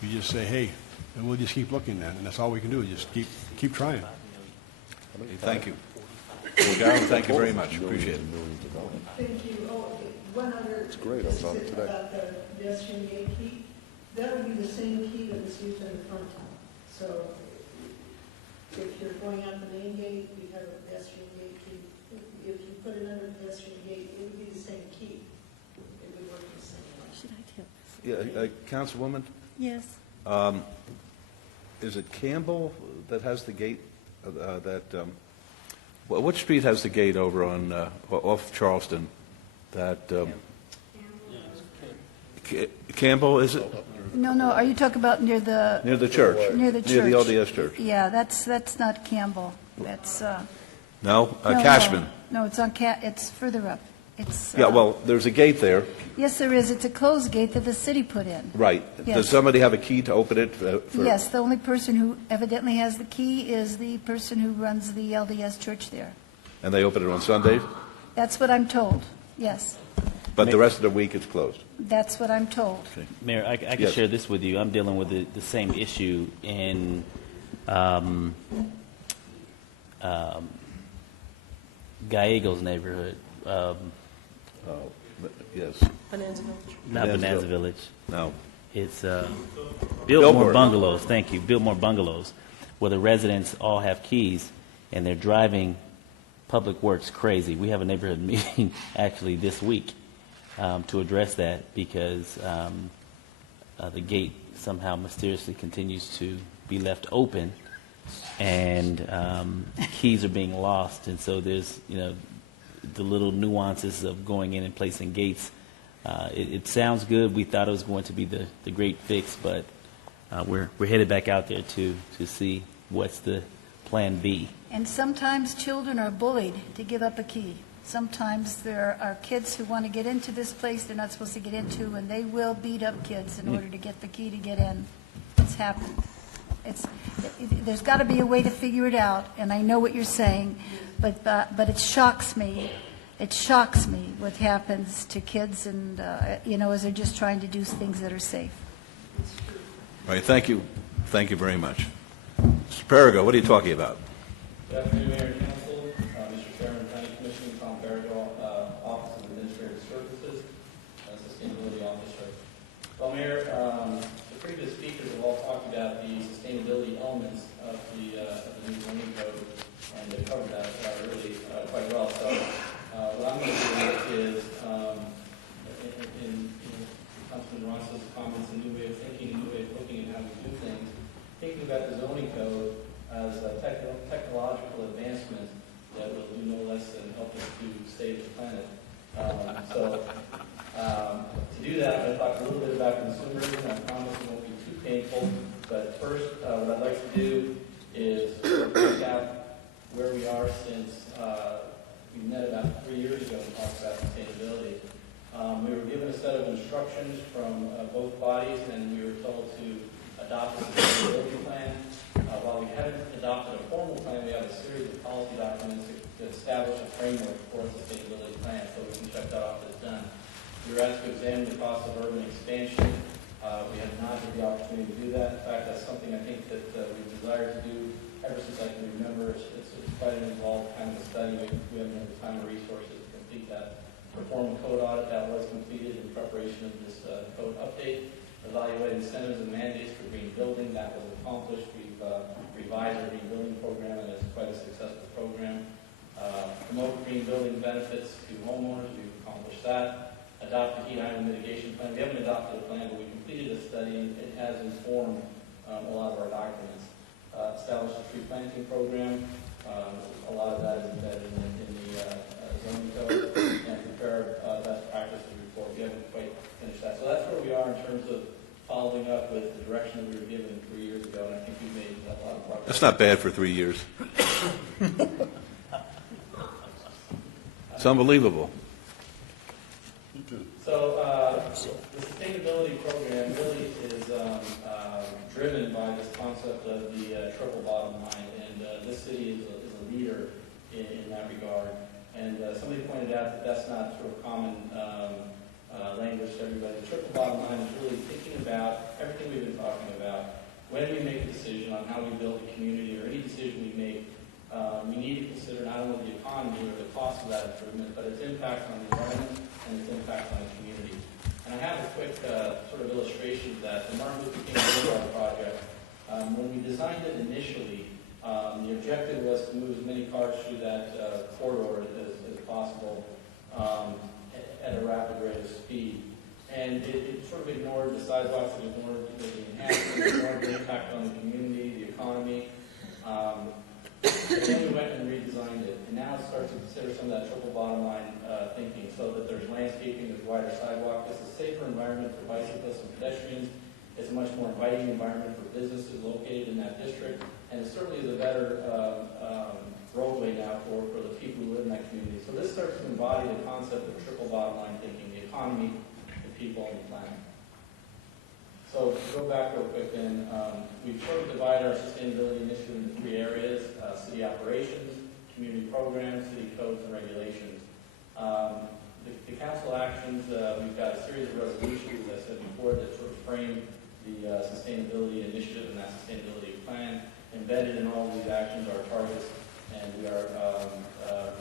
you just say, hey, then we'll just keep looking then. And that's all we can do, is just keep trying. Thank you. Well, Darrell, thank you very much. Appreciate it. Thank you. Oh, one other. It's great. I saw it today. About the pedestrian gate key. That would be the same key that was used in the front. So if you're going out the main gate, you have a pedestrian gate key. If you put it under the pedestrian gate, it would be the same key. It would work the same way. Should I tell? Yeah, Councilwoman, Yes. is it Campbell that has the gate? Which street has the gate over on off Charleston? That Campbell, is it? No, are you talking about near the... Near the church. Near the church. Near the LDS church. Yeah, that's not Campbell. That's... No? no, Cashman. No, it's it's further up. It's... Yeah, well, there's a gate there. Yes, there is. It's a closed gate that the city put in. Right. Yes. Does somebody have a key to open it? Yes, the only person who evidently has the key is the person who runs the LDS church there. And they open it on Sundays? That's what I'm told, yes. But the rest of the week it's closed? That's what I'm told. Okay. Mayor, I can Yes. share this with you. I'm dealing with the same issue in Gallegos neighborhood. Yes. Bonanza Village. Not Bonanza Bonanza Village. No. It's Biltmore Biltmore. Bungalows. Thank you. Biltmore Bungalows, where the residents all have keys and they're driving Public Works crazy. We have a neighborhood meeting actually this week to address that because the gate somehow mysteriously continues to be left open and keys are being lost. And so there's, the little nuances of going in and placing gates. It sounds good. We thought it was going to be the great fix, but we're headed back out there to see what's the plan B. And sometimes children are bullied to give up a key. Sometimes there are kids who want to get into this place they're not supposed to get into, and they will beat up kids in order to get the key to get in. It's happened. There's got to be a way to figure it out, and I know what you're saying, but it shocks me. It shocks me what happens to kids, and as they're just trying to do things that are safe. All right, thank you. Thank you very much. Mr. Perigo, what are you talking about? Good afternoon, Mayor and Council, Mr. Chairman, County Commission, Tom Perigo, Office of Administrative Services, Sustainability Officer. Well, Mayor, the previous speakers have all talked about the sustainability elements of the new zoning code, and they covered that really quite well. So what I'm going to do is, in Councilman Ross's comments, a new way of thinking, a new way of looking at how we do things, thinking about the zoning code as a technological advancement that will do no less than help us to save the planet. To do that, I'm going to talk a little bit about consumerism. I promise it won't be too painful. But first, what I'd like to do is recap where we are since we met about 3 years ago and talked about sustainability. We were given a set of instructions from both bodies, and we were told to adopt a sustainability plan. While we haven't adopted a formal plan, we have a series of policy documents that establish a framework for a sustainability plan, so we can check that off as done. We were asked to examine the cost of urban expansion. We have not had the opportunity to do that. In fact, that's something I think that we've desired to do ever since I can remember. It's quite an involved kind of a study. We haven't had the time or resources to complete that. Perform a code audit that was completed in preparation of this code update. Evaluate incentives and mandates for green building. That was accomplished. We've revised our green building program, and it's quite a successful program. Promote green building benefits to homeowners. We've accomplished that. Adopt a heat island mitigation plan. We haven't adopted a plan, but we completed a study, and it has informed a lot of our documents. Establish a tree planting program. A lot of that is embedded in the zoning code, and prepare best practices report. We haven't quite finished that. So that's where we are in terms of following up with the direction that we were given 3 years ago, and I think we've made a lot of progress. That's not bad for 3 years. It's unbelievable. So the sustainability program really is driven by this concept of the triple bottom line, and this city is a leader in that regard. And somebody pointed out that that's not sort of common language to everybody. The triple bottom line is really thinking about everything we've been talking about. When we make a decision on how we build a community or any decision we make, we need to consider not only the economy or the cost of that improvement, but its impact on the environment and its impact on the community. And I have a quick sort of illustration of that. The Martin Luther King Boulevard project, when we designed it initially, the objective was to move as many cars through that corridor as possible at a rapid rate of speed. And it sort of ignored the sidewalks, it ignored the enhancements, ignored the impact on the community, the economy. And then we went and redesigned it. And now it starts to consider some of that triple bottom line thinking, so that there's landscaping, there's wider sidewalk. It's a safer environment for bicyclists and pedestrians. It's a much more inviting environment for businesses located in that district. And it certainly is a better roadway now for the people who live in that community. So this starts to embody the concept of triple bottom line thinking, the economy, the people, and the planet. So to go back real quick then, we've sort of divided our sustainability initiative into 3 areas: city operations, community programs, city codes, and regulations. The council actions, we've got a series of resolutions, as I said before, that sort of frame the sustainability initiative and that sustainability plan. Embedded in all of these actions are targets, and we are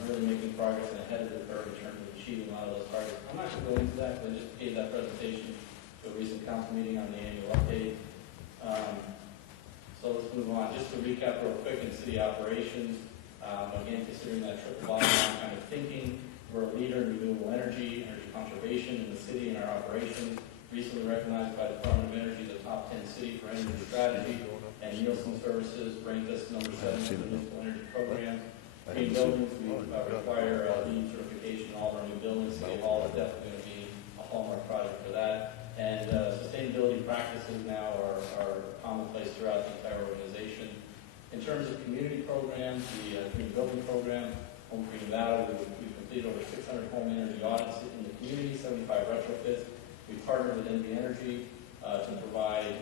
really making progress and ahead of the curve in terms of achieving a lot of those targets. I'm not going to go into that, because I just gave that presentation to a recent council meeting on the annual update. So let's move on. Just to recap real quick in city operations, again, considering that triple bottom line kind of thinking, we're a leader in renewable energy conservation in the city and our operations. Recently recognized by the Department of Energy as a top 10 city for energy strategy, and Nielsen Services ranked us number 7 in the municipal energy program. Green buildings, we require LEED certification in all of our new buildings. City Hall is definitely going to be a hallmark project for that. And sustainability practices now are commonplace throughout the entire organization. In terms of community programs, the community building program, Home Green Valley, we've completed over 600 home energy audits in the community, 75 retrofits. We've partnered with NV Energy to provide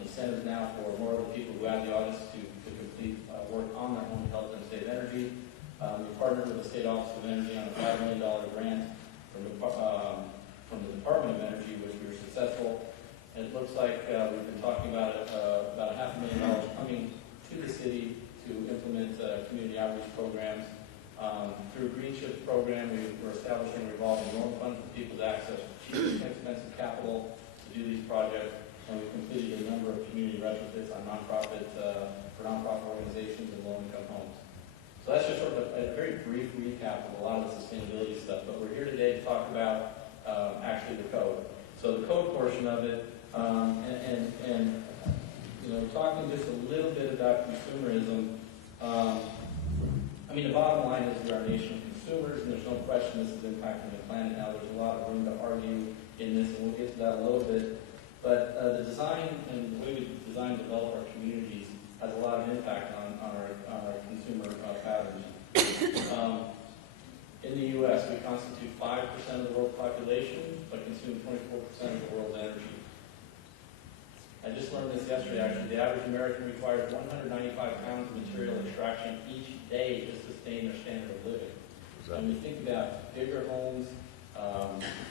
incentives now for more of the people who have the audits to complete work on their home to help them save energy. We partnered with the State Office of Energy on a $5 million grant from the Department of Energy, which we were successful. And it looks like we've been talking about about $500,000 coming to the city to implement community outreach programs. Through Green Shift program, we're establishing a revolving loan fund for people to access cheap, inexpensive capital to do these projects. And we've completed a number of community retrofits on for nonprofit organizations and low-income homes. So that's just sort of a very brief recap of a lot of the sustainability stuff. But we're here today to talk about actually the code. So the code portion of it, and you know, talking just a little bit about consumerism. I mean, the bottom line is we're a nation of consumers, and there's no question this is impacting the planet now. There's a lot of room to argue in this, and we'll get to that a little bit. But the design and the way we design and develop our communities has a lot of impact on our consumer patterns. In the U.S., we constitute 5% of the world's population, but consume 24% of the world's energy. I just learned this yesterday, actually. The average American requires 195 pounds of material extraction each day to sustain their standard of living. When we think about bigger homes,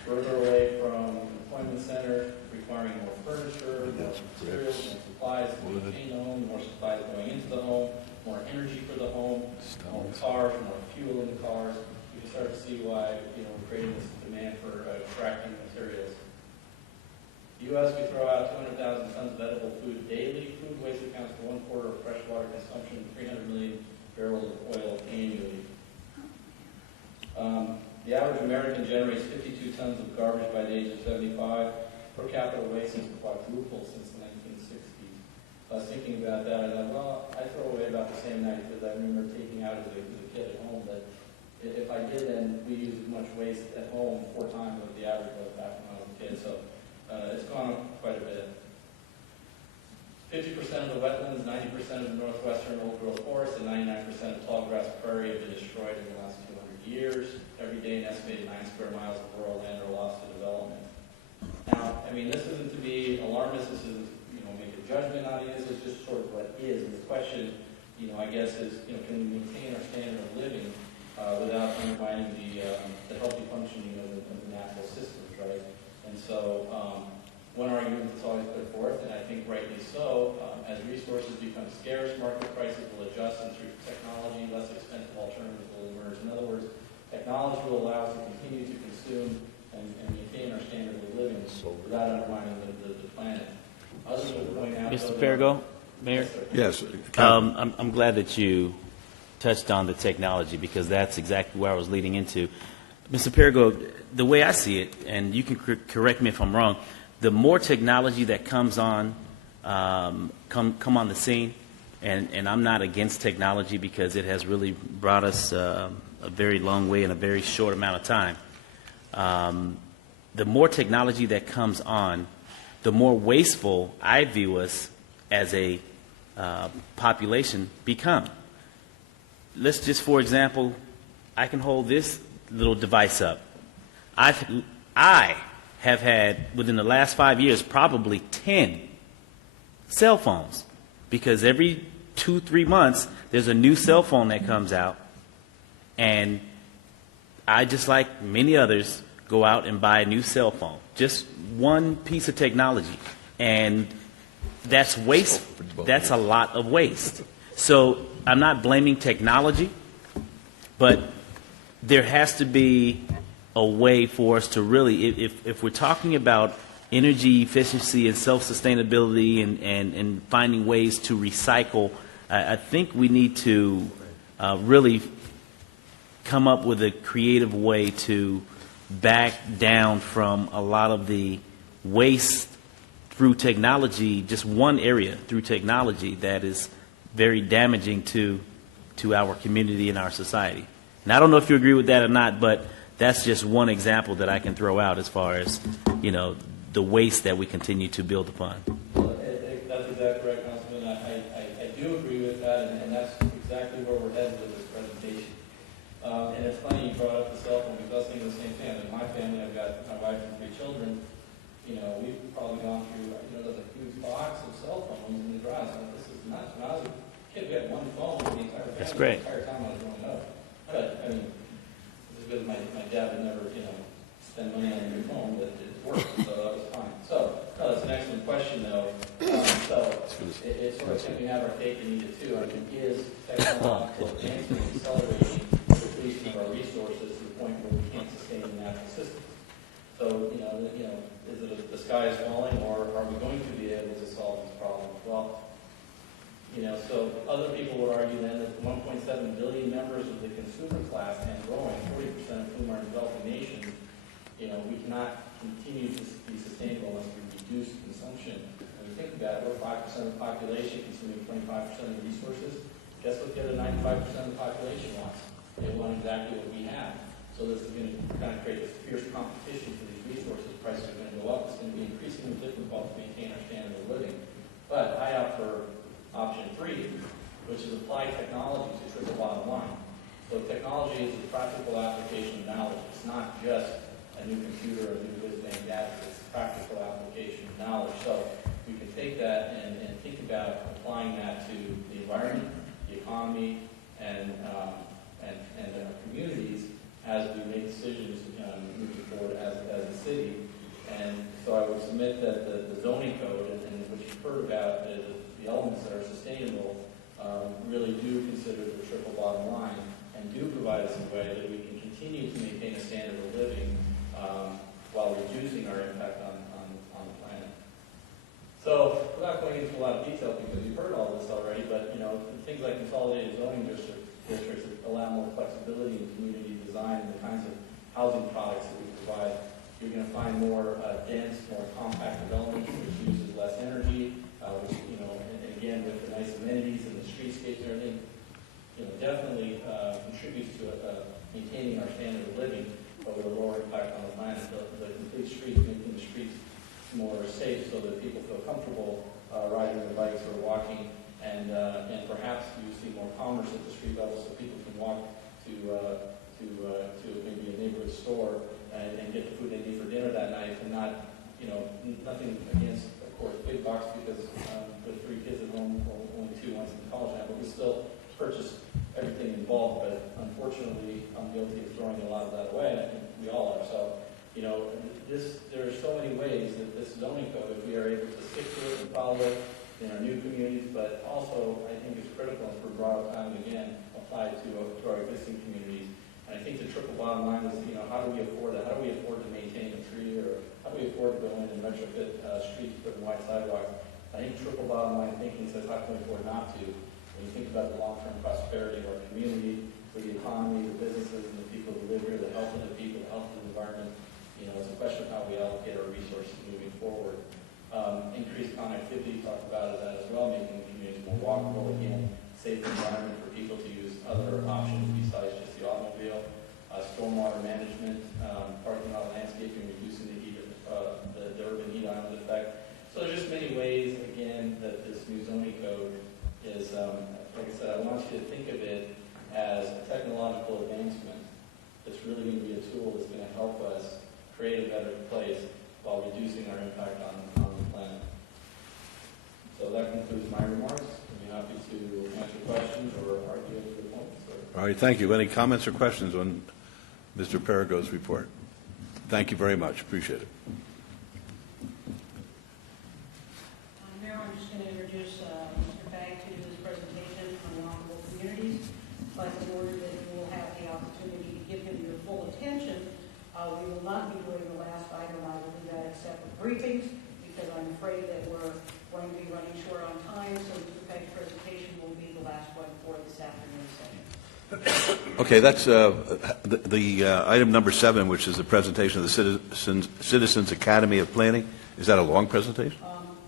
further away from an employment center, requiring more furniture, more materials, more supplies to maintain the home, more supplies going into the home, more energy for the home, more cars, more fuel in the cars, you can start to see why we're creating this demand for extracting materials. The U.S., we throw out 200,000 tons of edible food daily. Food waste accounts for 1/4 of freshwater consumption, 300 million barrels of oil annually. The average American generates 52 tons of garbage by the age of 75. Per capita waste has quadrupled since the 1960s. I was thinking about that, and I thought, well, I throw away about the same amount because I remember taking out as a kid at home that if I did, then we use as much waste at home 4 times what the average was back when I was a kid. So it's gone up quite a bit. 50% of the wetlands, 90% of the northwestern old-growth forest, and 99% of tall grass prairie have been destroyed in the last 200 years. Every day, an estimated 9 square miles of rural land are lost to development. Now, I mean, this isn't to be alarmist. This isn't, make a judgment on it. This is just sort of what is. And the question, I guess, is, can we maintain our standard of living without undermining the healthy functioning of the natural systems, right? And so, one argument that's always put forth, and I think rightly so, as resources become scarce, market prices will adjust, and through technology, less expensive alternatives will emerge. In other words, technology will allow us to continue to consume and maintain our standard of living without undermining the planet. Other than point out, Mr. Perigo, Mayor? Yes. I'm glad that you touched on the technology because that's exactly where I was leading into. Mr. Perigo, the way I see it, and you can correct me if I'm wrong, the more technology that comes on, come on the scene, and I'm not against technology because it has really brought us a very long way in a very short amount of time. The more technology that comes on, the more wasteful I view us as a population become. Let's just, for example, I can hold this little device up. I have had, within the last 5 years, probably 10 cell phones because every 2-3 months, there's a new cell phone that comes out, and I, just like many others, go out and buy a new cell phone. Just one piece of technology. And that's waste. That's a lot of waste. So I'm not blaming technology, but there has to be a way for us to really, if we're talking about energy efficiency and self-sustainability and finding ways to recycle, I think we need to really come up with a creative way to back down from a lot of the waste through technology, just one area through technology that is very damaging to our community and our society. And I don't know if you agree with that or not, but that's just one example that I can throw out as far as, the waste that we continue to build upon. Well, that's exactly right, Councilman. I do agree with that, and that's exactly where we're headed with this presentation. And it's funny you brought up the cell phone because I was thinking the same thing. In my family, I've got my wife and 3 children. We've probably gone through, there's a huge box of cell phones in the garage. This is nuts. When I was a kid, we had one phone for the entire family. That's great. The entire time I was growing up. But, this is because my dad would never, spend money on a new phone, but it worked, so that was fine. So, No, that's an excellent question, though. It's sort of, can we have our cake and eat it too? I mean, is technological advancement accelerating the depletion of our resources to the point where we can't sustain the natural system? So, is it the sky is falling, or are we going to be able to solve this problem? Well, so other people would argue then that 1.7 billion members of the consumer class and growing, 40% of whom are in developing nations, we cannot continue to be sustainable unless we reduce consumption. When you think about it, we're 5% of the population consuming 25% of the resources. Guess what the other 95% of the population wants? They want exactly what we have. So this is going to kind of create this fierce competition for these resources. Prices are going to go up. It's going to be increasingly difficult to maintain our standard of living. But I opt for option 3, which is apply technology to triple bottom line. So technology is a practical application of knowledge. It's not just a new computer or a new whiz-bang gadget. It's a practical application of knowledge. So we can take that and think about applying that to the environment, the economy, and our communities as we make decisions moving forward as a city. And so I would submit that the zoning code, and what you've heard about, the elements that are sustainable, really do consider the triple bottom line and do provide us a way that we can continue to maintain a standard of living while reducing our impact on the planet. So without going into a lot of detail, because you've heard all this already, but things like consolidated zoning districts allow more flexibility in community design and the kinds of housing products that we provide. You're going to find more dense, more compact development, which uses less energy, which, and again, with the nice amenities and the streetscapes and everything, definitely contributes to maintaining our standard of living, but with a lower impact on the planet. The complete streets, making the streets more safe so that people feel comfortable riding their bikes or walking, and perhaps you see more commerce at the street level so people can walk to maybe a neighborhood store and get the food they need for dinner that night, and not, nothing against, of course, big box, because with 3 kids at home, well, only 2, one's in college now, but we still purchase everything involved. But unfortunately, I'm guilty of throwing a lot of that away, and I think we all are. So, there are so many ways that this zoning code, if we are able to stick to it and follow it in our new communities, but also I think it's critical, as we're brought up time and again, applied to our existing communities. And I think the triple bottom line is, how do we afford that? How do we afford to maintain a tree, or how do we afford to go in and retrofit streets, put in white sidewalks? I think triple bottom line thinking says, how can we afford not to? When you think about the long-term prosperity of our community, for the economy, the businesses, and the people who live here, the health of the people, the health of the environment, it's a question of how we allocate our resources moving forward. Increased connectivity, talked about that as well, making the communities more walkable, again, safe environment for people to use other options besides just the automobile. Stormwater management, parking lot landscaping, reducing the urban heat island effect. So there's just many ways, again, that this new zoning code is, like I said, I want you to think of it as a technological advancement that's really going to be a tool that's going to help us create a better place while reducing our impact on the planet. So that concludes my remarks. I'd be happy to answer questions or argue any of the points. All right, thank you. Any comments or questions on Mr. Perigo's report? Thank you very much. Appreciate it. Mayor, I'm just going to introduce Mr. Fagg to his presentation on walkable communities, but in order that you will have the opportunity to give him your full attention, we will not be doing the last item. I will do that except for briefings, because I'm afraid that we're going to be running short on time, so Mr. Fagg's presentation will be the last one for this afternoon's session. Okay, that's the item number 7, which is the presentation of the Citizens Academy of Planning. Is that a long presentation?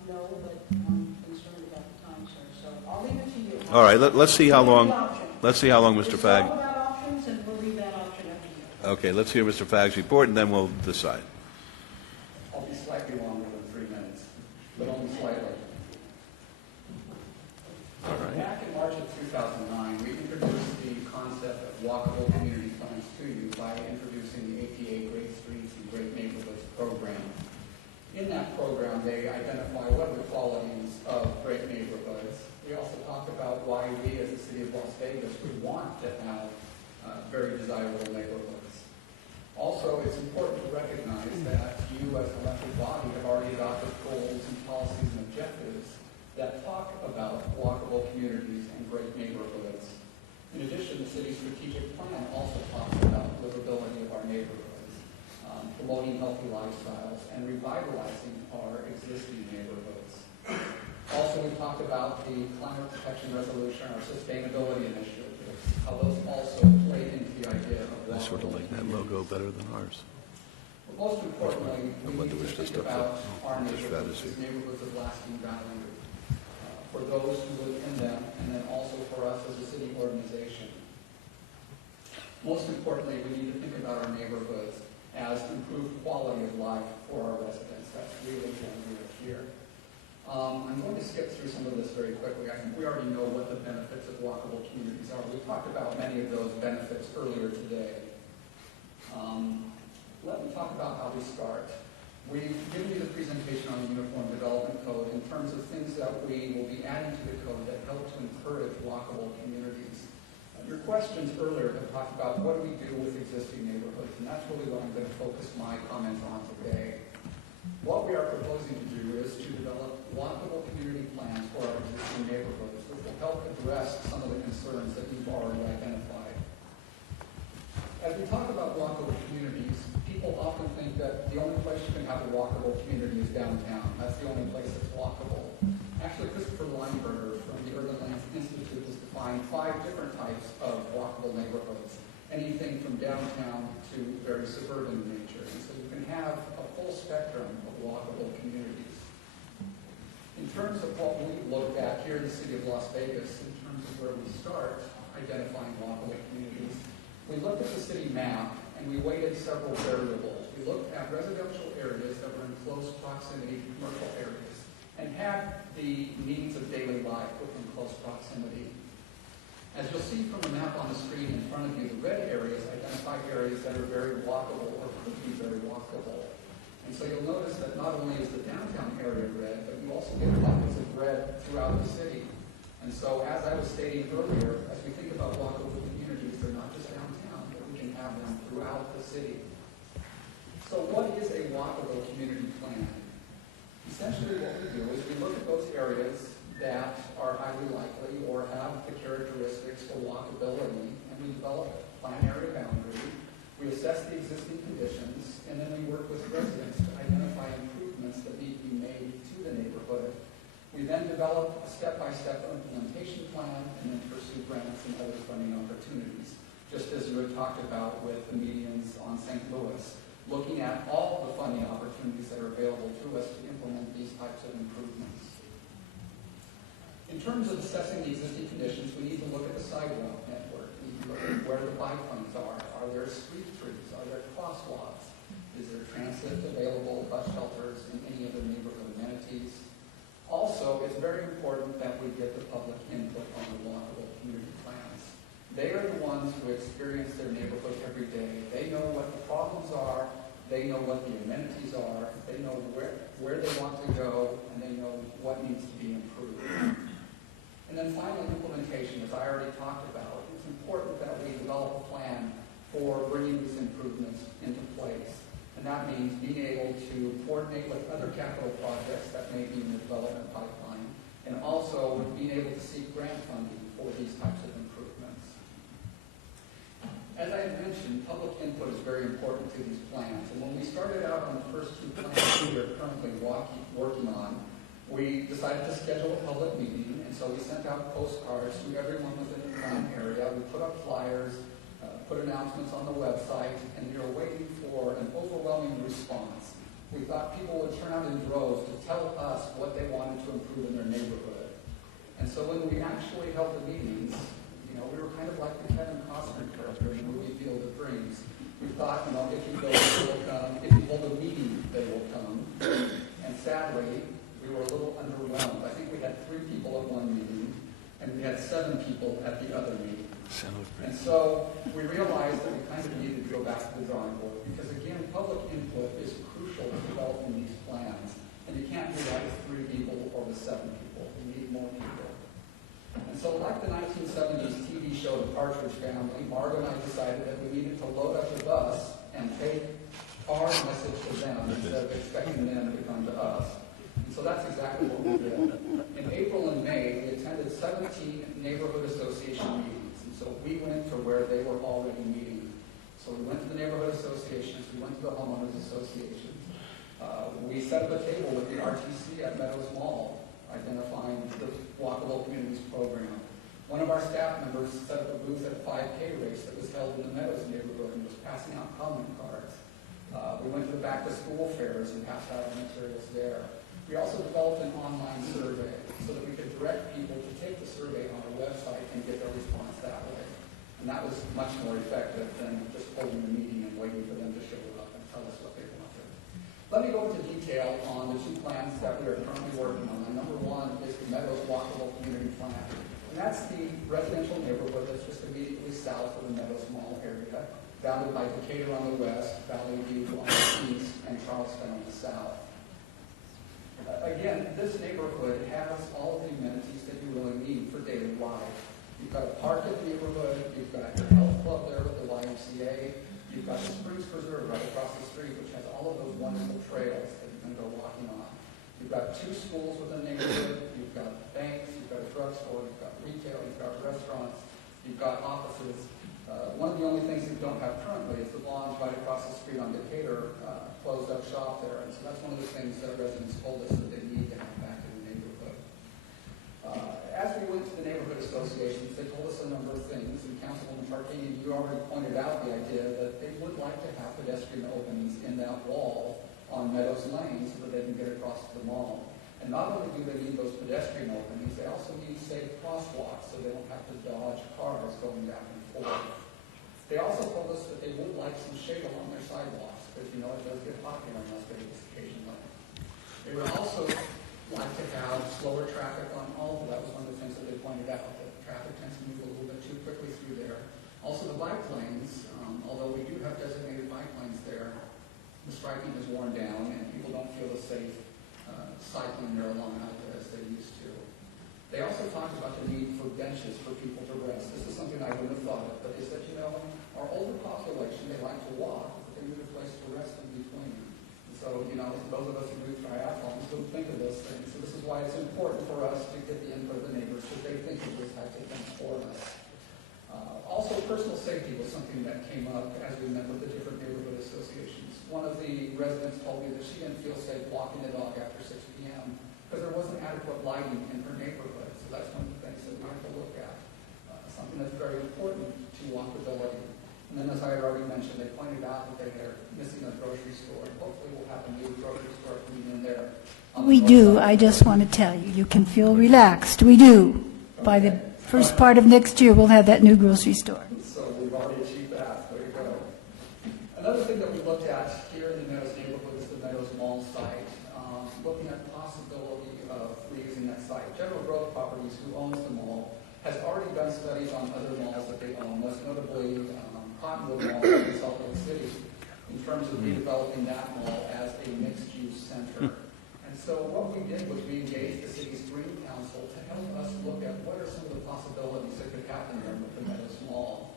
No, but I'm concerned about the time, sir, so I'll leave it to you. All right, let's see how long. Let's see how long Mr. It's all Fagg. about options, and we'll leave that option up to you. Okay, let's hear Mr. Fagg's report, and then we'll decide. I'll be slightly longer than 3 minutes, but only slightly. All right. Back in March of 2009, we introduced the concept of walkable community plans to you by introducing the APA Great Streets and Great Neighborhoods program. In that program, they identify what are the qualities of great neighborhoods. We also talked about why we, as the city of Las Vegas, would want to have very desirable neighborhoods. Also, it's important to recognize that you as an elected body have already adopted goals and policies and objectives that talk about walkable communities and great neighborhoods. In addition, the city's strategic plan also talks about livability of our neighborhoods, promoting healthy lifestyles, and revitalizing our existing neighborhoods. Also, we talked about the climate protection resolution, our sustainability initiatives, how those also play into the idea of I sort of like that logo better than ours. But most importantly, we need to think about our the neighborhoods strategy. as neighborhoods of lasting value for those who live in them, and then also for us as a city organization. Most importantly, we need to think about our neighborhoods as improved quality of life for our residents. That's really what we're here. I'm going to skip through some of this very quickly. I think we already know what the benefits of walkable communities are. We talked about many of those benefits earlier today. Let me talk about how we start. We've given you the presentation on the Uniform Development Code in terms of things that we will be adding to the code that help to encourage walkable communities. Your questions earlier have talked about what do we do with existing neighborhoods, and that's really what I'm going to focus my comments on today. What we are proposing to do is to develop walkable community plans for our existing neighborhoods, which will help address some of the concerns that you've already identified. As we talk about walkable communities, people often think that the only place you can have a walkable community is downtown. That's the only place that's walkable. Actually, Christopher Lineberger from the Urban Lands Institute has defined 5 different types of walkable neighborhoods, anything from downtown to very suburban in nature. And so you can have a full spectrum of walkable communities. In terms of what we looked at here in the city of Las Vegas, in terms of where we start identifying walkable communities, we looked at the city map and we weighted several variables. We looked at residential areas that were in close proximity to commercial areas and had the needs of daily life within close proximity. As you'll see from the map on the screen in front of you, the red areas identify areas that are very walkable or could be very walkable. And so you'll notice that not only is the downtown area red, but you also get pockets of red throughout the city. And so as I was stating earlier, as we think about walkable communities, they're not just downtown, but we can have them throughout the city. So what is a walkable community plan? Essentially what we do is we look at those areas that are highly likely or have the characteristics for walkability, and we develop a plan area boundary. We assess the existing conditions, and then we work with residents to identify improvements that need to be made to the neighborhood. We then develop a step-by-step implementation plan and then pursue grants and other funding opportunities, just as you had talked about with the medians on St. Louis, looking at all the funding opportunities that are available to us to implement these types of improvements. In terms of assessing the existing conditions, we need to look at the sidewalk network. We need to look at where the bike lanes are. Are there street trees? Are there crosswalks? Is there transit available, bus shelters, and any other neighborhood amenities? Also, it's very important that we get the public input on the walkable community plans. They are the ones who experience their neighborhood every day. They know what the problems are. They know what the amenities are. They know where they want to go, and they know what needs to be improved. And then finally, implementation, as I already talked about. It's important that we develop a plan for bringing these improvements into place. And that means being able to coordinate with other capital projects that may be in the development pipeline, and also being able to seek grant funding for these types of improvements. As I had mentioned, public input is very important to these plans. And when we started out on the first 2 plans we are currently working on, we decided to schedule a public meeting, and so we sent out postcards to everyone within the plan area. We put up flyers, put announcements on the website, and we were waiting for an overwhelming response. We thought people would turn out in droves to tell us what they wanted to improve in their neighborhood. And so when we actually held the meetings, we were kind of like the Kevin Costner character in the movie Field of Dreams. We thought, if you go, they will come. If you hold a meeting, they will come. And sadly, we were a little underwhelmed. I think we had 3 people at one meeting, and we had 7 people at the other meeting. And so we realized that we kind of needed to go back to the drawing board, because again, public input is crucial to developing these plans. And you can't do that with 3 people or with 7 people. You need more people. And so like the 1970s TV show The Partridge Family, Margo and I decided that we needed to load up the bus and take our message to them instead of expecting them to come to us. And so that's exactly what we did. In April and May, we attended 17 neighborhood association meetings. And so we went to where they were already meeting. So we went to the neighborhood associations, we went to the homeowners associations. We set up a table with the RTC at Meadows Mall, identifying the Walkable Communities program. One of our staff members set up a booth at a 5K race that was held in the Meadows neighborhood and was passing out comment cards. We went to the back-to-school fairs and passed out our materials there. We also developed an online survey so that we could direct people to take the survey on our website and get their response that way. And that was much more effective than just holding a meeting and waiting for them to show up and tell us what they wanted. Let me go into detail on the two plans that we are currently working on. And number one is the Meadows Walkable Community Plan. And that's the residential neighborhood that's just immediately south of the Meadows Mall area, bounded by Decatur on the west, Valley View on the east, and Charleston on the south. Again, this neighborhood has all of the amenities that you really need for daily life. You've got a park in the neighborhood, you've got your health club there with the YMCA, you've got the Springs Preserve right across the street, which has all of those wonderful trails that you can go walking on. You've got 2 schools within the neighborhood, you've got banks, you've got a drugstore, you've got retail, you've got restaurants, you've got offices. One of the only things you don't have currently is the lawns right across the street on Decatur, closed up shop there. And so that's one of the things that residents told us that they need to have back in the neighborhood. As we went to the neighborhood associations, they told us a number of things. And Councilwoman Tarkanian, you already pointed out the idea that they would like to have pedestrian openings in that wall on Meadows Lane so that they can get across to the mall. And not only do they need those pedestrian openings, they also need safe crosswalks so they don't have to dodge cars going back and forth. They also told us that they would like some shade along their sidewalks, because you know it does get hot here in Las Vegas occasionally. They would also like to have slower traffic on Alta. That was one of the things that they pointed out, that traffic tends to move a little bit too quickly through there. Also the bike lanes, although we do have designated bike lanes there, the striping is worn down and people don't feel as safe cycling there along Alta as they used to. They also talked about the need for benches for people to rest. This is something I wouldn't have thought of, but is that, you know, our older population, they like to walk, but they need a place to rest in between. And so, you know, those of us who do triathlons don't think of those things. So this is why it's important for us to get the input of the neighbors, because they think of this type of thing for us. Also, personal safety was something that came up as we met with the different neighborhood associations. One of the residents told me that she didn't feel safe walking the dog after 6 p.m. because there wasn't adequate lighting in her neighborhood. So that's one of the things that we have to look at. Something that's very important to walkability. And then, as I had already mentioned, they pointed out that they are missing a grocery store. And hopefully we'll have a new grocery store coming in there. We do. I just want to tell you, you can feel relaxed. We do. By the first part of next year, we'll have that new grocery store. So we've already achieved that. There you go. Another thing that we looked at here in the Meadows neighborhood is the Meadows Mall site. Looking at the possibility of reusing that site. General Growth Properties, who owns the mall, has already done studies on other malls that they own, most notably Cottonwood Mall in Salt Lake City, in terms of redeveloping that mall as a mixed-use center. And so what we did was we engaged the city's Green Council to help us look at what are some of the possibilities that could happen there with the Meadows Mall.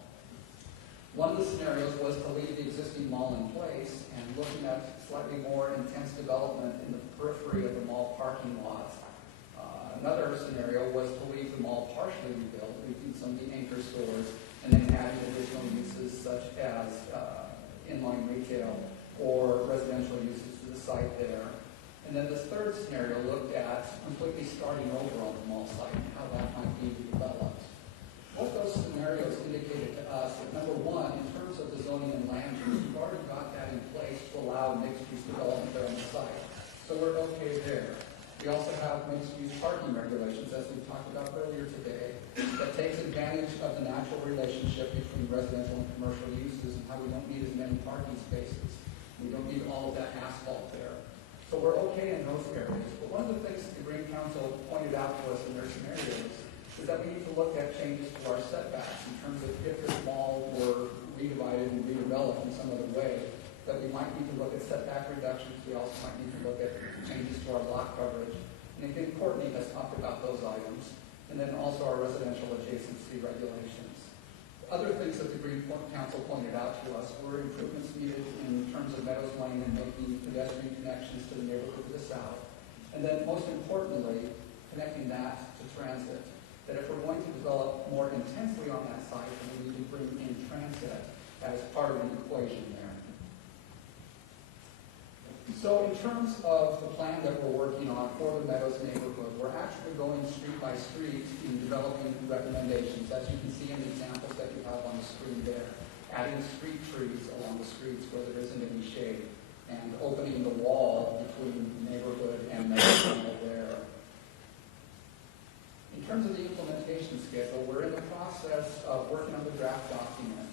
One of the scenarios was to leave the existing mall in place and looking at slightly more intense development in the periphery of the mall parking lots. Another scenario was to leave the mall partially rebuilt, leaving some of the anchor stores, and then adding additional uses such as inline retail or residential uses to the site there. And then this third scenario looked at completely starting over on the mall site and how that might be redeveloped. What those scenarios indicated to us that, number one, in terms of the zoning and land use, we've already got that in place to allow mixed-use development there on the site. So we're okay there. We also have mixed-use parking regulations, as we talked about earlier today, that takes advantage of the natural relationship between residential and commercial uses and how we don't need as many parking spaces. We don't need all of that asphalt there. So we're okay in those areas. But one of the things that the Green Council pointed out to us in their scenarios is that we need to look at changes to our setbacks in terms of if this mall were redivided and redeveloped in some other way, that we might need to look at setback reductions. We also might need to look at changes to our lot coverage. And again, Courtney has talked about those items. And then also our residential adjacency regulations. Other things that the Green Council pointed out to us were improvements needed in terms of Meadows Lane and making pedestrian connections to the neighborhood to the south. And then most importantly, connecting that to transit. That if we're going to develop more intensely on that site, then we need to bring in transit as part of the equation there. So in terms of the plan that we're working on for the Meadows neighborhood, we're actually going street by street in developing recommendations, as you can see in the examples that you have on the screen there. Adding street trees along the streets where there isn't any shade, and opening the wall between neighborhood and Meadows there. In terms of the implementation schedule, we're in the process of working on the draft document.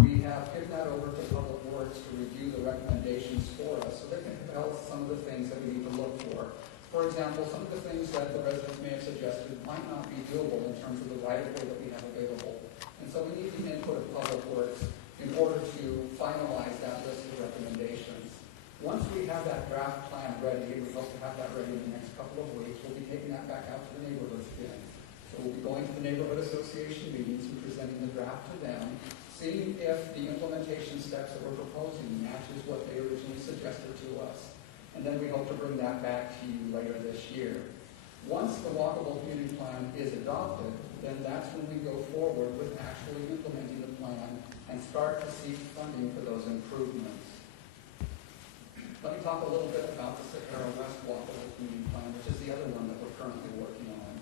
We have given that over to Public Works to review the recommendations for us so they can tell us some of the things that we need to look for. For example, some of the things that the residents may have suggested might not be doable in terms of the right-of-way that we have available. And so we need the input of Public Works in order to finalize that list of recommendations. Once we have that draft plan ready, and we hope to have that ready in the next couple of weeks, we'll be taking that back out to the neighborhoods again. So we'll be going to the neighborhood association meetings and presenting the draft to them, seeing if the implementation steps that we're proposing matches what they originally suggested to us. And then we hope to bring that back to you later this year. Once the Walkable Community Plan is adopted, then that's when we go forward with actually implementing the plan and start to seek funding for those improvements. Let me talk a little bit about the Sahara West Walkable Community Plan, which is the other one that we're currently working on.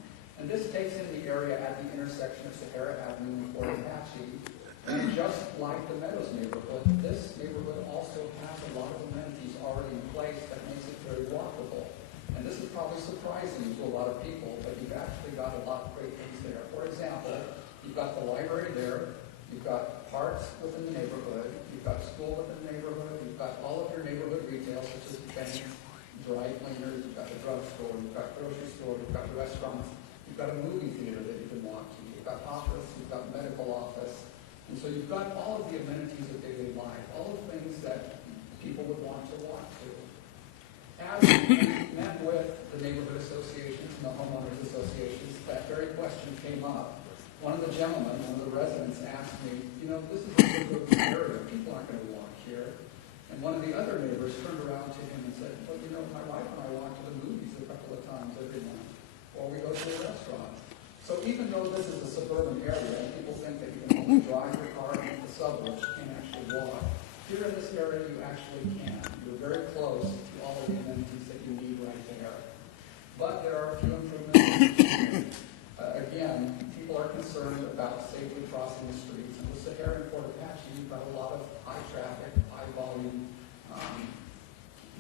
And this takes in the area at the intersection of Sahara Avenue and Fort Apache. And just like the Meadows neighborhood, this neighborhood also has a lot of amenities already in place that makes it very walkable. And this is probably surprising to a lot of people, but you've actually got a lot of great things there. For example, you've got the library there, you've got parks within the neighborhood, you've got school within the neighborhood, you've got all of your neighborhood retail, such as banks, dry cleaners, you've got the drugstore, you've got grocery store, you've got restaurants, you've got a movie theater that you can walk to, you've got office, you've got medical office. And so you've got all of the amenities of daily life, all of the things that people would want to walk to. As we met with the neighborhood associations and the homeowners associations, that very question came up. One of the gentlemen, one of the residents asked me, you know, this is a good area, people aren't going to walk here. And one of the other neighbors turned around to him and said, well, you know, my wife and I walk to the movies a couple of times every month, or we go to a restaurant. So even though this is a suburban area, and people think that you can only drive your car into the suburbs, you can't actually walk, here in this area you actually can. You're very close to all of the amenities that you need right there. But there are a few improvements. Again, people are concerned about safely crossing the streets. And with Sahara and Fort Apache, you've got a lot of high traffic, high volume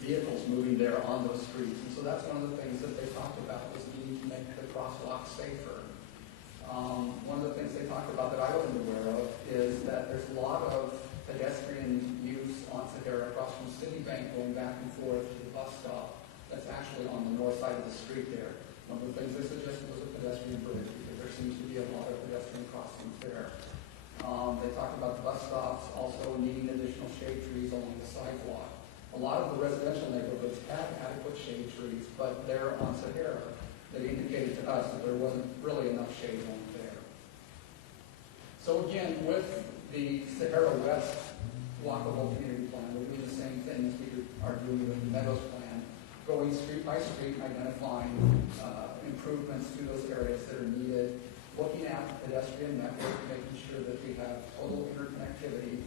vehicles moving there on those streets. And so that's one of the things that they talked about, was needing to make the crosswalk safer. One of the things they talked about that I wasn't aware of is that there's a lot of pedestrian use on Sahara across from Citibank going back and forth to the bus stop that's actually on the north side of the street there. One of the things they suggested was a pedestrian bridge because there seems to be a lot of pedestrian crossings there. They talked about the bus stops also needing additional shade trees along the sidewalk. A lot of the residential neighborhoods have adequate shade trees, but there on Sahara, they indicated to us that there wasn't really enough shade on there. So again, with the Sahara West Walkable Community Plan, we're doing the same thing as we are doing with the Meadows Plan, going street by street, identifying improvements to those areas that are needed, looking at the pedestrian network, making sure that we have total interconnectivity,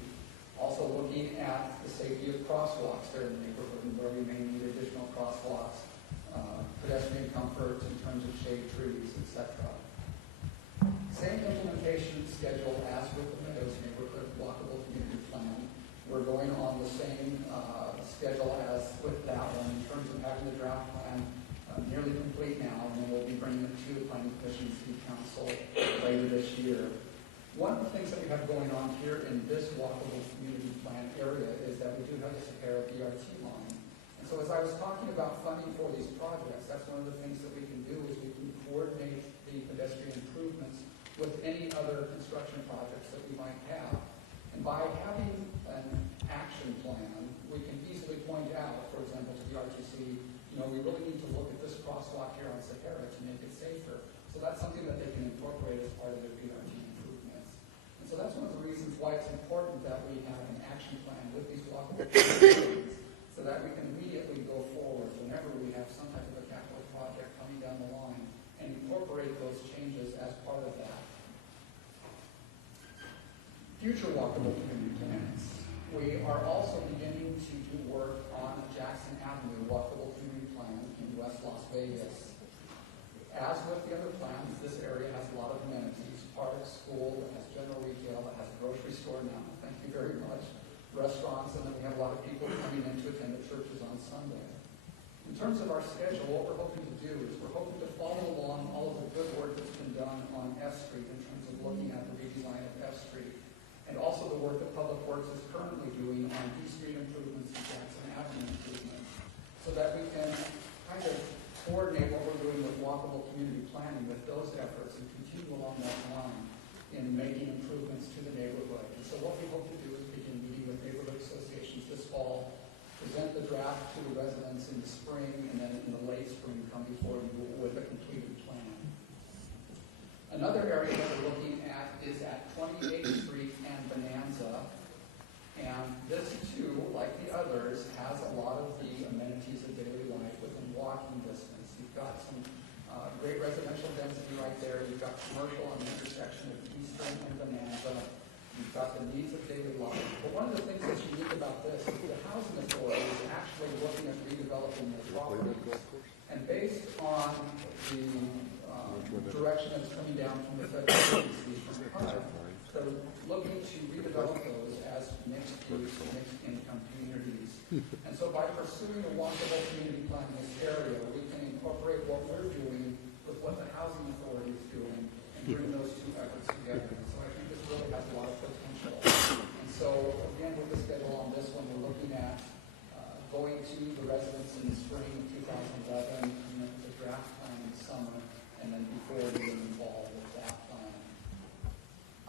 also looking at the safety of crosswalks there in the neighborhood and where we may need additional crosswalks, pedestrian comfort in terms of shade trees, etc. Same implementation schedule as with the Meadows Neighborhood Walkable Community Plan. We're going on the same schedule as with that one in terms of having the draft plan nearly complete now, and then we'll be bringing it to the Planning Commission and City Council later this year. One of the things that we have going on here in this Walkable Community Plan area is that we do have the Sahara BRT line. And so as I was talking about funding for these projects, that's one of the things that we can do is we can coordinate the pedestrian improvements with any other construction projects that we might have. And by having an action plan, we can easily point out, for example, to the RTC, you know, we really need to look at this crosswalk here on Sahara to make it safer. So that's something that they can incorporate as part of their BRT improvements. And so that's one of the why it's important that we have an action plan with these walkable communities so that we can immediately go forward whenever we have some type of a capital project coming down the line and incorporate those changes as part of that. Future walkable community plans. We are also beginning to do work on Jackson Avenue walkable community plan in West Las Vegas. As with the other plans, this area has a lot of amenities, parks, school, it has general retail, it has a grocery store now, thank you very much, restaurants, and then we have a lot of people coming in to attend the churches on Sunday. In terms of our schedule, what we're hoping to do is we're hoping to follow along all of the good work that's been done on F Street in terms of looking at the redesign of F Street, and also the work that Public Works is currently doing on D Street improvements and Jackson Avenue improvements, so that we can kind of coordinate what we're doing with walkable community planning with those efforts and continue along that line in making improvements to the neighborhood. And so what we hope to do is begin meeting with neighborhood associations this fall, present the draft to the residents in the spring, and then in the late spring come before you with a completed plan. Another area that we're looking at is at 28th Street and Bonanza. And this too, like the others, has a lot of the amenities of daily life within walking distance. You've got some great residential density right there. You've got commercial on the intersection of Eastern and Bonanza. You've got the needs of daily life. But one of the things that's unique about this is the housing authority is actually looking at redeveloping their properties. And based on the direction that's coming down from the federal agencies from HUD, they're looking to redevelop those as mixed-use, mixed-income communities. And so by pursuing a walkable community plan in this area, we can incorporate what we're doing with what the housing authority is doing and bring those two efforts together. So I think this really has a lot of potential. And so, again, with the schedule on this one, we're looking at going to the residents in the spring of 2011, and then the draft plan in the summer, and then before we get involved with that plan.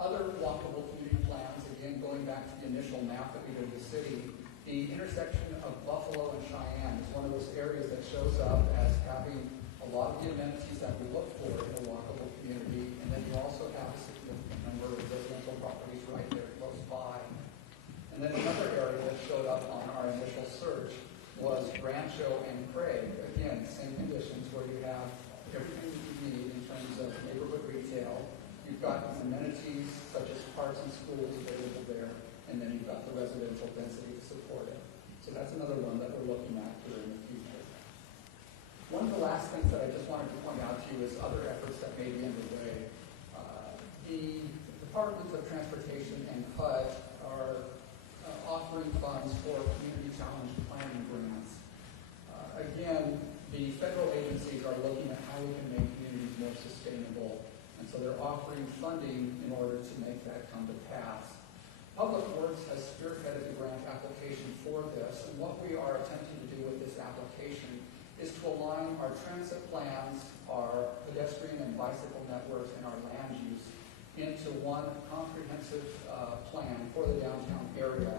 Other walkable community plans, again, going back to the initial map that we did of the city, the intersection of Buffalo and Cheyenne is one of those areas that shows up as having a lot of the amenities that we look for in a walkable community, and then you also have a significant number of residential properties right there close by. And then another area that showed up on our initial search was Rancho and Craig. Again, same conditions where you have everything that you need in terms of neighborhood retail. You've got amenities such as parks and schools available there, and then you've got the residential density to support it. So that's another one that we're looking at here in the future. One of the last things that I just wanted to point out to you is other efforts that may be underway. The Department of Transportation and HUD are offering funds for community challenge planning grants. Again, the federal agencies are looking at how we can make communities more sustainable, and so they're offering funding in order to make that come to pass. Public Works has spearheaded the grant application for this, and what we are attempting to do with this application is to align our transit plans, our pedestrian and bicycle networks, and our land use into one comprehensive plan for the downtown area.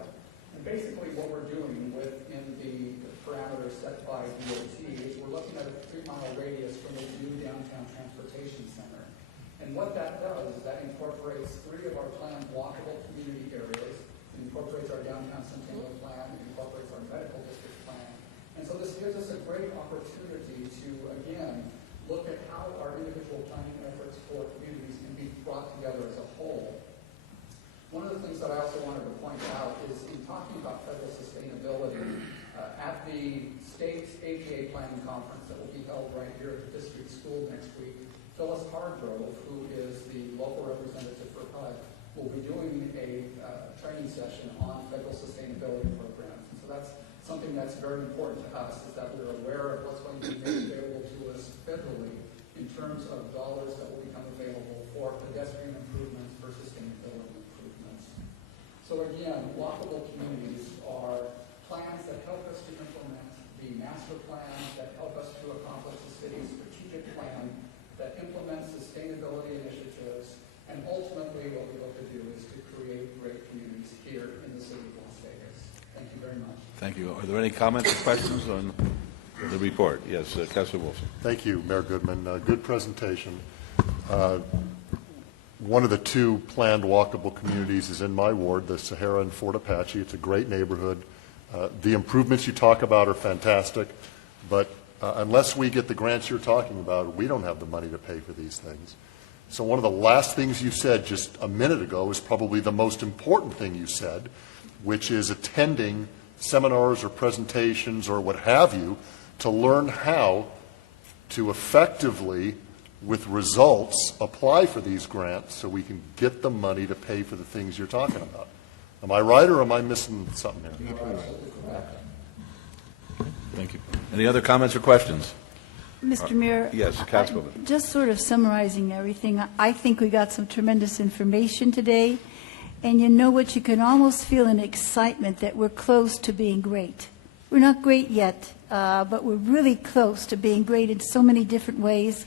And basically what we're doing within the parameters set by DOT is we're looking at a 3-mile radius from the new downtown transportation center. And what that does is that incorporates 3 of our planned walkable community areas. It incorporates our downtown Centennial plan. It incorporates our medical district plan. And so this gives us a great opportunity to, again, look at how our individual planning efforts for communities can be brought together as a whole. One of the things that I also wanted to point out is in talking about federal sustainability, at the state APA planning conference that will be held right here at the district school next week, Phyllis Hargrove, who is the local representative for HUD, will be doing a training session on federal sustainability programs. And so that's something that's very important to us, is that we're aware of what's going to be made available to us federally in terms of dollars that will become available for pedestrian improvements, for sustainability improvements. So again, walkable communities are plans that help us to implement the master plan, that help us to accomplish the city's strategic plan, that implements sustainability initiatives, and ultimately what we hope to do is to create great communities here in the city of Las Vegas. Thank you very much. Thank you. Are there any comments or questions on the report? Yes, Councilor Wilson. Thank you, Mayor Goodman. Good presentation. One of the two planned walkable communities is in my ward, the Sahara in Fort Apache. It's a great neighborhood. The improvements you talk about are fantastic, but unless we get the grants you're talking about, we don't have the money to pay for these things. So one of the last things you said just a minute ago is probably the most important thing you said, which is attending seminars or presentations or what have you to learn how to effectively, with results, apply for these grants so we can get the money to pay for the things you're talking about. Am I right, or am I missing something here? Thank you. Any other comments or questions? Mr. Mayor? Yes, Councilwoman. Just sort of summarizing everything, I think we got some tremendous information today, and you know what, you can almost feel an excitement that we're close to being great. We're not great yet, but we're really close to being great in so many different ways,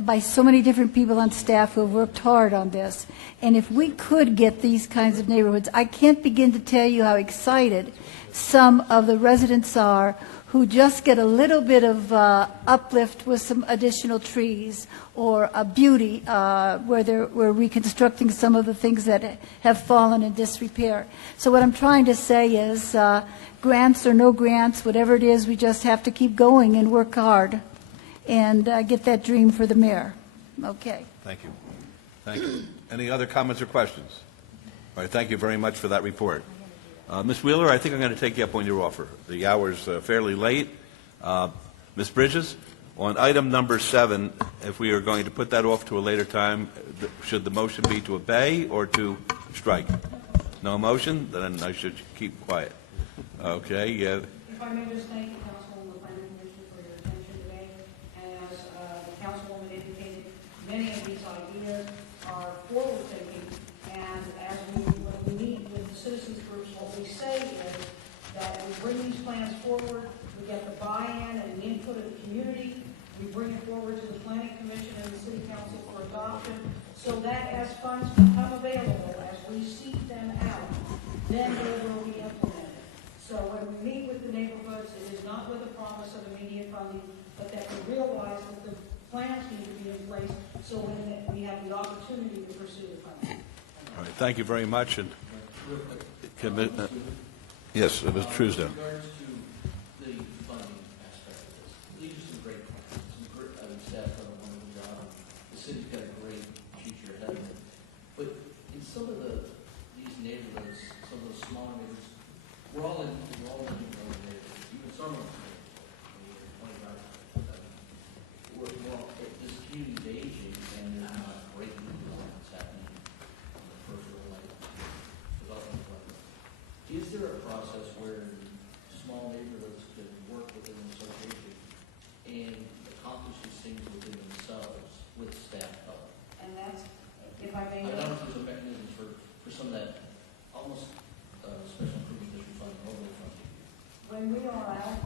by so many different people on staff who have worked hard on this. And if we could get these kinds of neighborhoods, I can't begin to tell you how excited some of the residents are who just get a little bit of uplift with some additional trees or a beauty where we're reconstructing some of the things that have fallen in disrepair. So what I'm trying to say is grants or no grants, whatever it is, we just have to keep going and work hard and get that dream for the mayor. Okay. Thank you. Thank you. Any other comments or questions? All right, thank you very much for that report. Ms. Wheeler, I think I'm going to take you up on your offer. The hour's fairly late. Ms. Bridges, on item number 7, if we are going to put that off to a later time, should the motion be to obey or to strike? No motion? Then I should keep quiet. Okay. If I may just thank the Council and the Planning Commission for your attention today. And as the Councilwoman indicated, many of these ideas are forward-thinking. And as when we meet with the citizens groups, what we say is that we bring these plans forward, we get the buy-in and the input of the community, we bring it forward to the Planning Commission and the City Council for adoption, so that as funds become available, as we seek them out, then they will be implemented. So when we meet with the neighborhoods, it is not with a promise of immediate funding, but that we realize that the plans need to be in place so when we have the opportunity to pursue the funding. All right, thank you very much. And yes, Mr. Truesdale. In regards to the funding aspect of this, these are some great plans. Some great, staff done a wonderful job. The city's got a great future ahead of it. But in some of these neighborhoods, some of the smaller neighborhoods, we're all in those neighborhoods. Even some of them, 25. We're all, this community's aging, and there's not great developments happening on the peripheral development level. Is there a process where small neighborhoods could work within the association and accomplish these things within themselves with staff help? And that's, if I may. I don't know if there's a mechanism for some of that almost special improvement district fund overlay fund. When we are out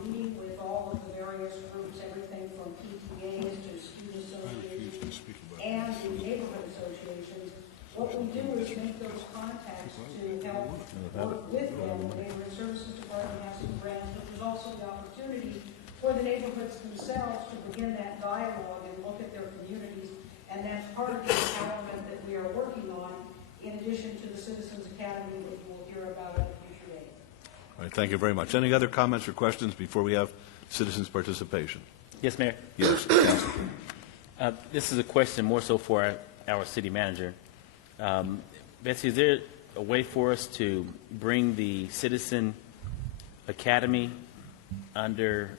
meeting with all of the various groups, everything from PTAs to student associations and the neighborhood associations, what we do is make those contacts to help work with them. The Neighborhood Services Department has some grants, but there's also the opportunity for the neighborhoods themselves to begin that dialogue and look at their communities. And that's part of the empowerment that we are working on, in addition to the Citizens Academy, which we'll hear about at a future date. All right, thank you very much. Any other comments or questions before we have citizens' participation? Yes, Mayor. Yes, Council. This is a question more so for our city manager. Betsy, is there a way for us to bring the Citizen Academy under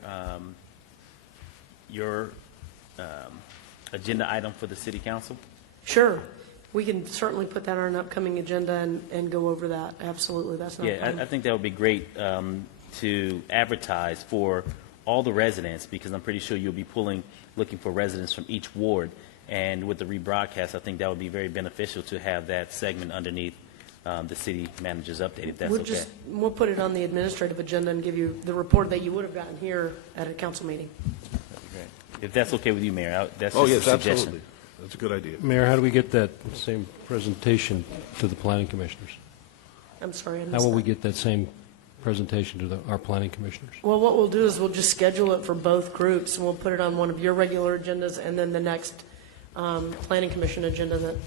your agenda item for the City Council? Sure. We can certainly put that on an upcoming agenda and go over that. Absolutely. That's not a problem. I think that would be great to advertise for all the residents, because I'm pretty sure you'll be looking for residents from each ward. And with the rebroadcast, I think that would be very beneficial to have that segment underneath the city manager's update, if that's okay. We'll put it on the administrative agenda and give you the report that you would have gotten here at a council meeting. If that's okay with you, Mayor, that's Oh, just yes, a suggestion. absolutely. That's a good idea. Mayor, how do we get that same presentation to the planning commissioners? I'm sorry, I missed How will that. we get that same presentation to our planning commissioners? Well, what we'll do is we'll just schedule it for both groups, and we'll put it on one of your regular agendas and then the next planning commission agenda that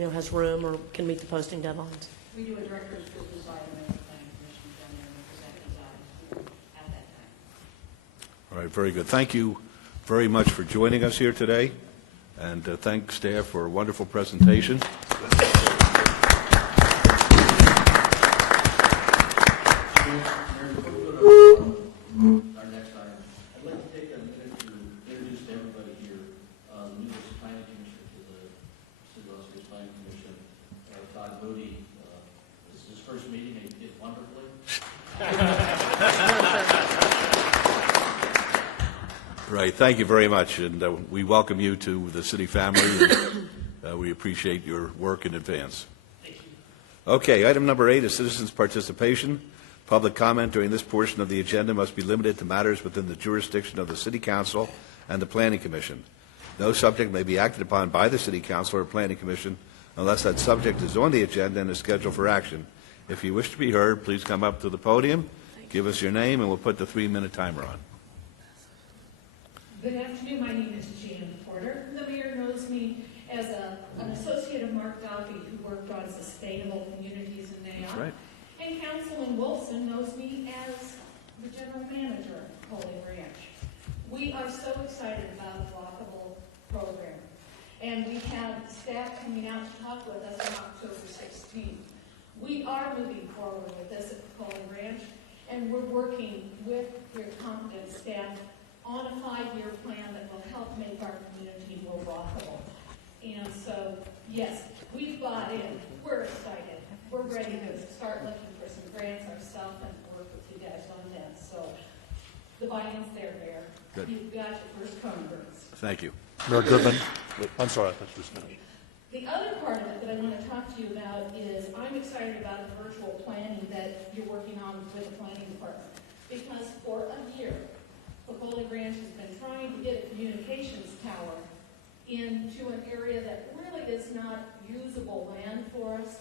has room or can meet the posting deadlines. We do a director's business item at the planning commission, and then we present these items at that time. All right, very good. Thank you very much for joining us here today, and thank staff for a wonderful presentation. Our next item. I'd like to take a minute to introduce to everybody here the newest planning commissioner to the City of Las Vegas Planning Commission, Todd Moody. This is his first meeting, and he did wonderfully. Right, thank you very much, and we welcome you to the city family, and we appreciate your work in advance. Okay, item number 8 is citizens' participation. Public comment during this portion of the agenda must be limited to matters within the jurisdiction of the City Council and the Planning Commission. No subject may be acted upon by the City Council or Planning Commission unless that subject is on the agenda and is scheduled for action. If you wish to be heard, please come up to the podium, give us your name, and we'll put the 3-minute timer on. Good afternoon. My name is Jan Porter. The mayor knows me as an associate of Mark Duffy, who worked on sustainable communities in NAIA. That's right. And Councilman Wilson knows me as the general manager of Holy Ranch. We are so excited about the Walkable program. And we have staff coming out to talk with us on October 16th. We are moving forward with this at Holy Ranch, and we're working with your competent staff on a 5-year plan that will help make our community more walkable. And so, yes, we've bought in. We're excited. We're ready to start looking for some grants ourselves and work with you guys on that. So the buy-in's there, Mayor. Good. You've got your first converts. Thank you. Mayor Goodman, I'm sorry, I thought you were finished. The other part of it that I want to talk to you about is I'm excited about the virtual planning that you're working on with the planning department. Because for a year, Holy Ranch has been trying to get a communications tower into an area that really is not usable land for us.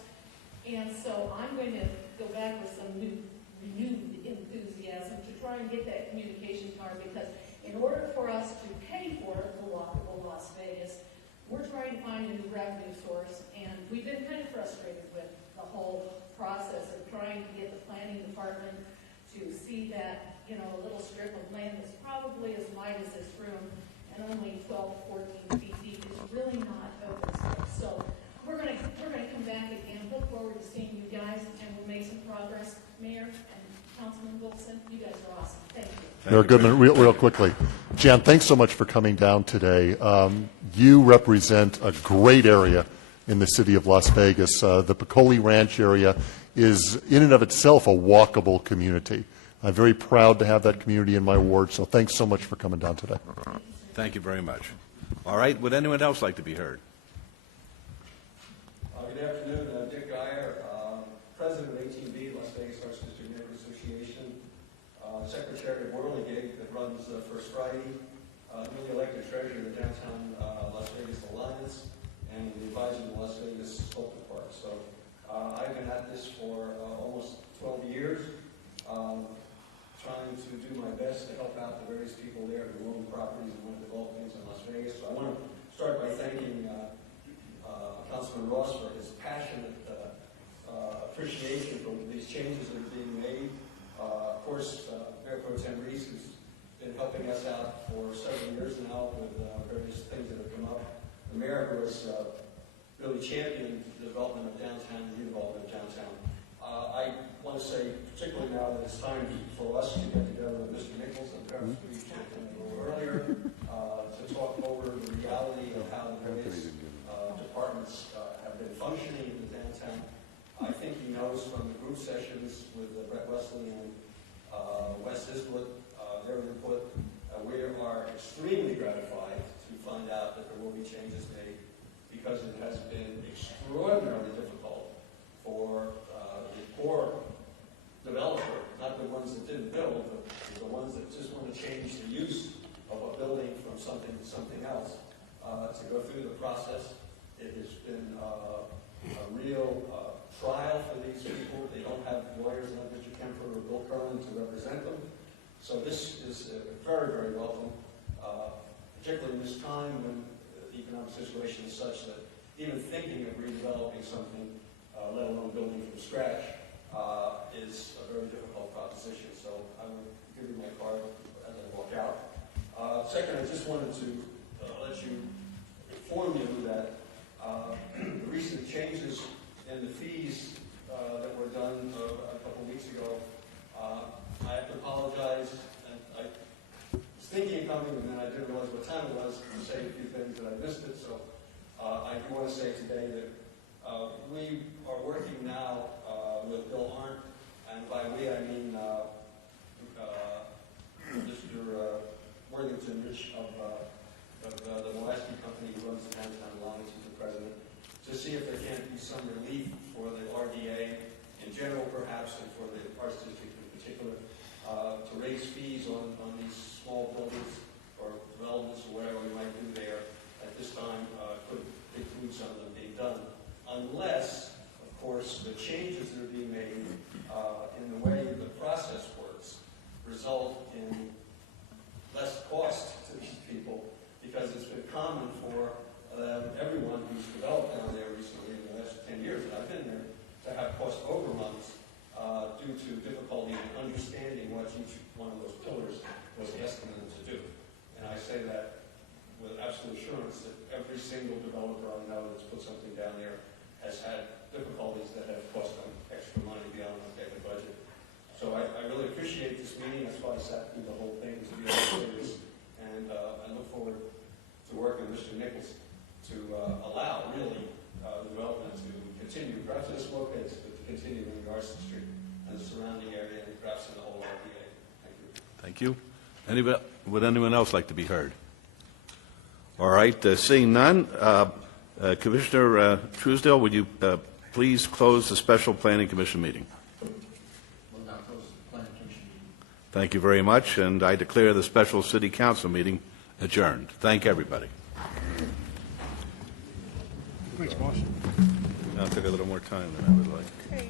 And so I'm going to go back with some renewed enthusiasm to try and get that communication tower, because in order for us to pay for it, the Walkable Las Vegas, we're trying to find a new revenue source, and we've been kind of frustrated with the whole process of trying to get the planning department to see that, a little strip of land that's probably as wide as this room and only 12, 14 feet deep is really not open space. So we're going to come back again, look forward to seeing you guys, and we'll make some progress. Mayor and Councilman Wilson, you guys are awesome. Thank you. Mayor Goodman, real quickly. Jan, thanks so much for coming down today. You represent a great area in the city of Las Vegas. The Piccoli Ranch area is in and of itself a walkable community. I'm very proud to have that community in my ward, so thanks so much for coming down today. Thank you very much. All right, would anyone else like to be heard? Good afternoon, Dick Geyer, President of 18B, Las Vegas Arts District Neighborhood Association, Secretary of Whirligig that runs First Friday, newly elected treasurer of the Downtown Las Vegas Alliance, and the advisor to the Las Vegas Sculpture Park. So I've been at this for almost 12 years, trying to do my best to help out the various people there who own properties and want to develop things in Las Vegas. So I want to start by thanking Councilman Ross for his passionate appreciation for these changes that are being made. Of course, Mayor Pro Tem Reese, who's been helping us out for several years now with various things that have come up. The mayor who has really championed the development of downtown, the redevelopment of downtown. I want to say, particularly now that it's time for us to get together with Mr. Nichols and perhaps we should a little earlier to talk over the reality of how the various departments have been functioning in the downtown. I think he knows from the group sessions with Brett Wesley and Wes Isblett, their input. We are extremely gratified to find out that there will be changes made, because it has been extraordinarily difficult for the poor developer, not the ones that didn't build, but the ones that just want to change the use of a building from something to something else, to go through the process. It has been a real trial for these people. They don't have lawyers like Mr. Kemper or Bill Curran to represent them. So this is very, very welcome, particularly in this time when the economic situation is such that even thinking of redeveloping something, let alone building from scratch, is a very difficult proposition. So I will give you my card as I walk out. Second, I just wanted to let you inform you that the recent changes in the fees that were done a couple weeks ago, I have to apologize. And I was thinking of coming, and then I didn't realize what time it was to say a few things that I missed it. So I do want to say today that we are working now with Bill Arndt, and by we I mean Mr. Worthington Rich of the Molaski Company who runs the downtown Longitude, who's the president, to see if there can't be some relief for the RDA in general, perhaps, and for the Arts District in particular, to raise fees on these small buildings or developments or whatever we might do there at this time could include some of them being done, unless, of course, the changes that are being made in the way the process works result in less cost to these people, because it's been common for everyone who's developed down there recently in the last 10 years that I've been there to have cost overruns due to difficulty in understanding what each one of those pillars was asking them to do. And I say that with absolute assurance that every single developer I know that's put something down there has had difficulties that have cost them extra money beyond what they could budget. So I really appreciate this meeting. That's why I sat through the whole thing, to be serious. And I look forward to working with Mr. Nichols to allow, really, the development to continue, perhaps at a slow pace, but to continue in Garson Street and the surrounding area, and perhaps in the whole RDA. Thank you. Thank you. Would anyone else like to be heard? All right, seeing none, Commissioner Truesdale, would you please close the Special Planning Commission meeting? We'll now close the Planning Commission meeting. Thank you very much, and I declare the Special City Council meeting adjourned. Thank everybody. Thanks, boss. I'll take a little more time than I would like. Okay.